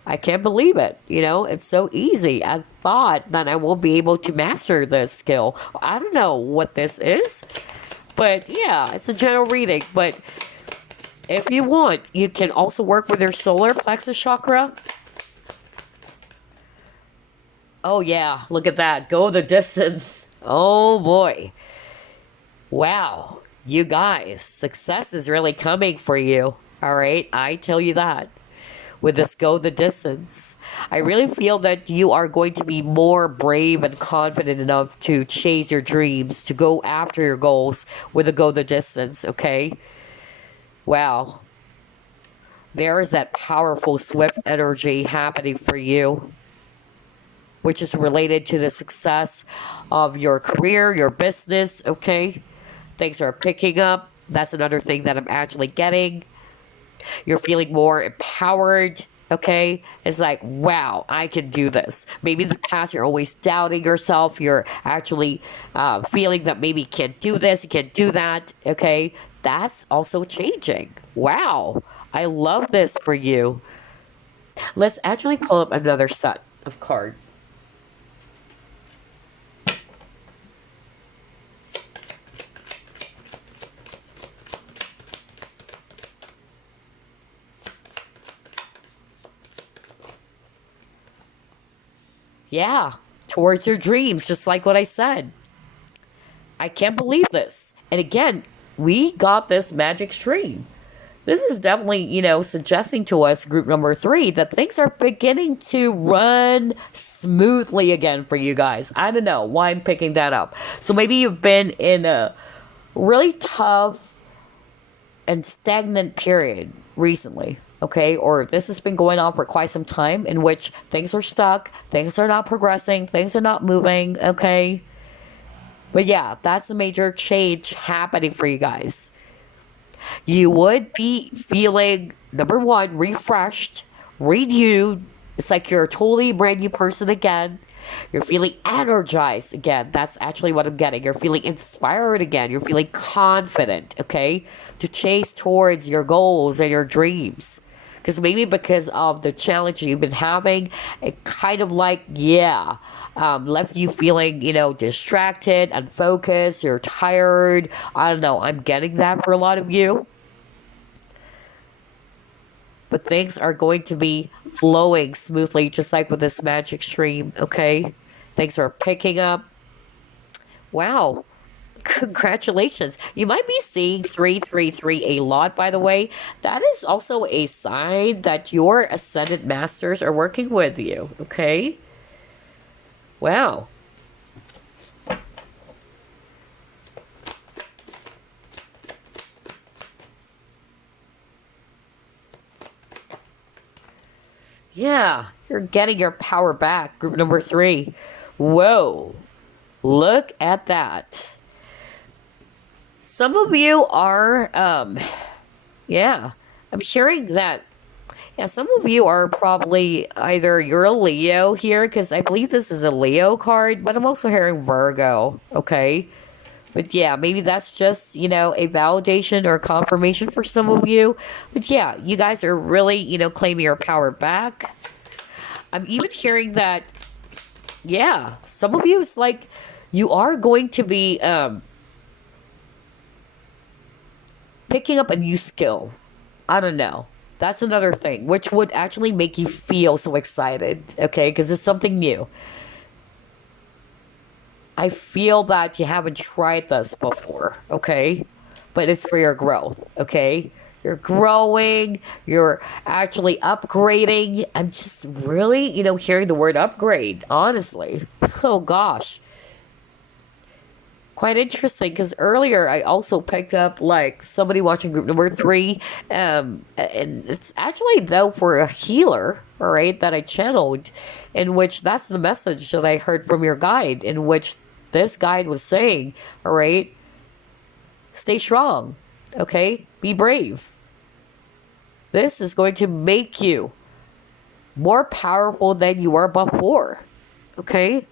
I can't believe it. You know, it's so easy. I thought that I won't be able to master this skill. I don't know what this is, but yeah, it's a general reading. But if you want, you can also work with your solar plexus chakra. Oh yeah, look at that. Go the distance. Oh boy. Wow. You guys, success is really coming for you. All right, I tell you that. With this go the distance, I really feel that you are going to be more brave and confident enough to chase your dreams, to go after your goals with a go the distance, okay? Wow. There is that powerful, swift energy happening for you, which is related to the success of your career, your business, okay? Things are picking up. That's another thing that I'm actually getting. You're feeling more empowered, okay? It's like, wow, I can do this. Maybe in the past you're always doubting yourself. You're actually feeling that maybe you can't do this, you can't do that, okay? That's also changing. Wow, I love this for you. Let's actually pull up another set of cards. Yeah, towards your dreams, just like what I said. I can't believe this. And again, we got this magic stream. This is definitely, suggesting to us, group number 3, that things are beginning to run smoothly again for you guys. I don't know why I'm picking that up. So maybe you've been in a really tough and stagnant period recently, okay? Or this has been going on for quite some time, in which things are stuck, things are not progressing, things are not moving, okay? But yeah, that's a major change happening for you guys. You would be feeling, number 1, refreshed, renewed. It's like you're a totally brand new person again. You're feeling energized again. That's actually what I'm getting. You're feeling inspired again. You're feeling confident, okay? To chase towards your goals and your dreams. Because maybe because of the challenge you've been having, it kind of like, left you feeling, distracted, unfocused, you're tired. I don't know. I'm getting that for a lot of you. But things are going to be flowing smoothly, just like with this magic stream, okay? Things are picking up. Wow. Congratulations. You might be seeing 333 a lot, by the way. That is also a sign that your ascendant masters are working with you, okay? Wow. Yeah, you're getting your power back, group number 3. Whoa. Look at that. Some of you are, I'm hearing that, some of you are probably either you're a Leo here, because I believe this is a Leo card, but I'm also hearing Virgo, okay? But yeah, maybe that's just, a validation or confirmation for some of you. But yeah, you guys are really, claiming your power back. I'm even hearing that, some of you, it's like you are going to be, picking up a new skill. I don't know. That's another thing, which would actually make you feel so excited, okay? Because it's something new. I feel that you haven't tried this before, okay? But it's for your growth, okay? You're growing, you're actually upgrading. I'm just really, hearing the word upgrade, honestly. Oh, gosh. Quite interesting, because earlier I also picked up like somebody watching group number 3, and it's actually though for a healer, all right, that I channeled, in which that's the message that I heard from your guide, in which this guide was saying, all right, stay strong, okay, be brave. This is going to make you more powerful than you were before, okay?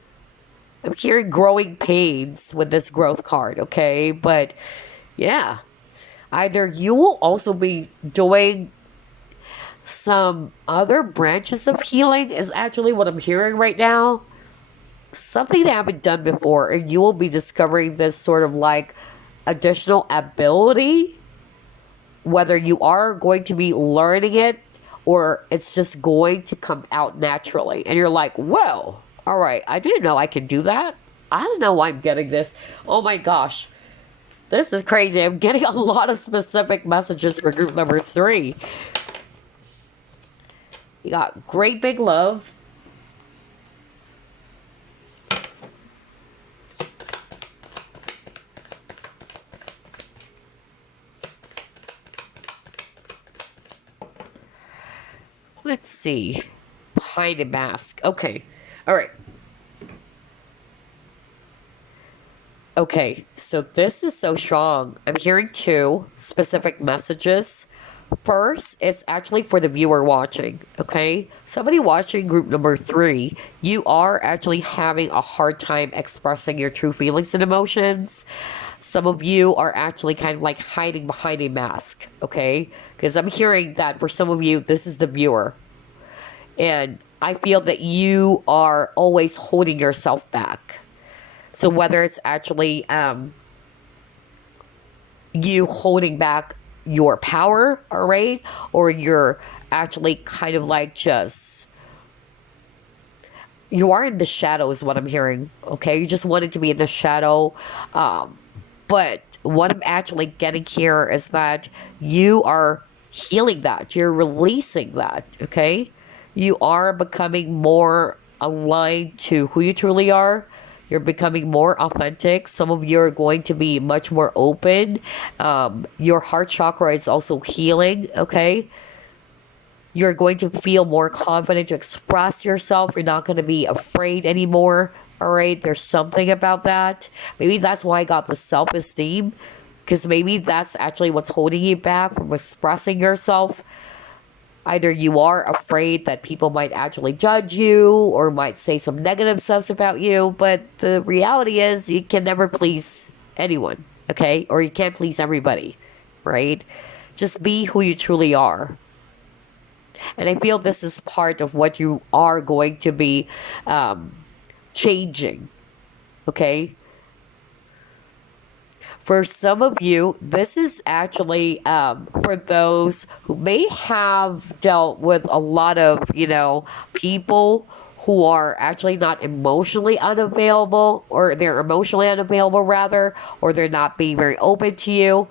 I'm hearing growing pains with this growth card, okay? But, yeah. Either you will also be doing some other branches of healing is actually what I'm hearing right now. Something that I haven't done before, and you will be discovering this sort of like additional ability. Whether you are going to be learning it, or it's just going to come out naturally. And you're like, whoa. All right, I didn't know I could do that. I don't know why I'm getting this. Oh my gosh. This is crazy. I'm getting a lot of specific messages for group number 3. You got great big love. Let's see. Behind a mask. Okay. All right. Okay, so this is so strong. I'm hearing 2 specific messages. First, it's actually for the viewer watching, okay? Somebody watching group number 3, you are actually having a hard time expressing your true feelings and emotions. Some of you are actually kind of like hiding behind a mask, okay? Because I'm hearing that for some of you, this is the viewer. And I feel that you are always holding yourself back. So whether it's actually you holding back your power, all right? Or you're actually kind of like just you are in the shadow is what I'm hearing. Okay, you just wanted to be in the shadow. But what I'm actually getting here is that you are healing that. You're releasing that. Okay, you are becoming more aligned to who you truly are. You're becoming more authentic. Some of you are going to be much more open. Your heart chakra is also healing. Okay, you're going to feel more confident to express yourself. You're not going to be afraid anymore. All right, there's something about that. Maybe that's why I got the self esteem, because maybe that's actually what's holding you back from expressing yourself. Either you are afraid that people might actually judge you or might say some negative stuff about you, but the reality is you can never please anyone, okay? Or you can't please everybody, right? Just be who you truly are. And I feel this is part of what you are going to be changing. Okay? For some of you, this is actually for those who may have dealt with a lot of, people who are actually not emotionally unavailable, or they're emotionally unavailable rather, or they're not being very open to you,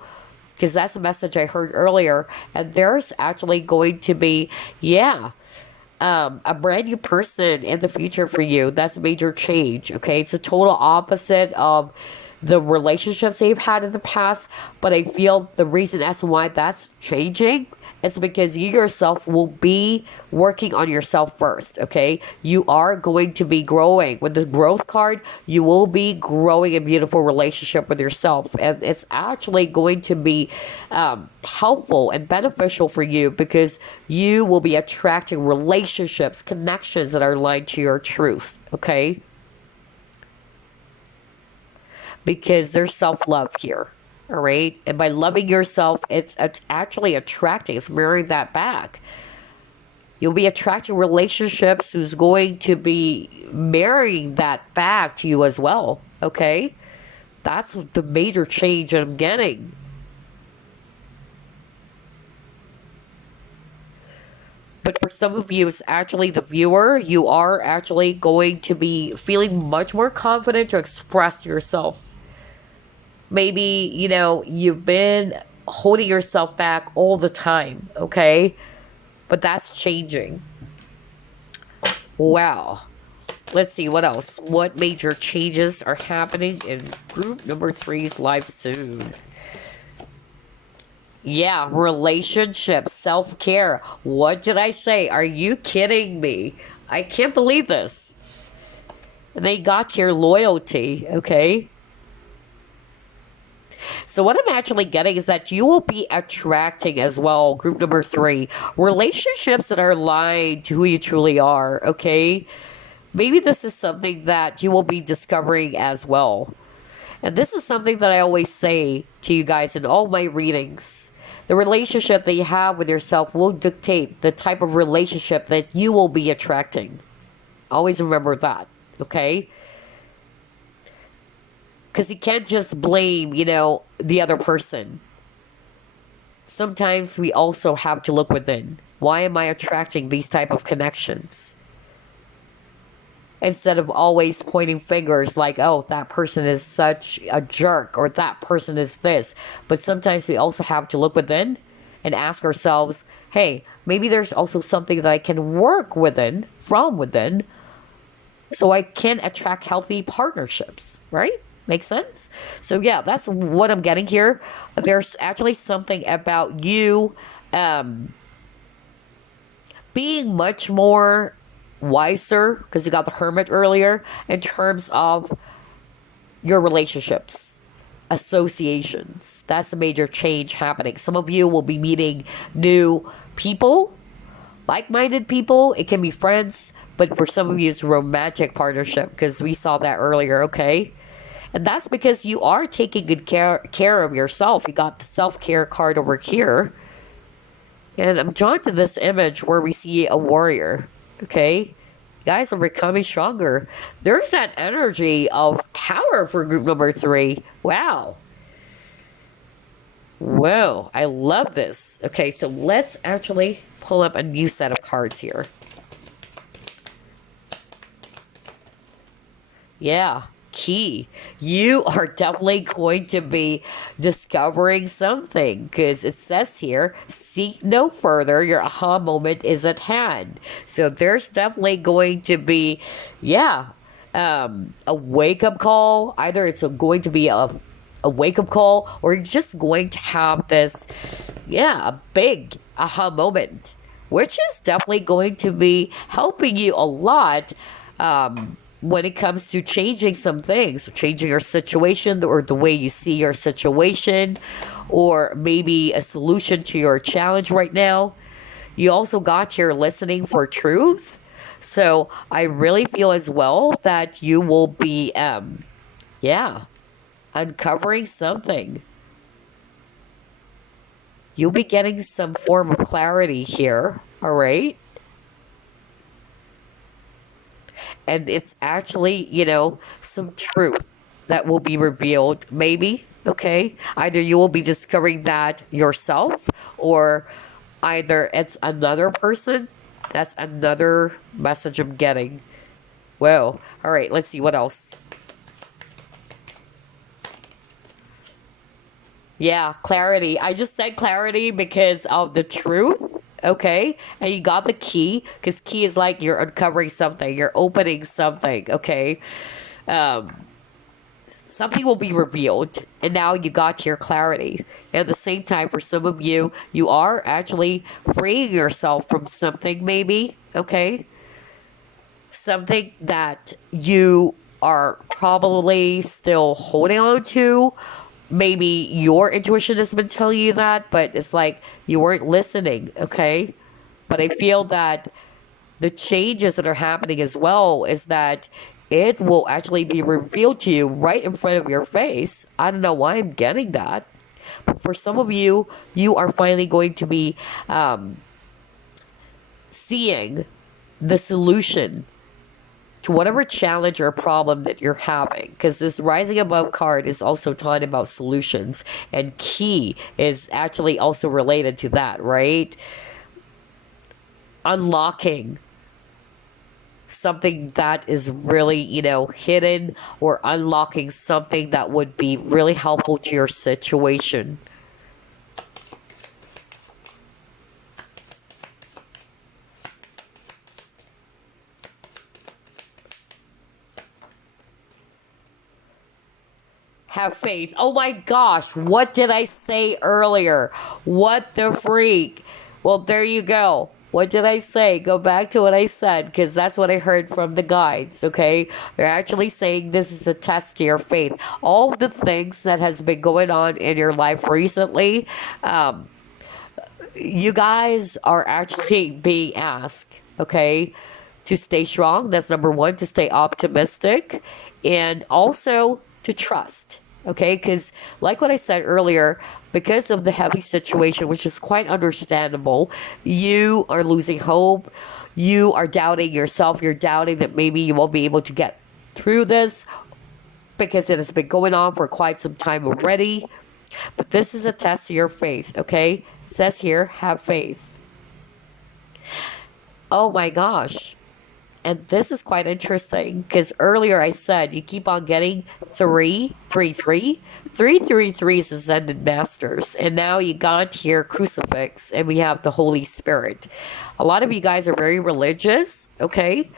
because that's the message I heard earlier. And there's actually going to be, a brand new person in the future for you. That's a major change. Okay, it's a total opposite of the relationships they've had in the past. But I feel the reason as to why that's changing is because you yourself will be working on yourself first. Okay, you are going to be growing with the growth card. You will be growing a beautiful relationship with yourself, and it's actually going to be helpful and beneficial for you, because you will be attracting relationships, connections that are aligned to your truth. Okay, because there's self-love here. All right, and by loving yourself, it's actually attracting, it's mirroring that back. You'll be attracting relationships who's going to be marrying that back to you as well. Okay, that's the major change I'm getting. But for some of you, it's actually the viewer. You are actually going to be feeling much more confident to express yourself. Maybe, you've been holding yourself back all the time, okay? But that's changing. Wow. Let's see, what else? What major changes are happening in group number 3's life soon? Yeah, relationships, self-care. What did I say? Are you kidding me? I can't believe this. They got your loyalty, okay? So what I'm actually getting is that you will be attracting as well, group number 3, relationships that are aligned to who you truly are, okay? Maybe this is something that you will be discovering as well. And this is something that I always say to you guys in all my readings. The relationship that you have with yourself will dictate the type of relationship that you will be attracting. Always remember that, okay? Because you can't just blame, the other person. Sometimes we also have to look within. Why am I attracting these type of connections? Instead of always pointing fingers like, oh, that person is such a jerk, or that person is this. But sometimes we also have to look within and ask ourselves, hey, maybe there's also something that I can work within, from within, so I can attract healthy partnerships, right? Make sense? So yeah, that's what I'm getting here. There's actually something about you being much more wiser, because you got the Hermit earlier, in terms of your relationships, associations. That's the major change happening. Some of you will be meeting new people, like-minded people. It can be friends, but for some of you it's romantic partnership, because we saw that earlier, okay? And that's because you are taking good care of yourself. You got the self-care card over here. And I'm drawn to this image where we see a warrior. Okay? You guys are becoming stronger. There's that energy of power for group number 3. Wow. Whoa. I love this. Okay, so let's actually pull up a new set of cards here. Yeah, key. You are definitely going to be discovering something because it says here, seek no further, your aha moment is at hand. So there's definitely going to be, yeah, a wake up call. Either it's going to be a wake up call, or you're just going to have this, yeah, a big aha moment, which is definitely going to be helping you a lot when it comes to changing some things, changing your situation or the way you see your situation, or maybe a solution to your challenge right now. You also got your listening for truth. So I really feel as well that you will be, yeah, uncovering something. You'll be getting some form of clarity here, all right? And it's actually, some truth that will be revealed, maybe. Okay, either you will be discovering that yourself, or either it's another person. That's another message I'm getting. Whoa. All right, let's see what else. Yeah, clarity. I just said clarity because of the truth. Okay. And you got the key because key is like you're uncovering something, you're opening something. Okay. Um, Something will be revealed. And now you got your clarity. At the same time, for some of you, you are actually freeing yourself from something, maybe. Okay. Something that you are probably still holding on to. Maybe your intuition has been telling you that, but it's like you weren't listening, okay? But I feel that the changes that are happening as well is that it will actually be revealed to you right in front of your face. I don't know why I'm getting that. But for some of you, you are finally going to be seeing the solution to whatever challenge or problem that you're having, because this rising above card is also talking about solutions, and key is actually also related to that, right? Unlocking something that is really, hidden, or unlocking something that would be really helpful to your situation. Have faith. Oh my gosh, what did I say earlier? What the freak? Well, there you go. What did I say? Go back to what I said, because that's what I heard from the guides, okay? They're actually saying this is a test to your faith. All the things that has been going on in your life recently, you guys are actually being asked, okay, to stay strong. That's number one, to stay optimistic, and also to trust. Okay, because like what I said earlier, because of the heavy situation, which is quite understandable, you are losing hope. You are doubting yourself. You're doubting that maybe you won't be able to get through this because it has been going on for quite some time already. But this is a test of your faith, okay? It says here, have faith. Oh my gosh. And this is quite interesting because earlier I said you keep on getting 333 is ascended masters, and now you got here crucifix, and we have the Holy Spirit. A lot of you guys are very religious, okay?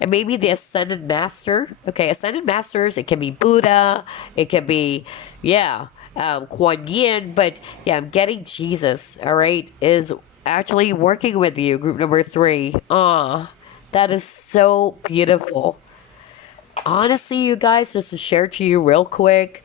And maybe the ascended master, okay? Ascended masters, it can be Buddha, it can be, yeah, Kuan Yin, but yeah, I'm getting Jesus, all right, is actually working with you, group number 3. That is so beautiful. Honestly, you guys, just to share to you real quick,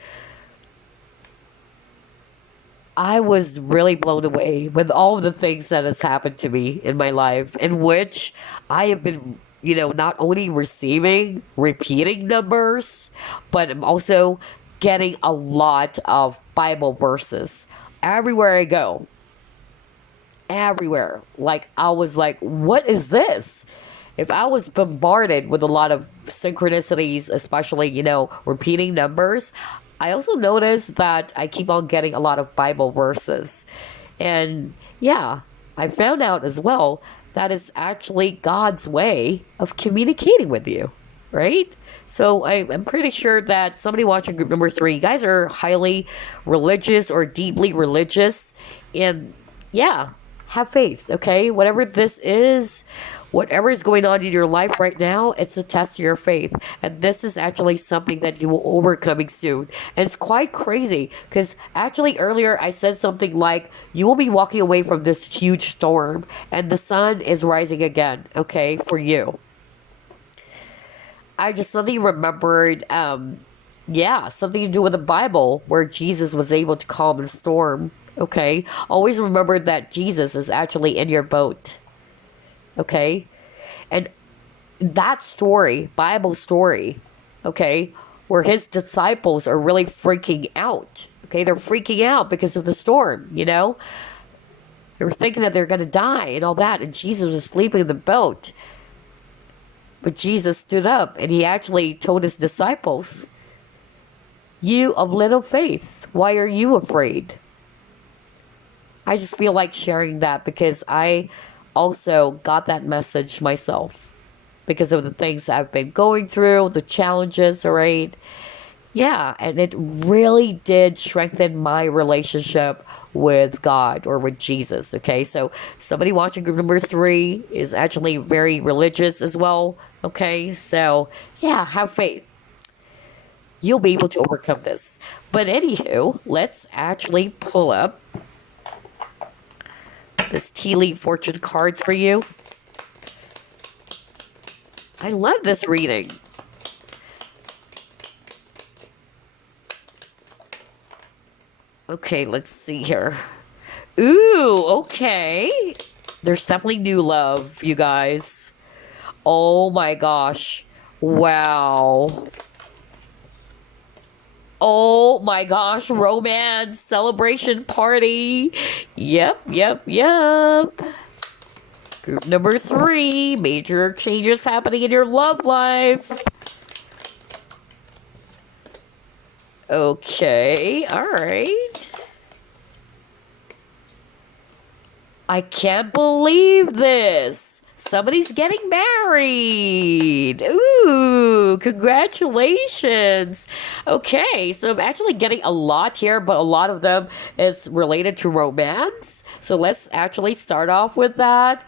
I was really blown away with all of the things that has happened to me in my life, in which I have been, not only receiving repeating numbers, but I'm also getting a lot of Bible verses everywhere I go. Everywhere. Like, I was like, what is this? If I was bombarded with a lot of synchronicities, especially, repeating numbers, I also noticed that I keep on getting a lot of Bible verses. And yeah, I found out as well that is actually God's way of communicating with you, right? So I'm pretty sure that somebody watching group number 3, you guys are highly religious or deeply religious. And yeah, have faith, okay? Whatever this is, whatever is going on in your life right now, it's a test of your faith. And this is actually something that you will overcoming soon. And it's quite crazy because actually earlier I said something like, you will be walking away from this huge storm and the sun is rising again, okay, for you. I just suddenly remembered, yeah, something to do with the Bible where Jesus was able to calm the storm. Okay, always remember that Jesus is actually in your boat. Okay, and that story, Bible story, okay, where his disciples are really freaking out. Okay, they're freaking out because of the storm. They were thinking that they're gonna die and all that, and Jesus was sleeping in the boat. But Jesus stood up and he actually told his disciples, "You of little faith, why are you afraid?" I just feel like sharing that because I also got that message myself because of the things I've been going through, the challenges, right? Yeah, and it really did strengthen my relationship with God or with Jesus, okay? So somebody watching group number 3 is actually very religious as well, okay? So yeah, have faith. You'll be able to overcome this. But anywho, let's actually pull up this tea leaf fortune cards for you. I love this reading. Okay, let's see here. Ooh, okay. There's definitely new love, you guys. Oh my gosh. Wow. Oh my gosh, romance, celebration party. Yep. Group number 3, major changes happening in your love life. Okay, alright. I can't believe this. Somebody's getting married. Ooh, congratulations. Okay, so I'm actually getting a lot here, but a lot of them is related to romance. So let's actually start off with that.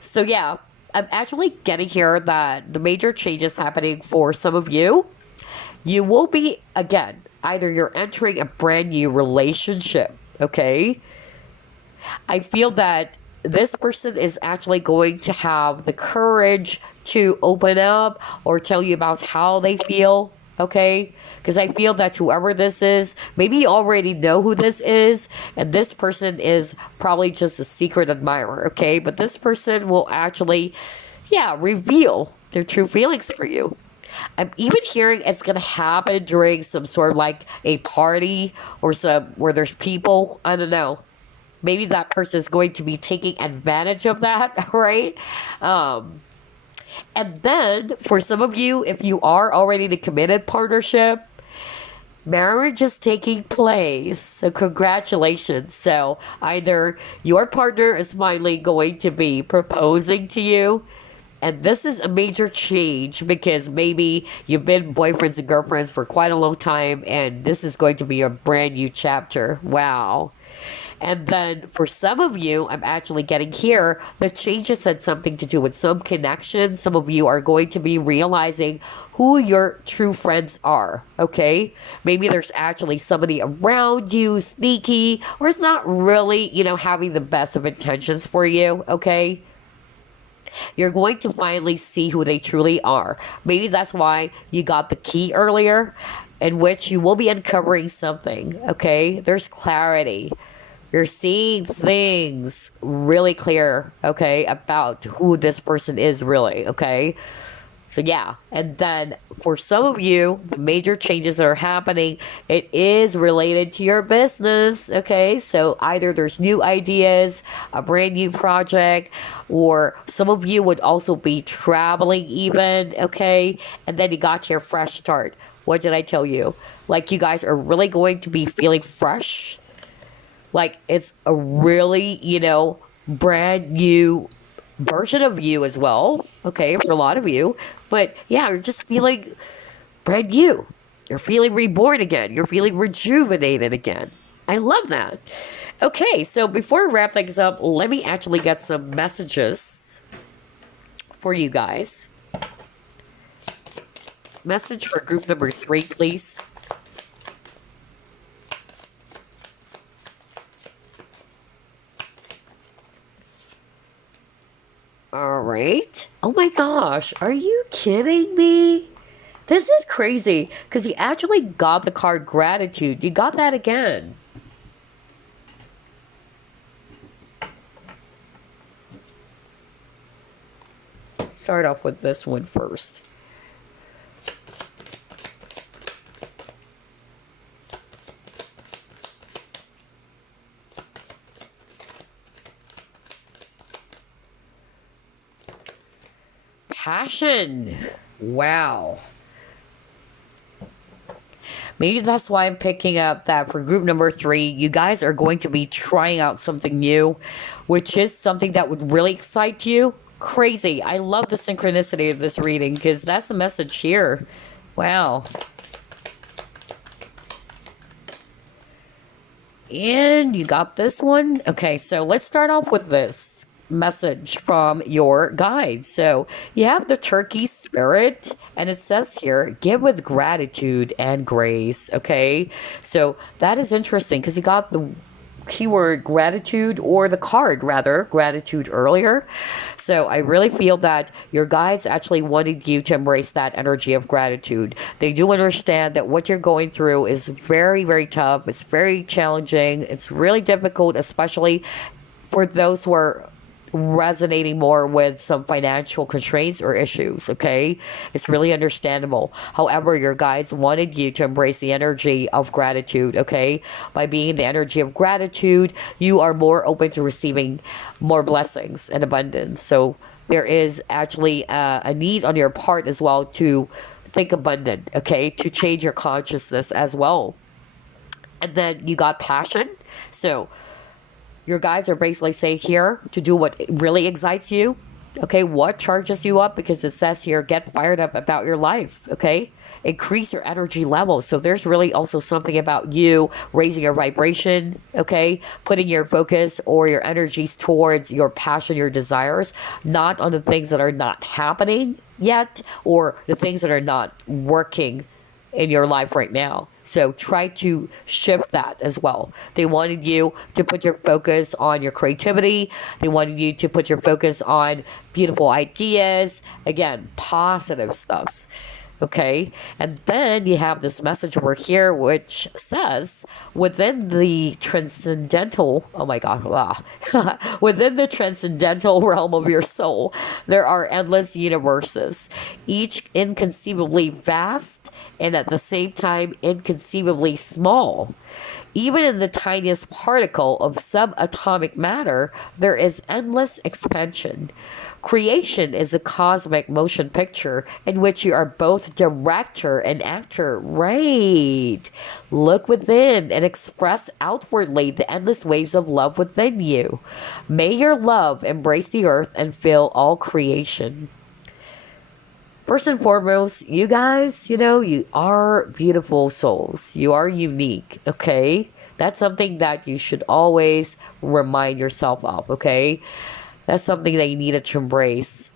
So yeah, I'm actually getting here that the major changes happening for some of you. You will be, again, either you're entering a brand new relationship, okay? I feel that this person is actually going to have the courage to open up or tell you about how they feel, okay? Because I feel that whoever this is, maybe you already know who this is, and this person is probably just a secret admirer, okay? But this person will actually, yeah, reveal their true feelings for you. I'm even hearing it's gonna happen during some sort of like a party or some where there's people. I don't know. Maybe that person is going to be taking advantage of that, right? And then for some of you, if you are already in a committed partnership, marriage is taking place. So congratulations. So either your partner is finally going to be proposing to you. And this is a major change because maybe you've been boyfriends and girlfriends for quite a long time and this is going to be a brand new chapter. Wow. And then for some of you, I'm actually getting here, the changes had something to do with some connection. Some of you are going to be realizing who your true friends are, okay? Maybe there's actually somebody around you, sneaky, or it's not really, having the best of intentions for you, okay? You're going to finally see who they truly are. Maybe that's why you got the key earlier, in which you will be uncovering something, okay? There's clarity. You're seeing things really clear, okay, about who this person is really, okay? So yeah, and then for some of you, the major changes that are happening, it is related to your business, okay? So either there's new ideas, a brand new project, or some of you would also be traveling even, okay? And then you got your fresh start. What did I tell you? Like you guys are really going to be feeling fresh. Like it's a really, brand new version of you as well, okay, for a lot of you. But yeah, you're just feeling brand new. You're feeling reborn again. You're feeling rejuvenated again. I love that. Okay, so before we wrap things up, let me actually get some messages for you guys. Message for group number 3, please. All right. Oh my gosh, are you kidding me? This is crazy because you actually got the card gratitude. You got that again. Start off with this one first. Passion. Wow. Maybe that's why I'm picking up that for group number 3, you guys are going to be trying out something new, which is something that would really excite you. Crazy. I love the synchronicity of this reading because that's the message here. Wow. And you got this one. Okay, so let's start off with this message from your guide. So you have the turkey spirit, and it says here, give with gratitude and grace. Okay, so that is interesting because you got the keyword gratitude, or the card rather, gratitude earlier. So I really feel that your guides actually wanted you to embrace that energy of gratitude. They do understand that what you're going through is very, very tough. It's very challenging. It's really difficult, especially for those who are resonating more with some financial constraints or issues. Okay, it's really understandable. However, your guides wanted you to embrace the energy of gratitude. Okay, by being the energy of gratitude, you are more open to receiving more blessings and abundance. So there is actually a need on your part as well to think abundant. Okay, to change your consciousness as well. And then you got passion. So your guides are basically saying here to do what really excites you. Okay, what charges you up? Because it says here, get fired up about your life. Okay, increase your energy level. So there's really also something about you raising your vibration. Okay, putting your focus or your energies towards your passion, your desires, not on the things that are not happening yet or the things that are not working in your life right now. So try to shift that as well. They wanted you to put your focus on your creativity. They wanted you to put your focus on beautiful ideas. Again, positive stuff. Okay, and then you have this message over here which says, within the transcendental, oh my god, within the transcendental realm of your soul, there are endless universes, each inconceivably vast and at the same time inconceivably small. Even in the tiniest particle of subatomic matter, there is endless expansion. Creation is a cosmic motion picture in which you are both director and actor. Right. Look within and express outwardly the endless waves of love within you. May your love embrace the earth and fill all creation. First and foremost, you guys, you are beautiful souls. You are unique, okay? That's something that you should always remind yourself of, okay? That's something that you needed to embrace.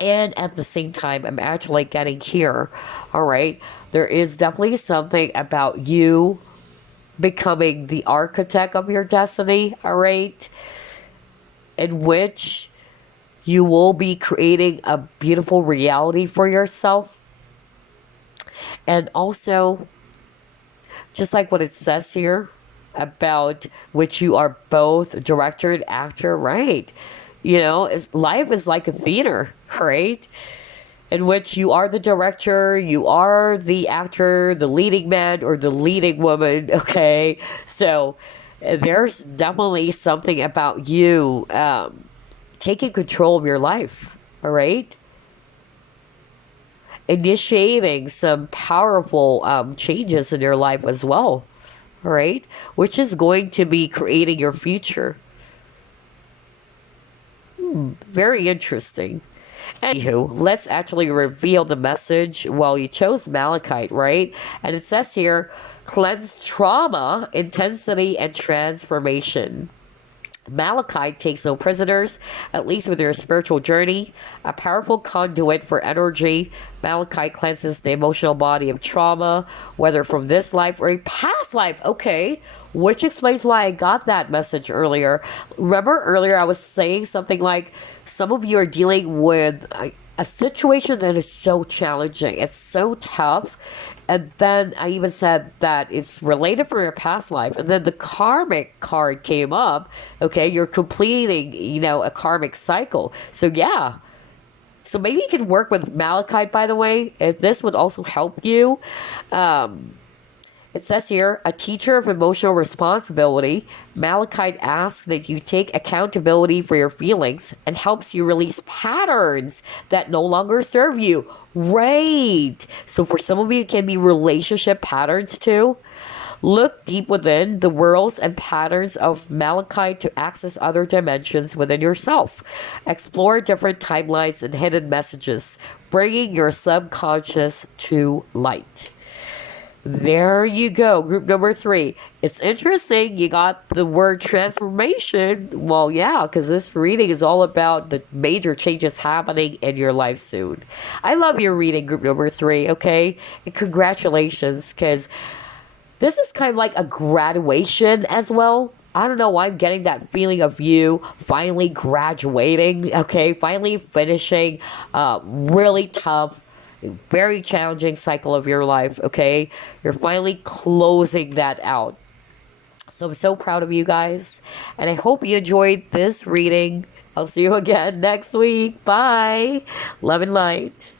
And at the same time, I'm actually getting here, all right? There is definitely something about you becoming the architect of your destiny, all right? In which you will be creating a beautiful reality for yourself. And also, just like what it says here, about which you are both director and actor, right? Life is like a theater, right? In which you are the director, you are the actor, the leading man or the leading woman, okay? So there's definitely something about you taking control of your life, all right? Initiating some powerful changes in your life as well, all right? Which is going to be creating your future. Very interesting. Anywho, let's actually reveal the message. Well, you chose Malachite, right? And it says here, cleanse trauma, intensity, and transformation. Malachite takes no prisoners, at least with your spiritual journey. A powerful conduit for energy, Malachite cleanses the emotional body of trauma, whether from this life or a past life. Okay, which explains why I got that message earlier. Remember earlier I was saying something like, some of you are dealing with a situation that is so challenging, it's so tough. And then I even said that it's related for your past life. And then the karmic card came up. Okay, you're completing, a karmic cycle. So yeah. So maybe you can work with Malachite, by the way, if this would also help you. It says here, a teacher of emotional responsibility. Malachite asks that you take accountability for your feelings and helps you release patterns that no longer serve you. Right. So for some of you, it can be relationship patterns too. Look deep within the worlds and patterns of Malachite to access other dimensions within yourself. Explore different timelines and hidden messages, bringing your subconscious to light. There you go, group number 3. It's interesting you got the word transformation. Well, yeah, because this reading is all about the major changes happening in your life soon. I love your reading, group number 3, okay? And congratulations, because this is kind of like a graduation as well. I don't know why I'm getting that feeling of you finally graduating, okay? Finally finishing really tough, very challenging cycle of your life, okay? You're finally closing that out. So I'm so proud of you guys. And I hope you enjoyed this reading. I'll see you again next week. Bye. Love and light.